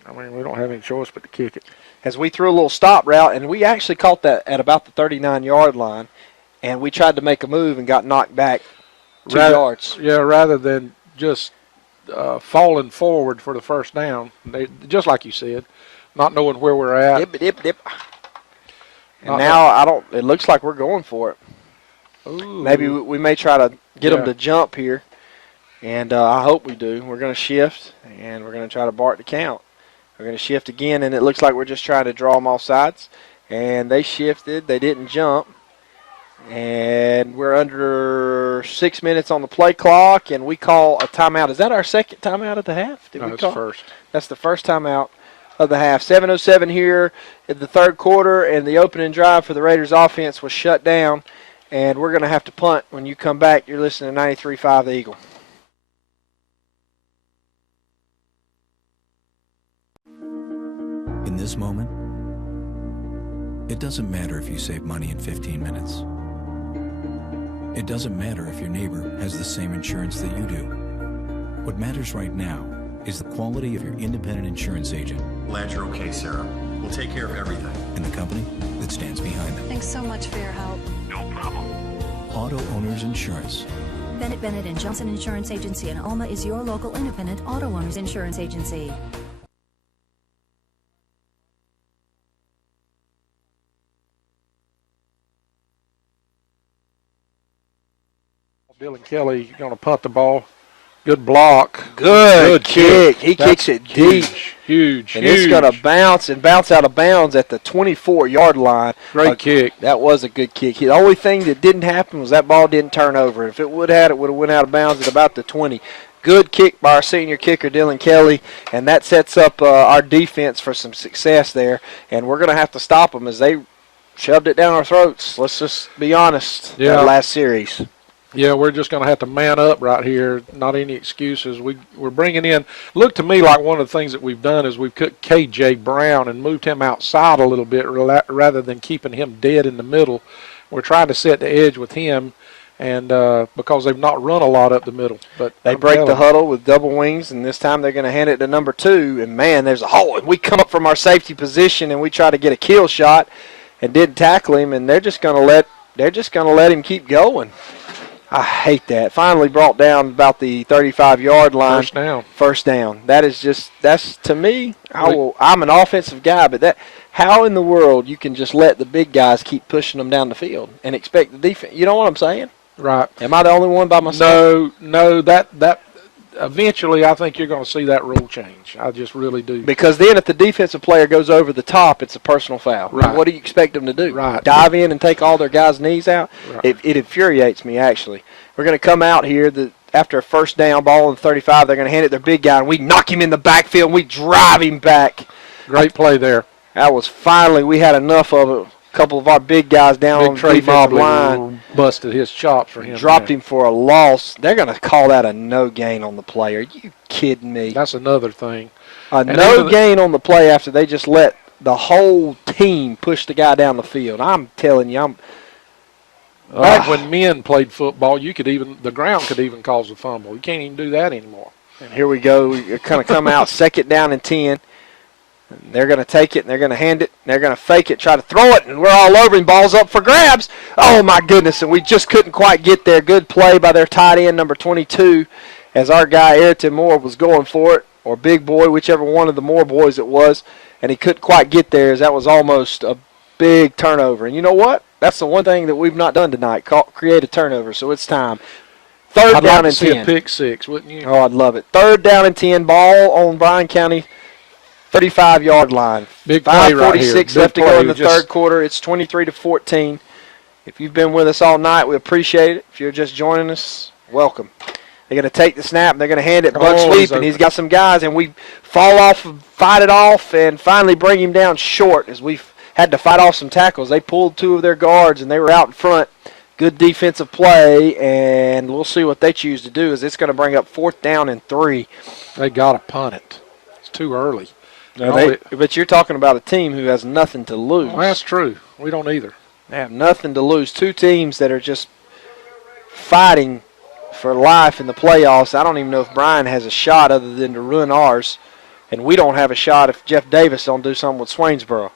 I mean, we don't have any choice but to kick it. As we threw a little stop route, and we actually caught that at about the 39-yard line, and we tried to make a move and got knocked back 2 yards. Yeah, rather than just falling forward for the first down, just like you said, not knowing where we're at. Dip. And now it looks like we're going for it. Ooh. Maybe we may try to get them to jump here, and I hope we do. We're going to shift, and we're going to try to bark the count. We're going to shift again, and it looks like we're just trying to draw them off sides. And they shifted. They didn't jump. And we're under 6 minutes on the play clock, and we call a timeout. Is that our second timeout of the half? No, it's first. That's the first timeout of the half. 7:07 here in the 3rd quarter, and the opening drive for the Raiders offense was shut down. And we're going to have to punt when you come back. You're listening to 93.5 The Eagle. In this moment, it doesn't matter if you save money in 15 minutes. It doesn't matter if your neighbor has the same insurance that you do. What matters right now is the quality of your independent insurance agent. Glad you're okay, Sarah. We'll take care of everything. And the company that stands behind them. Thanks so much for your help. No problem. Auto Owners Insurance. Bennett Bennett and Johnson Insurance Agency in Alma is your local independent auto owners insurance agency. Dylan Kelly going to punt the ball. Good block. Good kick. He kicks it deep. Huge. And it's going to bounce out of bounds at the 24-yard line. Great kick. That was a good kick. The only thing that didn't happen was that ball didn't turn over. If it would have, it would have went out of bounds at about the 20. Good kick by our senior kicker, Dylan Kelly, and that sets up our defense for some success there. And we're going to have to stop them as they shoved it down our throats. Let's just be honest. Yeah. That last series. Yeah, we're just going to have to man up right here. Not any excuses. We're bringing in, look to me like one of the things that we've done is we've put K.J. Brown and moved him outside a little bit rather than keeping him dead in the middle. We're trying to set the edge with him, and because they've not run a lot up the middle. But they break the huddle with double wings, and this time they're going to hand it to number 2. And, man, there's a hole. And we come up from our safety position, and we try to get a kill shot and didn't tackle him, and they're just going to let him keep going. I hate that. Finally brought down about the 35-yard line. First down. That's to me, I'm an offensive guy, but how in the world you can just let the big guys keep pushing them down the field and expect the defense? You know what I'm saying? Right. Am I the only one by myself? No, that eventually I think you're going to see that rule change. I just really do. Because then if the defensive player goes over the top, it's a personal foul. Right. What do you expect them to do? Right. Dive in and take all their guys' knees out? Right. It infuriates me, actually. We're going to come out here after a first down ball in 35. They're going to hand it their big guy, and we knock him in the backfield, and we drive him back. Great play there. That was finally, we had enough of it. A couple of our big guys down on the defensive line. Busted his chops for him. Dropped him for a loss. They're going to call that a no gain on the play. Are you kidding me? That's another thing. No gain on the play after they just let the whole team push the guy down the field. I'm telling you, back when men played football, the ground could even cause a fumble. You can't even do that anymore. And here we go. We're going to come out 2nd down and 10. And they're going to take it, and they're going to hand it, and they're going to fake it, try to throw it, and we're all over him. Ball's up for grabs. Oh, my goodness, and we just couldn't quite get there. Good play by their tight end, number 22, as our guy, Ayrton Moore, was going for it, or Big Boy, whichever one of the Moore boys it was, and he couldn't quite get there as that was almost a big turnover. And you know what? That's the one thing that we've not done tonight, create a turnover, so it's time. Third down and 10. I'd like to see a pick six, wouldn't you? Oh, I'd love it. 3rd down and 10, ball on Bryan County 35-yard line. Big play right here. 5:46 left to go in the 3rd quarter. It's 23-14 If you've been with us all night, we appreciate it. If you're just joining us, welcome. They're going to take the snap, and they're going to hand it to Bud Sleep, and he's got some guys, and we fall off and fight it off and finally bring him down short as we've had to fight off some tackles. They pulled 2 of their guards, and they were out in front. Good defensive play, and we'll see what they choose to do as it's going to bring up 4th down and 3. They got to punt it. It's too early. But you're talking about a team who has nothing to lose. Well, that's true. We don't either. They have nothing to lose. 2 teams that are just fighting for life in the playoffs. I don't even know if Bryan has a shot other than to ruin ours, and we don't have a shot if Jeff Davis don't do something with Swainsboro.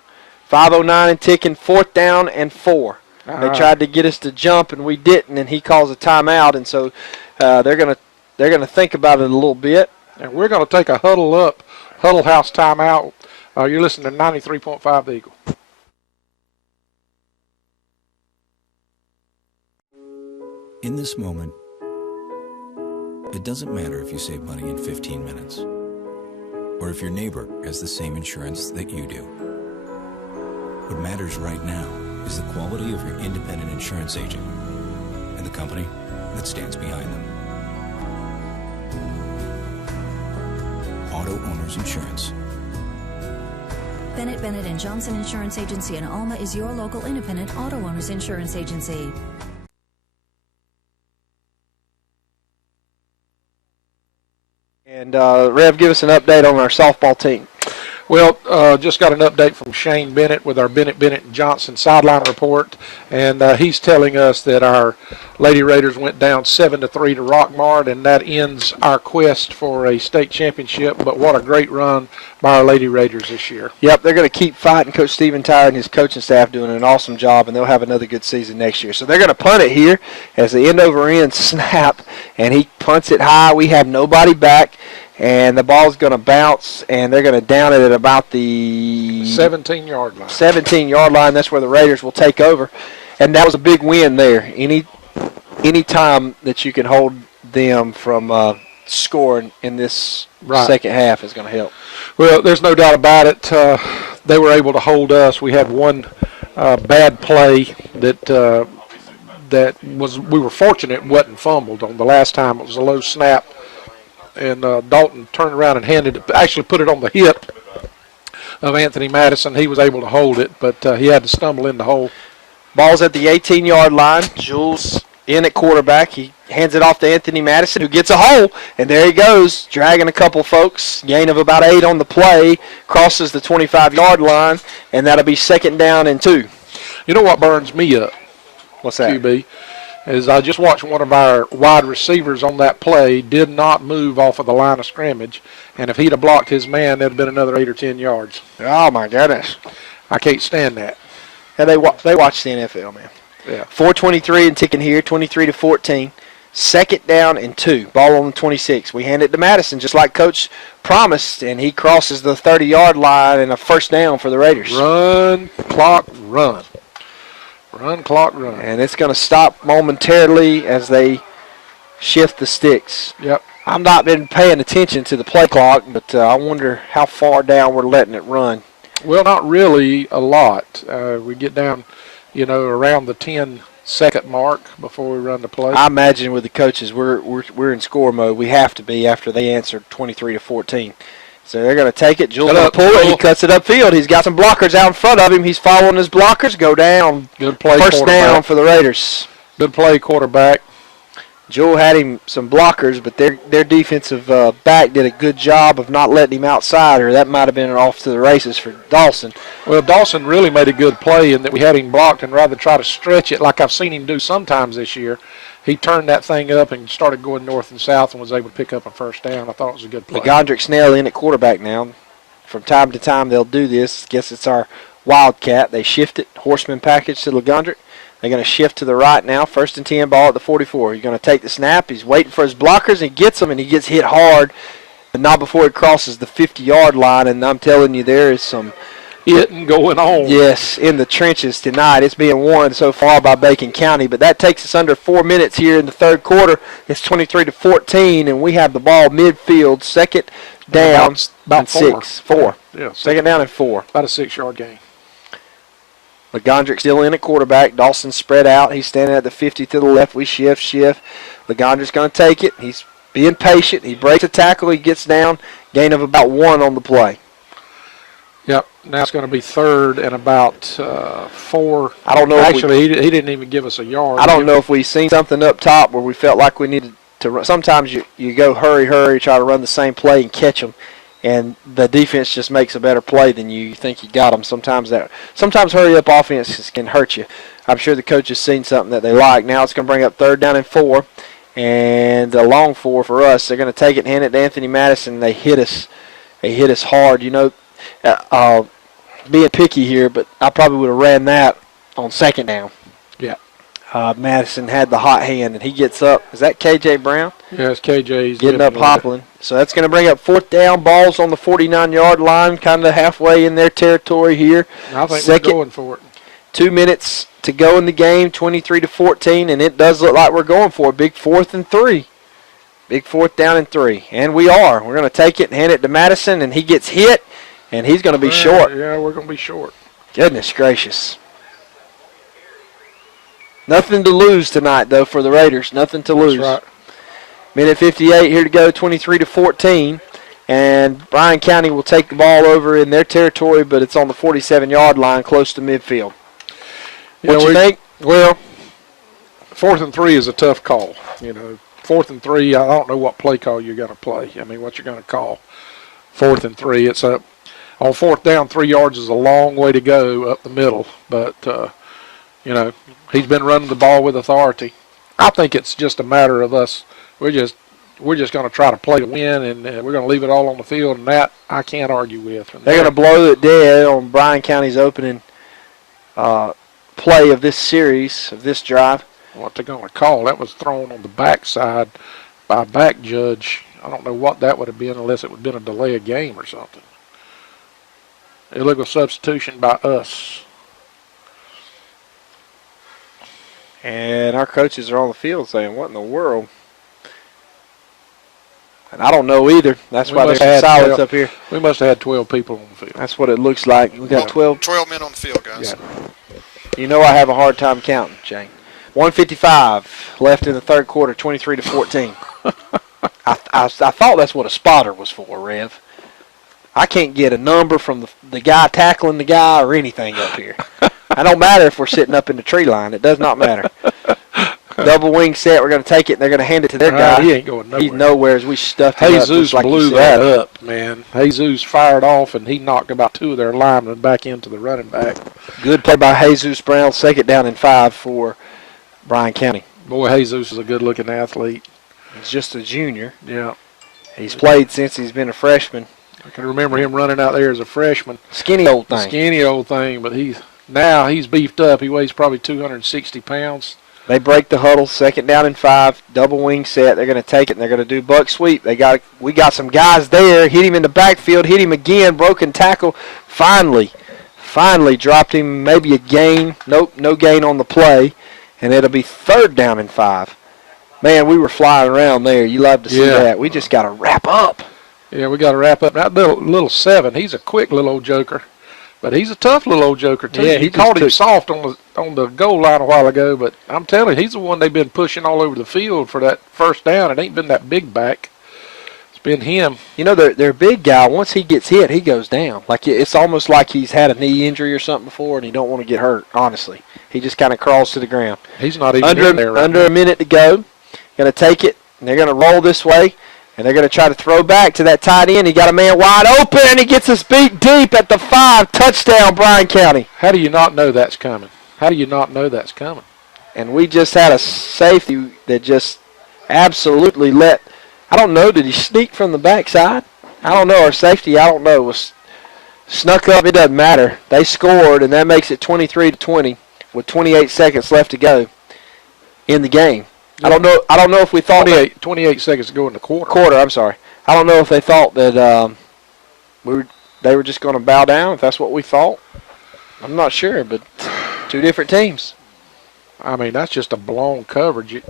5:09 and ticking, 4th down and 4. They tried to get us to jump, and we didn't, and he calls a timeout, and so they're gonna think about it a little bit. And we're going to take a huddle house timeout. You're listening to 93.5 The Eagle. In this moment, it doesn't matter if you save money in 15 minutes or if your neighbor has the same insurance that you do. What matters right now is the quality of your independent insurance agent and the company that stands behind them. Auto Owners Insurance. Bennett and Johnson Insurance Agency in Alma is your local independent auto owners insurance agency. And Rev, give us an update on our softball team. Well, just got an update from Shane Bennett with our Bennett and Johnson sideline report, and he's telling us that our Lady Raiders went down 7-3 to Rockmart, and that ends our quest for a state championship. But what a great run by our Lady Raiders this year. Yep, they're going to keep fighting. Coach Stephen Tyre and his coaching staff doing an awesome job, and they'll have another good season next year. So they're going to punt it here as the end-over-end snap, and he punts it high. We have nobody back. And the ball's going to bounce, and they're going to down it at about the 17-yard line. 17-yard line. That's where the Raiders will take over. And that was a big win there. Any time that you can hold them from scoring in this second half is going to help. Well, there's no doubt about it. They were able to hold us. We had one bad play that we were fortunate it wasn't fumbled on the last time. It was a low snap. And Dalton turned around and actually put it on the hip of Anthony Madison. He was able to hold it, but he had to stumble in the hole. Ball's at the 18-yard line. Jules in at quarterback. He hands it off to Anthony Madison, who gets a hole, and there he goes, dragging a couple folks. Gain of about 8 on the play. Crosses the 25-yard line, and that'll be 2nd down and 2. You know what burns me up? What's that? QB. Is I just watched one of our wide receivers on that play did not move off of the line of scrimmage, and if he'd have blocked his man, there'd have been another 8 or 10 yards. Oh, my goodness. I can't stand that. Yeah, they watch the NFL, man. Yeah. 4:23 and ticking here, 23-14. 2nd down and 2. Ball on the 26. We hand it to Madison, just like Coach promised, and he crosses the 30-yard line and a 1st down for the Raiders. Run, clock, run. Run, clock, run. And it's going to stop momentarily as they shift the sticks. Yep. I've not been paying attention to the play clock, but I wonder how far down we're letting it run. Well, not really a lot. We get down, around the 10-second mark before we run the play. I imagine with the coaches, we're in score mode. We have to be after they answered 23-14. So they're going to take it. Jules going to pull it. He cuts it upfield. He's got some blockers out in front of him. He's following his blockers. Go down. Good play, 1st down for the Raiders. Good play, quarterback. Jewel had him some blockers, but their defensive back did a good job of not letting him outside, or that might have been off to the races for Dawson. Well, Dawson really made a good play in that we had him blocked, and rather than try to stretch it like I've seen him do sometimes this year, he turned that thing up and started going north and south and was able to pick up a 1st down. I thought it was a good play. LeGondrick Snell in at quarterback now. From time to time they'll do this. Guess it's our Wildcat. They shift it, horseman package to LeGondrick. They're going to shift to the right now. 1st and 10, ball at the 44. He's going to take the snap. He's waiting for his blockers. He gets them, and he gets hit hard, but not before he crosses the 50-yard line. And I'm telling you, there is some hitting going on. Yes, in the trenches tonight. It's being won so far by Bacon County, but that takes us under 4 minutes here in the 3rd quarter. It's 23-14, and we have the ball midfield, 2nd down, about 4. 4. Yeah, 2nd down and 4. About a 6-yard gain. Legondrick still in at quarterback. Dawson spread out. He's standing at the 50 to the left. We shift. Legondrick's going to take it. He's being patient. He breaks a tackle. He gets down. Gain of about 1 on the play. Yep. Now it's going to be 3rd and about 4. I don't know. Actually, he didn't even give us a yard. I don't know if we've seen something up top where we felt like we needed to run. Sometimes you go hurry, try to run the same play and catch them, and the defense just makes a better play than you think you got them. Sometimes hurry up offenses can hurt you. I'm sure the coach has seen something that they like. Now it's going to bring up 3rd down and 4, and a long 4 for us. They're going to take it and hand it to Anthony Madison. They hit us hard. You know, being picky here, but I probably would have ran that on 2nd down. Yeah. Madison had the hot hand, and he gets up. Is that K.J. Brown? Yeah, it's K.J. He's getting up, hoppling. So that's going to bring up 4th down. Balls on the 49-yard line, kind of halfway in their territory here. I think we're going for it. 2 minutes to go in the game, 23-14, and it does look like we're going for a big 4th and 3. Big 4th down and 3. And we are. We're going to take it and hand it to Madison, and he gets hit, and he's going to be short. Yeah, we're going to be short. Goodness gracious. Nothing to lose tonight, though, for the Raiders. Nothing to lose. That's right. Minute 58 here to go, 23-14. And Bryan County will take the ball over in their territory, but it's on the 47-yard line close to midfield. What do you think? Well, 4th and 3 is a tough call. You know, 4th and 3, I don't know what play call you're going to play. I mean, what you're going to call. 4th and 3, it's on 4th down, 3 yards is a long way to go up the middle. But, you know, he's been running the ball with authority. I think it's just a matter of us. We're just going to try to play to win, and we're going to leave it all on the field, and that I can't argue with. They're going to blow it dead on Bryan County's opening play of this series, of this drive. What they're going to call, that was thrown on the backside by a back judge. I don't know what that would have been unless it would have been a delay of game or something. Illegal substitution by us. And our coaches are on the field saying, what in the world? And I don't know either. That's why there's silence up here. We must have had 12 people on the field. That's what it looks like. We got 12 men on the field, guys. Yeah. You know I have a hard time counting, Jane. 1:55 left in the 3rd quarter, 23-14. I thought that's what a spotter was for, Rev. I can't get a number from the guy tackling the guy or anything up here. It don't matter if we're sitting up in the tree line. It does not matter. Double wing set. We're going to take it, and they're going to hand it to their guy. He ain't going nowhere. He's nowhere as we stuffed him up. Jesus like blew that up, man. Jesus fired off, and he knocked about 2 of their linemen back into the running back. Good play by Jesus Brown. 2nd down and 5 for Bryan County. Boy, Jesus is a good-looking athlete. He's just a junior. Yeah. He's played since he's been a freshman. I can remember him running out there as a freshman. Skinny old thing. But he's beefed up. He weighs probably 260 pounds. They break the huddle, 2nd down and 5, double wing set. They're going to take it, and they're going to do buck sweep. We got some guys there. Hit him in the backfield, hit him again, broken tackle. Finally dropped him, maybe a gain. Nope, no gain on the play, and it'll be 3rd down and 5. Man, we were flying around there. You love to see that. We just got to wrap up. Yeah, we got to wrap up. That little 7, he's a quick little old joker. But he's a tough little old joker, too. Yeah, he caught him soft on the goal line a while ago, but I'm telling you, he's the one they've been pushing all over the field for that 1st down. It ain't been that big back. It's been him. You know, their big guy, once he gets hit, he goes down. Like it's almost like he's had a knee injury or something before, and he don't want to get hurt, honestly. He just kind of crawls to the ground. He's not even in there right Under now. a minute to go. Going to take it, and they're going to roll this way. And they're going to try to throw back to that tight end. He got a man wide open, and he gets us beat deep at the 5. Touchdown, Bryan County. How do you not know that's coming? And we just had a safety that just absolutely I don't know, did he sneak from the backside? I don't know. Our safety, I don't know, was snuck up. It doesn't matter. They scored, and that makes it 23-20 with 28 seconds left to go in the game. I don't know if we thought 28 seconds to go in the quarter. I don't know if they thought that they were just going to bow down, if that's what we thought. I'm not sure, but 2 different teams. I mean, that's just a blown coverage.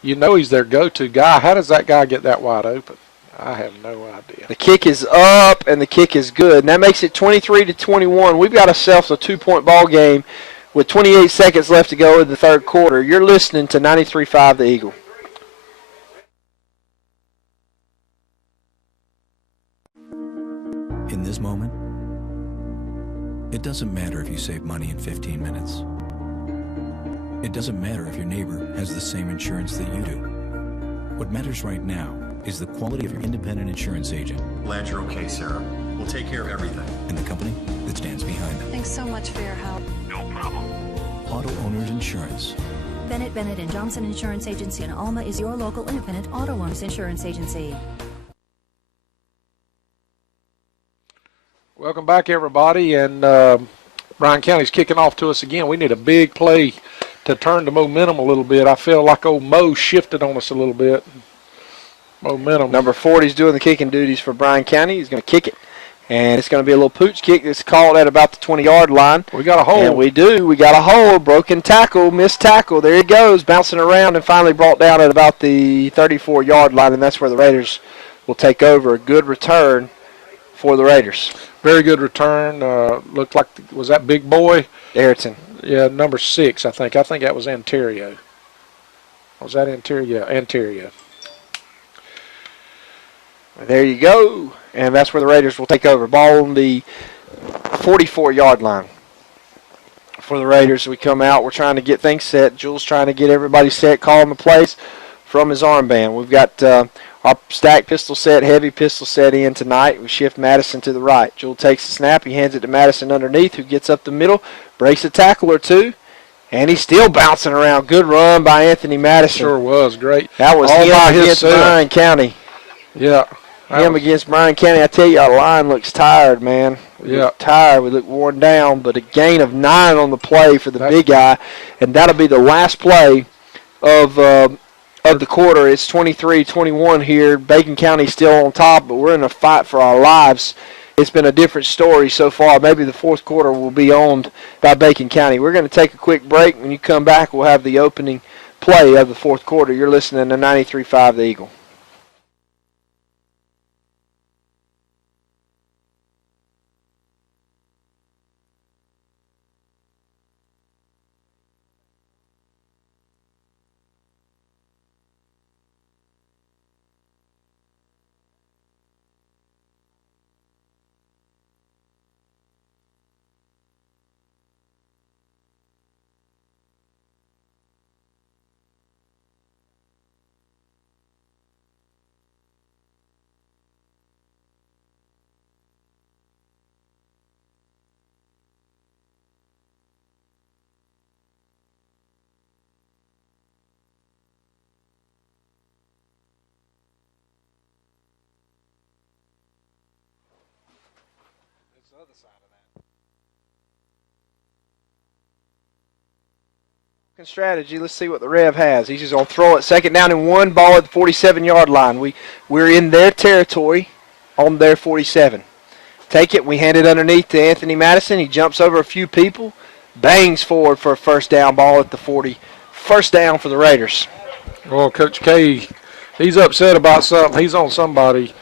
You know he's their go-to guy. How does that guy get that wide open? I have no idea. The kick is up, and the kick is good. And that makes it 23-21. We've got ourselves a 2-point ball game with 28 seconds left to go in the third quarter. You're listening to 93.5 The Eagle. In this moment, it doesn't matter if you save money in 15 minutes. It doesn't matter if your neighbor has the same insurance that you do. What matters right now is the quality of your independent insurance agent. Glad you're okay, Sarah. We'll take care of everything. And the company that stands behind them. Thanks so much for your help. No problem. Auto Owners Insurance. Bennett and Johnson Insurance Agency in Alma is your local independent auto owners insurance agency. Welcome back, everybody, and Bryan County's kicking off to us again. We need a big play to turn the momentum a little bit. I feel like old Mo shifted on us a little bit. Momentum. Number 40 is doing the kicking duties for Bryan County. He's going to kick it, and it's going to be a little pooch kick that's called at about the 20-yard line. We got a hole. And we do. We got a hole. Broken tackle, missed tackle. There he goes, bouncing around and finally brought down at about the 34-yard line, and that's where the Raiders will take over. A good return for the Raiders. Very good return. Looked like, was that big boy? Ayrton. Yeah, number 6, I think. I think that was Ontario. Was that Ontario? Yeah, Ontario. There you go. And that's where the Raiders will take over. Ball on the 44-yard line. For the Raiders, we come out. We're trying to get things set. Jules trying to get everybody set, calling the plays from his armband. We've got our stack pistol set, heavy pistol set in tonight. We shift Madison to the right. Jewel takes the snap. He hands it to Madison underneath, who gets up the middle, breaks a tackle or two, and he's still bouncing around. Good run by Anthony Madison. Sure was. Great. That was all him by against himself. Bryan County. Yeah. Him against Bryan County. I tell you, our line looks tired, man. We Yeah. look tired. We look worn down, but a gain of 9 on the play for the big guy, and that'll be the last play of the quarter. It's 23-21 here. Bacon County still on top, but we're in a fight for our lives. It's been a different story so far. Maybe the fourth quarter will be owned by Bacon County. We're going to take a quick break. When you come back, we'll have the opening play of the fourth quarter. You're listening to 93.5 The Eagle. Strategy. Let's see what the Rev has. He's just going to throw it. Second down and 1, ball at the 47-yard line. We're in their territory on their 47. Take it. We hand it underneath to Anthony Madison. He jumps over a few people, bangs forward for a first down, ball at the 40. First down for the Raiders. Well, Coach K, he's upset about something. He's on somebody.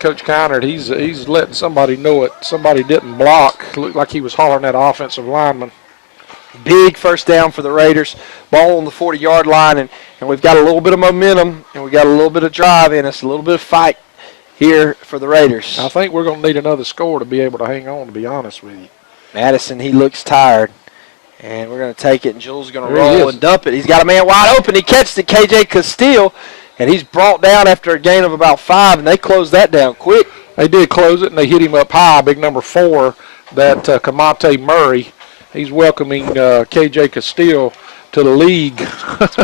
Coach Kynard, he's letting somebody know it. Somebody didn't block. Looked like he was hollering at offensive lineman. Big first down for the Raiders. Ball on the 40-yard line, and we've got a little bit of momentum, and we've got a little bit of drive in us, a little bit of fight here for the Raiders. I think we're going to need another score to be able to hang on, to be honest with you. Madison, he looks tired, and we're going to take it, and Jules is going to roll and dump it. He's got a man wide open. He catches it, KJ Castile, and he's brought down after a gain of about 5, and they closed that down quick. They did close it, and they hit him up high, big number 4, that Kamate Murray. He's welcoming KJ Castile to the league.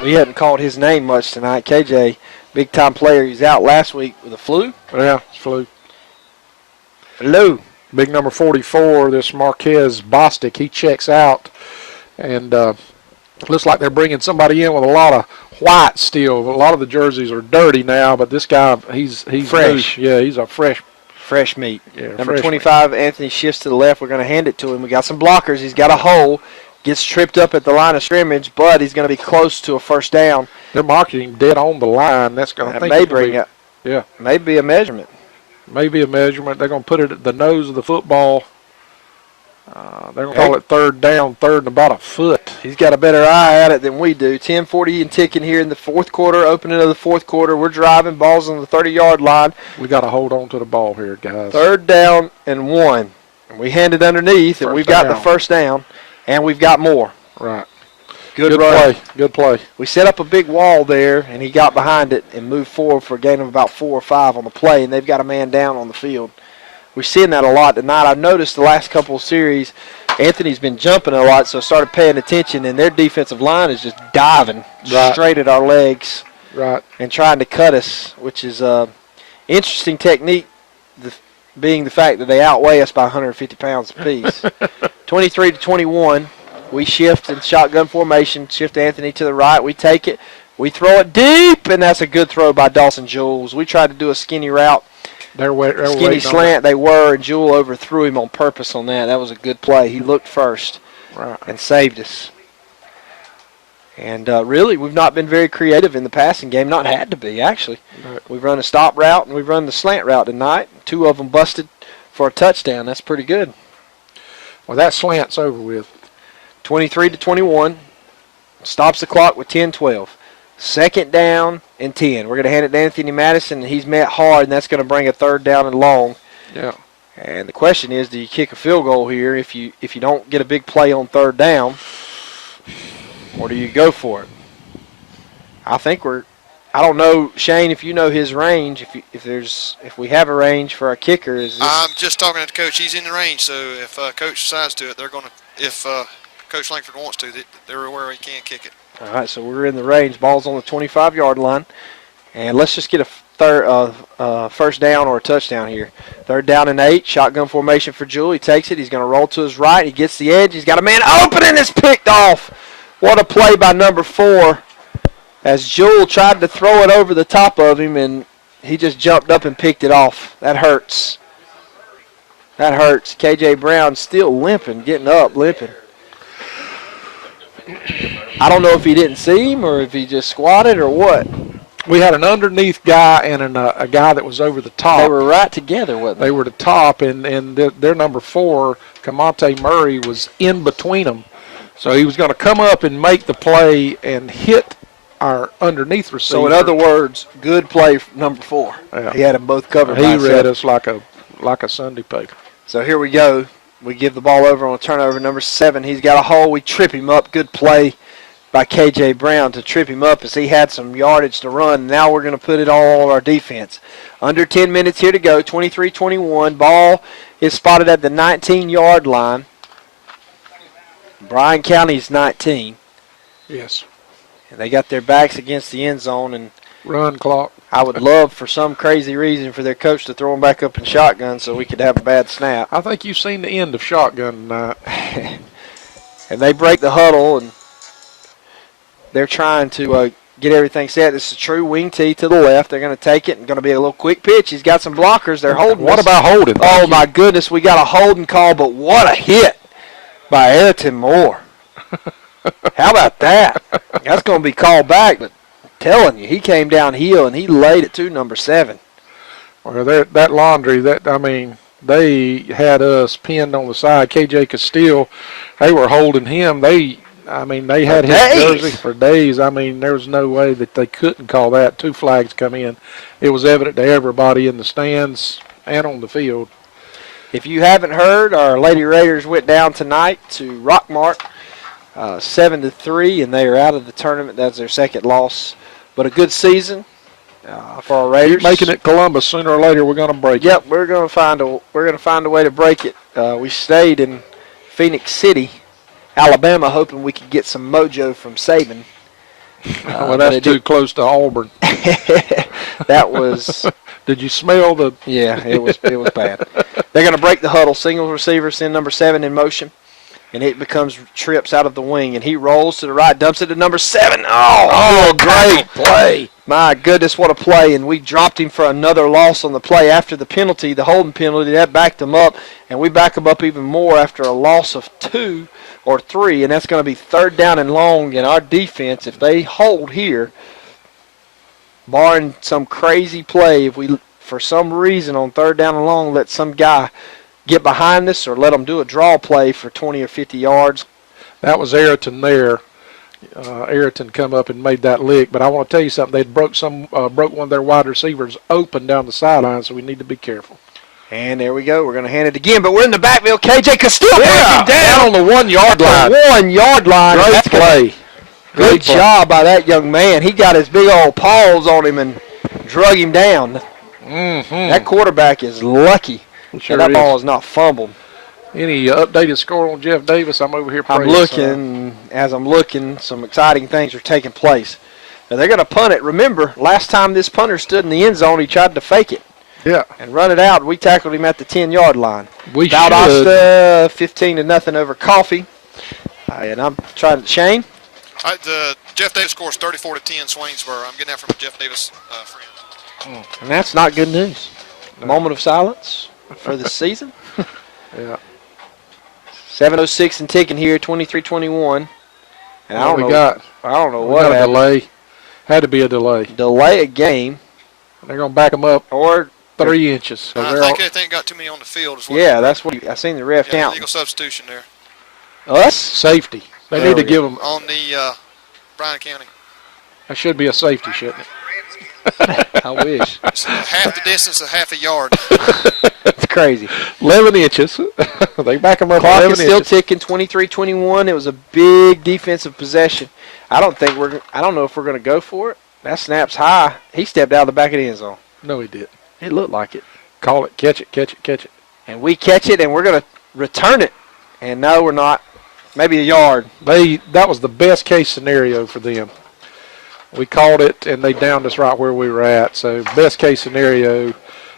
We hadn't called his name much tonight. KJ, big-time player. He's out last week with a flu. Yeah, it's flu. Flu. Big number 44, this Marquez Bostic, he checks out. And looks like they're bringing somebody in with a lot of white still. A lot of the jerseys are dirty now, but this guy, he's fresh. New. Yeah, he's a fresh meat. Yeah, number 25, Anthony shifts to the left. We're going to hand it to him. We got some blockers. He's got a hole. Gets tripped up at the line of scrimmage, but he's going to be close to a first down. They're marking him dead on the line. That's going to may bring it. Yeah, maybe a measurement. Maybe a measurement. They're going to put it at the nose of the football. They're going to call it third down, third and about a foot. He's got a better eye at it than we do. 10:40 and ticking here in the fourth quarter, opening of the fourth quarter. We're driving, balls on the 30-yard line. We got to hold on to the ball here, guys. Third down and 1. And we hand it underneath, and we've got the first down, and we've got more. Right. Good play. Good play. We set up a big wall there, and he got behind it and moved forward for a gain of about 4 or 5 on the play, and they've got a man down on the field. We're seeing that a lot tonight. I've noticed the last couple of series, Anthony's been jumping a lot, so I started paying attention, and their defensive line is just diving straight at our legs and trying to cut us, which is an interesting technique, being the fact that they outweigh us by 150 pounds apiece. 23-21, we shift in shotgun formation, shift Anthony to the right. We take it. We throw it deep, and that's a good throw by Dawson Jules. We tried to do a skinny route. Skinny slant they were, and Jewel overthrew him on purpose on that. That was a good play. He looked first and saved us. And really, we've not been very creative in the passing game. Not had to be, actually. Right. We've run a stop route, and we've run the slant route tonight. 2 of them busted for a touchdown. That's pretty good. Well, that slant's over with. 23-21. Stops the clock with 10-12. Second down and 10. We're going to hand it to Anthony Madison, and he's met hard, and that's going to bring a third down and long. Yeah. And the question is, do you kick a field goal here if you don't get a big play on third down, or do you go for it? I think I don't know, Shane, if you know his range, if we have a range for our kicker. I'm just talking to the coach. He's in the range, so if Coach decides to it, they're going to, if Coach Langford wants to, they're where he can kick it. All right, so we're in the range. Ball's on the 25-yard line. And let's just get a first down or a touchdown here. Third down and 8, shotgun formation for Jewel. He takes it. He's going to roll to his right. He gets the edge. He's got a man open, and it's picked off. What a play by number 4 as Jewel tried to throw it over the top of him, and he just jumped up and picked it off. That hurts. That hurts. KJ Brown still limping, getting up, limping. I don't know if he didn't see him or if he just squatted or what. We had an underneath guy and a guy that was over the top. They were right together, wasn't they? They were the top, and their number 4, Kamonte Murray, was in between them. So he was going to come up and make the play and hit our underneath receiver. So in other words, good play from number 4. Yeah. He had them both covered. He read us like a Sunday paper. So here we go. We give the ball over on a turnover. Number 7, he's got a hole. We trip him up. Good play by K.J. Brown to trip him up as he had some yardage to run. Now we're going to put it all on our defense. Under 10 minutes here to go, 23-21. Ball is spotted at the 19-yard line. Bryan County's 19. Yes. And they got their backs against the end zone. And run clock. I would love for some crazy reason for their coach to throw them back up in shotgun so we could have a bad snap. I think you've seen the end of shotgun tonight. And they break the huddle, and they're trying to get everything set. This is a true wing tee to the left. They're going to take it and going to be a little quick pitch. He's got some blockers. They're holding. What about holding? Oh, my goodness. We got a holding call, but what a hit by Ayrton Moore. How about that? That's going to be called back, but I'm telling you, he came downhill and he laid it to number 7. Well, that laundry, they had us pinned on the side. KJ Castile, they were holding him. They had his jersey for days. There was no way that they couldn't call that. 2 flags come in. It was evident to everybody in the stands and on the field. If you haven't heard, our Lady Raiders went down tonight to Rockmart, 7-3, and they are out of the tournament. That's their second loss. But a good season for our Raiders. Keep making it Columbus. Sooner or later, we're going to break it. Yep, we're going to find a way to break it. We stayed in Phoenix City, Alabama, hoping we could get some mojo from Saban. Well, that's too close to Auburn. That was. Did you smell the? Yeah, it was bad. They're going to break the huddle. Single receiver, send number 7 in motion, and it becomes trips out of the wing, and he rolls to the right, dumps it to number 7. Oh, great play! My goodness, what a play! And we dropped him for another loss on the play after the penalty, the holding penalty. That backed him up, and we back him up even more after a loss of 2 or 3, and that's going to be third down and long. And our defense, if they hold here, barring some crazy play, if we, for some reason on third down and long, let some guy get behind us or let them do a draw play for 20 or 50 yards. That was Ayrton there. Ayrton come up and made that lick, but I want to tell you something. They broke one of their wide receivers open down the sideline, so we need to be careful. And there we go. We're going to hand it again, but we're in the backfield. KJ Castillo down on the 1 yard line. The 1 yard line. Great play. Good job by that young man. He got his big old paws on him and drug him down. That quarterback is lucky that ball is not fumbled. Any updated score on Jeff Davis? I'm over here praying. I'm looking. As I'm looking, some exciting things are taking place. Now they're going to punt it. Remember, last time this punter stood in the end zone, he tried to fake it. Yeah. And run it out. We tackled him at the 10-yard line. We should. Valdosta 15-0 over Coffee. And I'm trying to Shane. The Jeff Davis scores 34-10 Swainsboro. I'm getting that from Jeff Davis friends. And that's not good news. Moment of silence for the season. Yeah. 7:06 and ticking here, 23-21. And I don't know what happened. Delay. Had to be a delay. Delay a game. They're going to back them up or 3 inches. So I think they got too many on the field. That's what I seen the ref count. Legal substitution there. Us? Safety. They need to give them. On the Bryan County. That should be a safety, shouldn't it? I wish. It's half the distance of half a yard. That's crazy. 11 inches. They back them up. Clock is still ticking. 23-21. It was a big defensive possession. I don't know if we're going to go for it. That snap's high. He stepped out of the back of the end zone. No, he did. It looked like it. Call it. Catch it. Catch it. Catch it. And we catch it, and we're going to return it. And no, we're not. Maybe a yard. That was the best case scenario for them. We called it, and they downed us right where we were at. So best case scenario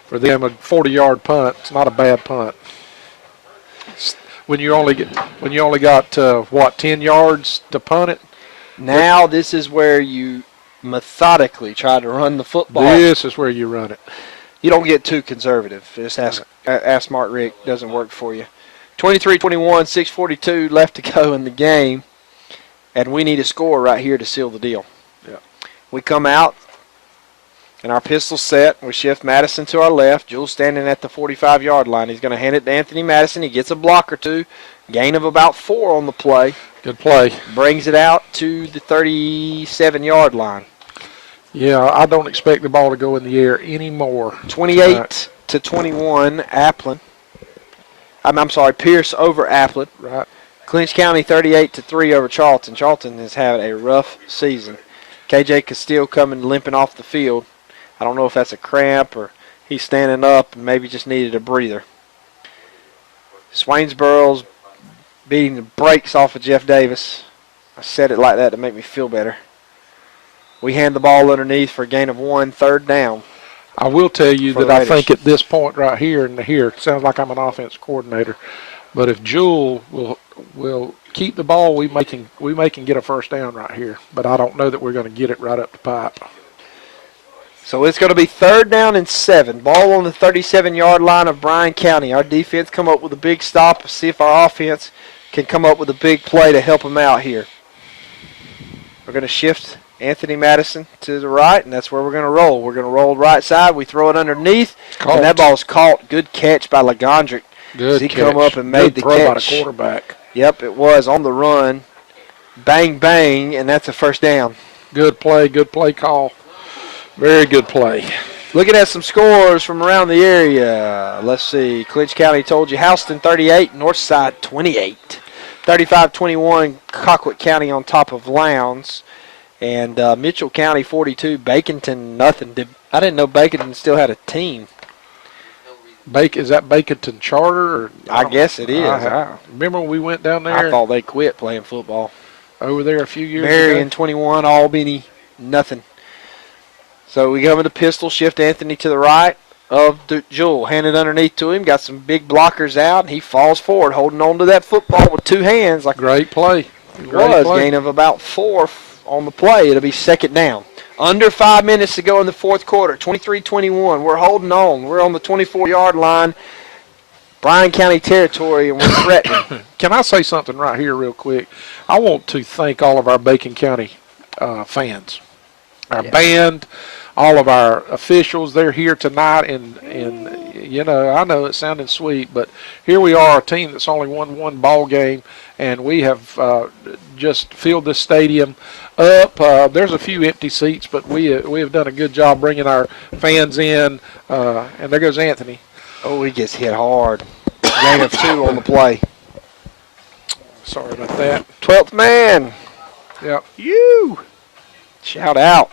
for them, a 40-yard punt. It's not a bad punt. When you only got 10 yards to punt it. Now this is where you methodically try to run the football. This is where you run it. You don't get too conservative. Just ask Smart Rick. Doesn't work for you. 23-21, 6:42 left to go in the game, and we need a score right here to seal the deal. Yeah. We come out, and our pistol's set. We shift Madison to our left. Jules standing at the 45-yard line. He's going to hand it to Anthony Madison. He gets a block or two. Gain of about 4 on the play. Good play. Brings it out to the 37-yard line. Yeah, I don't expect the ball to go in the air anymore. 28-21, Applin. I'm sorry, Pierce over Applin. Right. Clinch County 38-3 over Charlton. Charlton has had a rough season. KJ Castillo coming limping off the field. I don't know if that's a cramp or he's standing up and maybe just needed a breather. Swainsboro's beating the brakes off of Jeff Davis. I said it like that to make me feel better. We hand the ball underneath for a gain of 1, third down. I will tell you that I think at this point right here and here, it sounds like I'm an offense coordinator, but if Jewel will keep the ball, we may can get a first down right here. But I don't know that we're going to get it right up the pipe. So it's going to be 3rd down and 7. Ball on the 37-yard line of Bryan County. Our defense come up with a big stop. See if our offense can come up with a big play to help them out here. We're going to shift Anthony Madison to the right, and that's where we're going to roll. We're going to roll right side. We throw it underneath, and that ball's caught. Good catch by Legondrick. Good he catch. Come up and made Good the throw catch. By the quarterback. Yep, it was on the run. Bang, bang, and that's a first down. Good play call. Very good play. Looking at some scores from around the area. Let's see. Clinch County told you. Houston 38, Northside 28. 35-21, Colquitt County on top of Lowndes. And Mitchell County 42, Baconton nothing. I didn't know Baconton still had a team. Is that Baconton Charter? Or, I guess it is. Remember when we went down there? I thought they quit playing football. Over there a few years Marion ago? 21, Albany nothing. So we go into pistol, shift Anthony to the right of Jewel. Hand it underneath to him. Got some big blockers out, and he falls forward, holding on to that football with 2 hands. Great play. Gain of about 4 on the play. It'll be 2nd down. Under 5 minutes to go in the 4th quarter. 23-21. We're holding on. We're on the 24-yard line. Bryan County territory, and we're threatening. Can I say something right here real quick? I want to thank all of our Bacon County fans. Our band, all of our officials. They're here tonight, and I know it's sounding sweet, but here we are, a team that's only won one ball game, and we have just filled this stadium up. There's a few empty seats, but we have done a good job bringing our fans in. And there goes Anthony. Oh, he gets hit hard. Gain of 2 on the play. Sorry about that. 12th man. Yep. You. Shout out.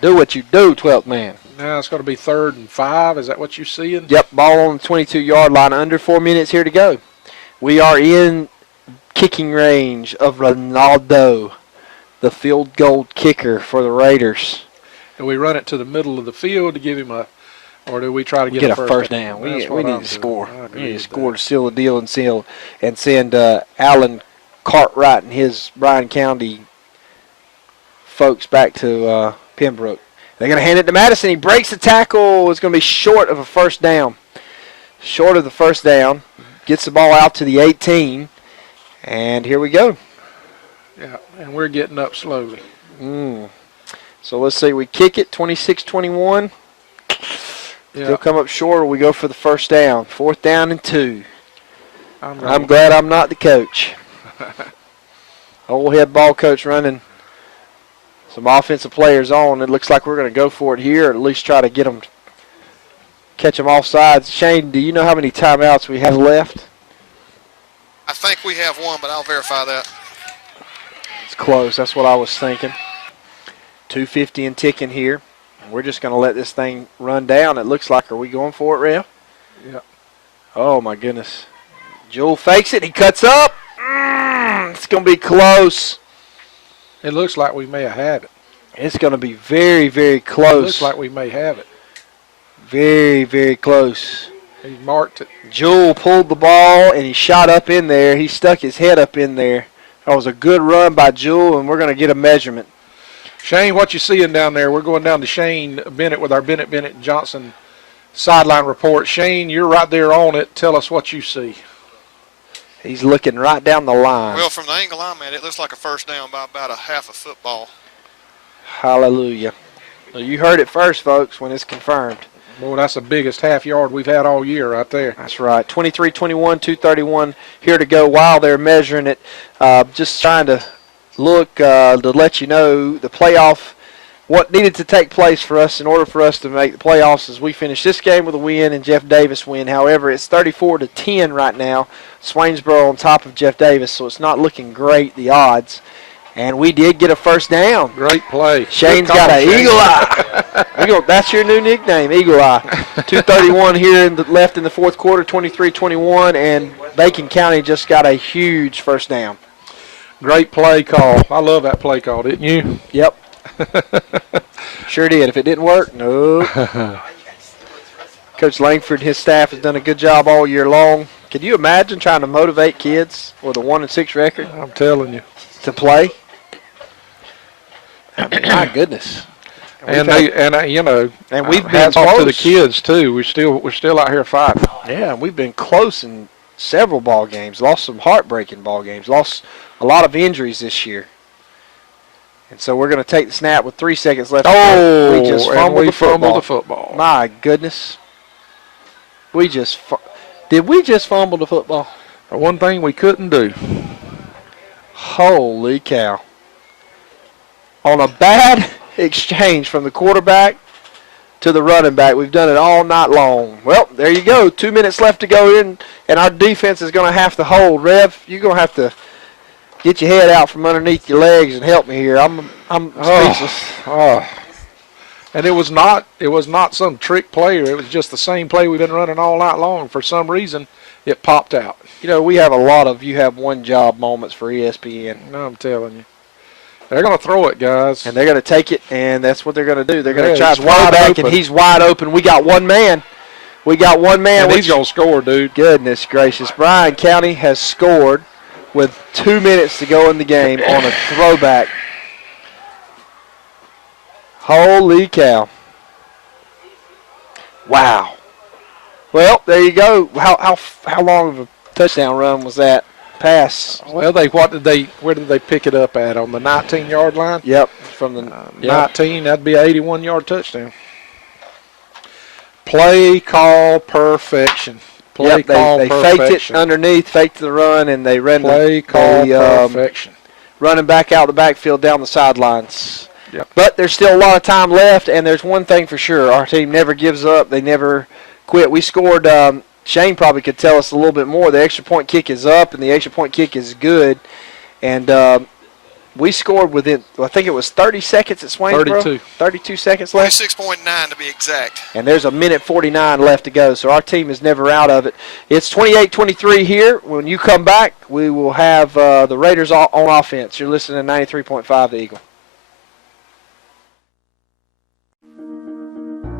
Do what you do, 12th man. Now it's going to be 3rd and 5. Is that what you're seeing? Yep, ball on the 22-yard line. Under 4 minutes here to go. We are in kicking range of Ronaldo, the field goal kicker for the Raiders. Do we run it to the middle of the field to give him or do we try to get a first down? We need to score. We need to score to seal the deal and send Alan Cartwright and his Bryan County folks back to Pembroke. They're going to hand it to Madison. He breaks the tackle. It's going to be short of a first down. Short of the first down. Gets the ball out to the 18. And here we go. Yeah, and we're getting up slowly. So let's see. We kick it, 26-21. Still come up short, or we go for the first down. 4th down and 2. I'm glad I'm not the coach. Old head ball coach running some offensive players on. It looks like we're going to go for it here, or at least try to get them, catch them off sides. Shane, do you know how many timeouts we have left? I think we have one, but I'll verify that. It's close. That's what I was thinking. 2:50 and ticking here. We're just going to let this thing run down. It looks like, are we going for it, Rev? Yeah. Oh, my goodness. Jewel fakes it. He cuts up. It's going to be close. It looks like we may have had it. It's going to be very, very close. It looks like we may have it. Very, very close. He marked it. Jewel pulled the ball, and he shot up in there. He stuck his head up in there. That was a good run by Jewel, and we're going to get a measurement. Shane, what you seeing down there? We're going down to Shane Bennett with our Bennett Johnson sideline report. Shane, you're right there on it. Tell us what you see. He's looking right down the line. Well, from the angle I'm at, it looks like a first down by about a half a football. Hallelujah. Well, you heard it first, folks, when it's confirmed. Boy, that's the biggest half yard we've had all year right there. That's right. 23-21, 2:31 here to go while they're measuring it. Just trying to look to let you know the playoff, what needed to take place for us in order for us to make the playoffs as we finish this game with a win and Jeff Davis win. However, it's 34-10 right now. Swainsboro on top of Jeff Davis, so it's not looking great, the odds. And we did get a first down. Great play. Shane's got an eagle eye. That's your new nickname, Eagle Eye. 2:31 here left in the fourth quarter, 23-21, and Bacon County just got a huge first down. Great play call. I love that play call, didn't you? Yep. Sure did. If it didn't work, no. Coach Langford and his staff has done a good job all year long. Can you imagine trying to motivate kids with a 1-6 record? I'm telling you. To play? My goodness. And we've been close to the kids too. We're still out here fighting. Yeah, and we've been close in several ball games. Lost some heartbreaking ball games. Lost a lot of injuries this year. And so we're going to take the snap with 3 seconds left. Oh, we just fumbled the football. My goodness. Did we just fumble the football? The one thing we couldn't do. Holy cow. On a bad exchange from the quarterback to the running back. We've done it all night long. Well, there you go. 2 minutes left to go in, and our defense is going to have to hold. Rev, you're going to have to get your head out from underneath your legs and help me here. I'm speechless. And it was not some trick player. It was just the same play we've been running all night long. For some reason, it popped out. You know, we have a lot of you have one job moments for ESPN. No, I'm telling you. They're going to throw it, guys. And they're going to take it, and that's what they're going to do. They're going to try to throw back, and he's wide open. We got one man. And he's going to score, dude. Goodness gracious. Bryan County has scored with 2 minutes to go in the game on a throwback. Holy cow. Wow. Well, there you go. How long of a touchdown run was that? pass. Well, where did they pick it up at? On the 19-yard line? Yep, from the 19. That'd be an 81-yard touchdown. Play call perfection. Play call they perfection. faked it underneath, faked the run, and they ran play call perfection. Running back out the backfield down the sidelines. Yep. But there's still a lot of time left, and there's one thing for sure. Our team never gives up. They never quit. We scored, Shane probably could tell us a little bit more. The extra point kick is up, and the extra point kick is good. And we scored within, I think it was 30 seconds at Swainsboro. 32 seconds left. 26.9 to be exact. And there's a minute 49 left to go, so our team is never out of it. It's 28-23 here. When you come back, we will have the Raiders on offense. You're listening to 93.5 The Eagle.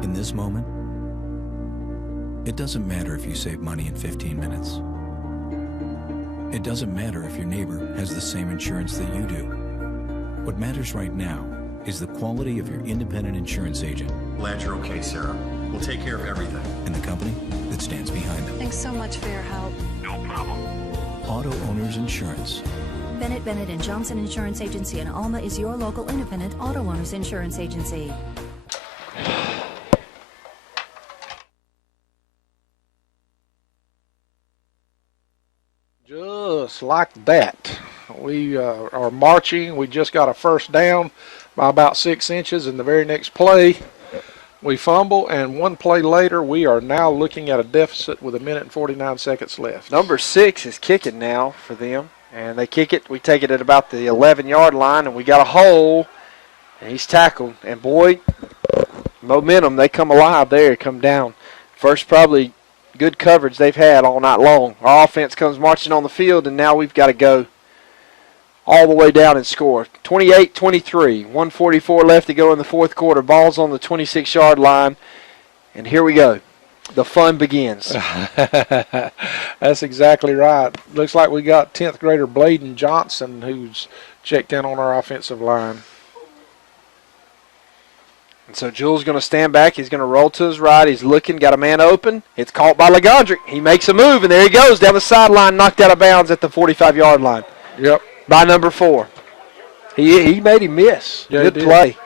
In this moment, it doesn't matter if you save money in 15 minutes. It doesn't matter if your neighbor has the same insurance that you do. What matters right now is the quality of your independent insurance agent. Glad you're okay, Sarah. We'll take care of everything. And the company that stands behind them. Thanks so much for your help. No problem. Auto Owners Insurance. Bennett Bennett and Johnson Insurance Agency in Alma is your local independent auto owners insurance agency. Just like that. We are marching. We just got a first down by about 6 inches. In the very next play, we fumble, and one play later, we are now looking at a deficit with 1 minute and 49 seconds left. Number 6 is kicking now for them, and they kick it. We take it at about the 11-yard line, and we got a hole, and he's tackled. And, boy, momentum, they come alive there, come down. First probably good coverage they've had all night long. Our offense comes marching on the field, and now we've got to go all the way down and score. 28-23, 1:44 left to go in the fourth quarter. Ball's on the 26-yard line, and here we go. The fun begins. That's exactly right. Looks like we got 10th grader Bladen Johnson who's checked in on our offensive line. And so Jules going to stand back. He's going to roll to his right. He's looking, got a man open. It's caught by Legondrick. He makes a move, and there he goes down the sideline, knocked out of bounds at the 45-yard line. Yep. By number 4. He made him miss. Yeah, good play.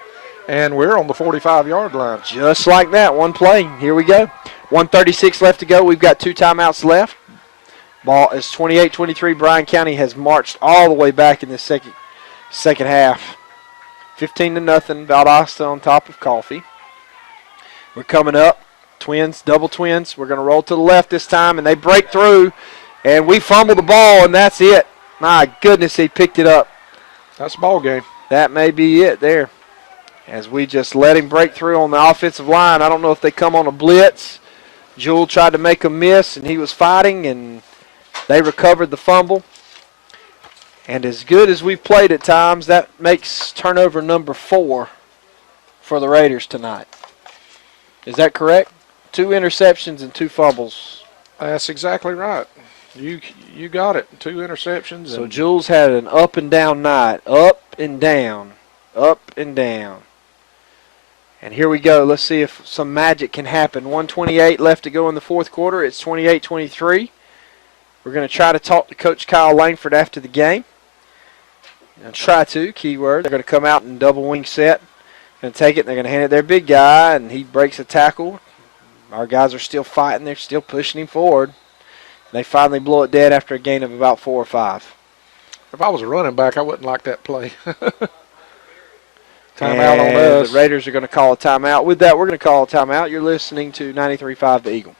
And we're on the 45-yard line. Just like that, one play. Here we go. 1:36 left to go. We've got 2 timeouts left. Ball is 28-23. Bryan County has marched all the way back in the second half. 15-0, Valdosta on top of Coffee. We're coming up. Twins, double twins. We're going to roll to the left this time, and they break through, and we fumble the ball, and that's it. My goodness, he picked it up. That's a ball game. That may be it there. As we just let him break through on the offensive line. I don't know if they come on a blitz. Jewel tried to make a miss, and he was fighting, and they recovered the fumble. And as good as we've played at times, that makes turnover number 4 for the Raiders tonight. Is that correct? 2 interceptions and 2 fumbles. That's exactly right. You got it. 2 interceptions. So Jules had an up and down night. Up and down. Up and down. And here we go. Let's see if some magic can happen. 1:28 left to go in the fourth quarter. It's 28-23. We're going to try to talk to Coach Kyle Langford after the game. And try to, keyword. They're going to come out in double wing set. Going to take it, and they're going to hand it their big guy, and he breaks a tackle. Our guys are still fighting. They're still pushing him forward. They finally blow it dead after a gain of about 4 or 5. If I was a running back, I wouldn't like that play. Timeout on us. The Raiders are going to call a timeout. With that, we're going to call a timeout. You're listening to 93.5 The Eagle.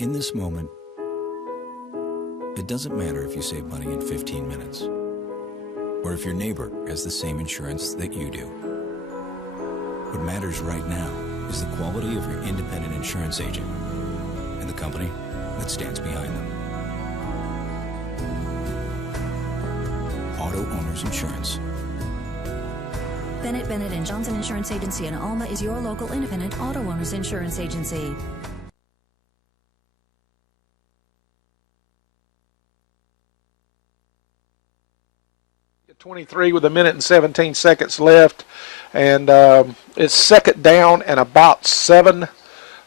In this moment, it doesn't matter if you save money in 15 minutes or if your neighbor has the same insurance that you do. What matters right now is the quality of your independent insurance agent and the company that stands behind them. Auto Owners Insurance. Bennett Bennett and Johnson Insurance Agency in Alma is your local independent auto owners insurance agency. At 23 with 1 minute and 17 seconds left, and it's second down and about 7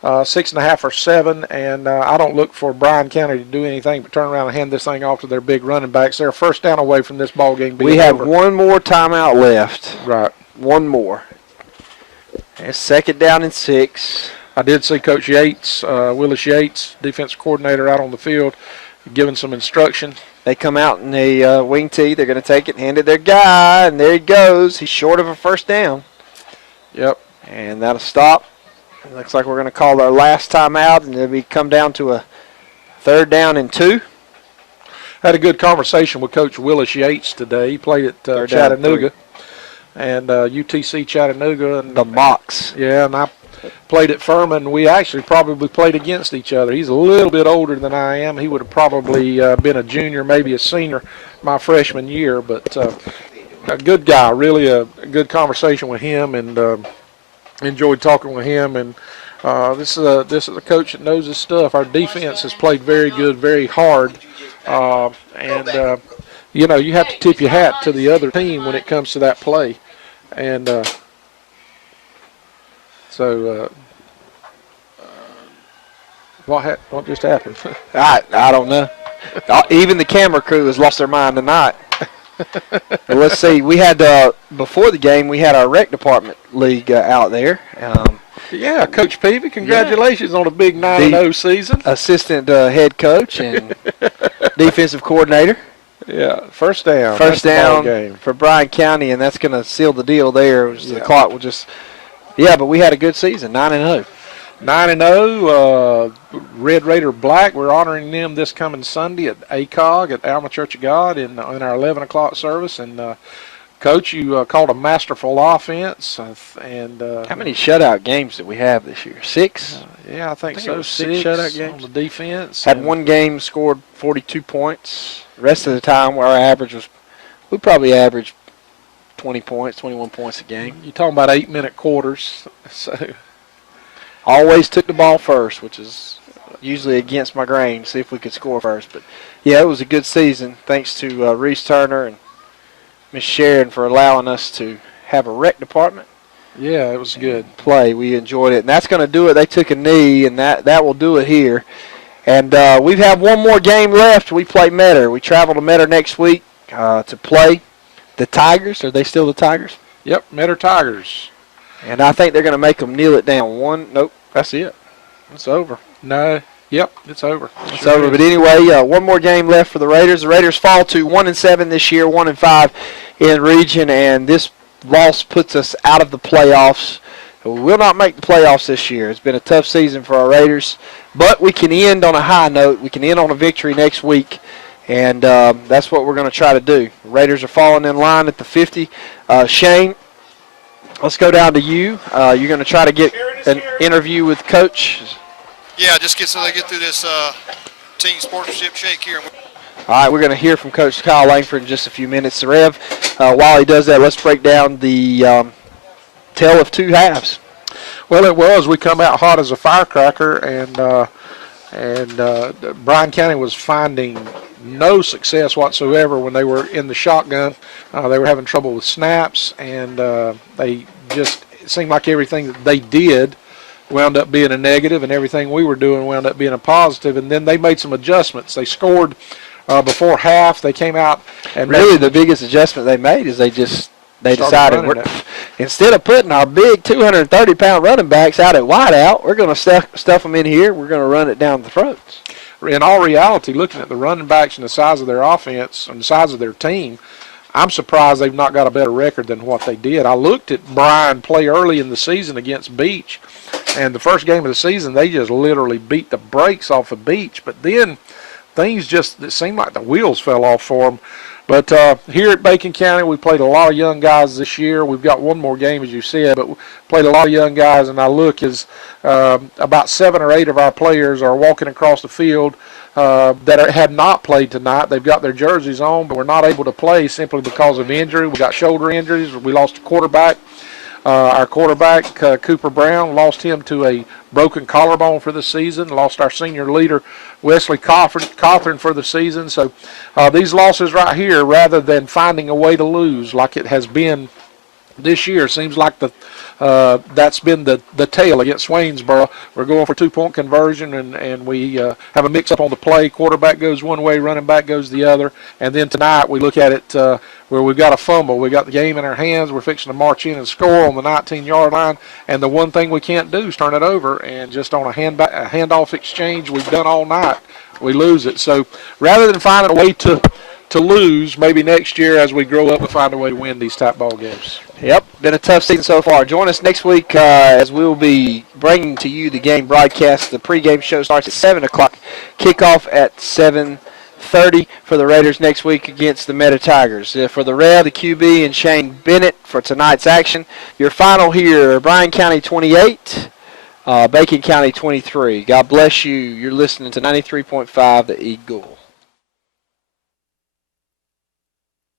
6.5 or 7, and I don't look for Bryan County to do anything but turn around and hand this thing off to their big running backs. They're first down away from this ball game being We have over. one more timeout left. Right. One more. And 2nd down and 6. I did see Coach Yates, Willis Yates, defensive coordinator, out on the field, giving some instruction. They come out in a wing tee. They're going to take it, hand it their guy, and there he goes. He's short of a first down. Yep. And that'll stop. It looks like we're going to call our last timeout, and it'll come down to a 3rd down and 2. Had a good conversation with Coach Willis Yates today. He played at Chattanooga and UTC Chattanooga. And the Mocs. Yeah, and I played at Furman. We actually probably played against each other. He's a little bit older than I am. He would have probably been a junior, maybe a senior my freshman year. But a good guy, really a good conversation with him, and enjoyed talking with him. And this is a coach that knows his stuff. Our defense has played very good, very hard. You know, you have to tip your hat to the other team when it comes to that play. And what just happened? I don't know. Even the camera crew has lost their mind tonight. Let's see. We had, before the game, we had our rec department league out there. Yeah, Coach Peavy, congratulations on a big 9-0 season. Assistant head coach and defensive coordinator. Yeah, first down. First down for Bryan County, and that's going to seal the deal there. The clock will just – but we had a good season, 9-0. 9-0, Red Raider Black. We're honoring them this coming Sunday at ACOG at Alma Church of God in our 11 o'clock service. And, Coach, you called a masterful offense. And how many shutout games did we have this year? 6? I think so. 6 shutout games on the defense. Had one game, scored 42 points. The rest of the time, our average was – we probably averaged 20 points, 21 points a game. You're talking about 8-minute quarters. So always took the ball first, which is usually against my grain, see if we could score first. But, it was a good season. Thanks to Reese Turner and Miss Sharon for allowing us to have a rec department. Yeah, it was good. Play. We enjoyed it. And that's going to do it. They took a knee, and that will do it here. And we have one more game left. We play Metter. We travel to Metter next week to play the Tigers. Are they still the Tigers? Yep, Metter Tigers. And I think they're going to make them kneel it down. Nope, that's it. It's over. No. Yep, it's over. It's over. But anyway, one more game left for the Raiders. The Raiders fall to 1-7 this year, 1-5 in region, and this loss puts us out of the playoffs. We will not make the playoffs this year. It's been a tough season for our Raiders, but we can end on a high note. We can end on a victory next week, and that's what we're going to try to do. The Raiders are falling in line at the 50. Shane, let's go down to you. You're going to try to get an interview with Coach. Yeah, just so they get through this team sportsmanship shake here. All right, we're going to hear from Coach Kyle Langford in just a few minutes. Rev, while he does that, let's break down the tale of two halves. Well, it was. We come out hot as a firecracker, and Bryan County was finding no success whatsoever when they were in the shotgun. They were having trouble with snaps, and they just it seemed like everything that they did wound up being a negative, and everything we were doing wound up being a positive. And then they made some adjustments. They scored before half. They came out and really the biggest adjustment they made is they decided instead of putting our big 230-pound running backs out at wideout, we're going to stuff them in here. We're going to run it down the throats. In all reality, looking at the running backs and the size of their offense and the size of their team, I'm surprised they've not got a better record than what they did. I looked at Bryan play early in the season against Beach, and the first game of the season, they just literally beat the brakes off of Beach. But then things it seemed like the wheels fell off for them. But here at Bacon County, we played a lot of young guys this year. We've got one more game, as you said, but we played a lot of young guys, and I look as about 7 or 8 of our players are walking across the field that have not played tonight. They've got their jerseys on, but we're not able to play simply because of injury. We got shoulder injuries. We lost a quarterback. Our quarterback, Cooper Brown, lost him to a broken collarbone for the season, lost our senior leader, Wesley Cothran, for the season. So these losses right here, rather than finding a way to lose like it has been this year. Seems like that's been the tale against Swainsboro. We're going for 2-point conversion, and we have a mix-up on the play. Quarterback goes one way, running back goes the other. And then tonight we look at it where we've got a fumble. We got the game in our hands. We're fixing to march in and score on the 19-yard line. And the one thing we can't do is turn it over. And just on a handoff exchange we've done all night, we lose it. So rather than finding a way to lose, maybe next year as we grow up, we'll find a way to win these type ball games. Yep, been a tough season so far. Join us next week as we'll be bringing to you the game broadcast. The pregame show starts at 7 o'clock. Kickoff at 7:30 for the Raiders next week against the Meta Tigers. For the Rev, the QB, and Shane Bennett for tonight's action. Your final here, Bryan County 28, Bacon County 23. God bless you. You're listening to 93.5 The Eagle.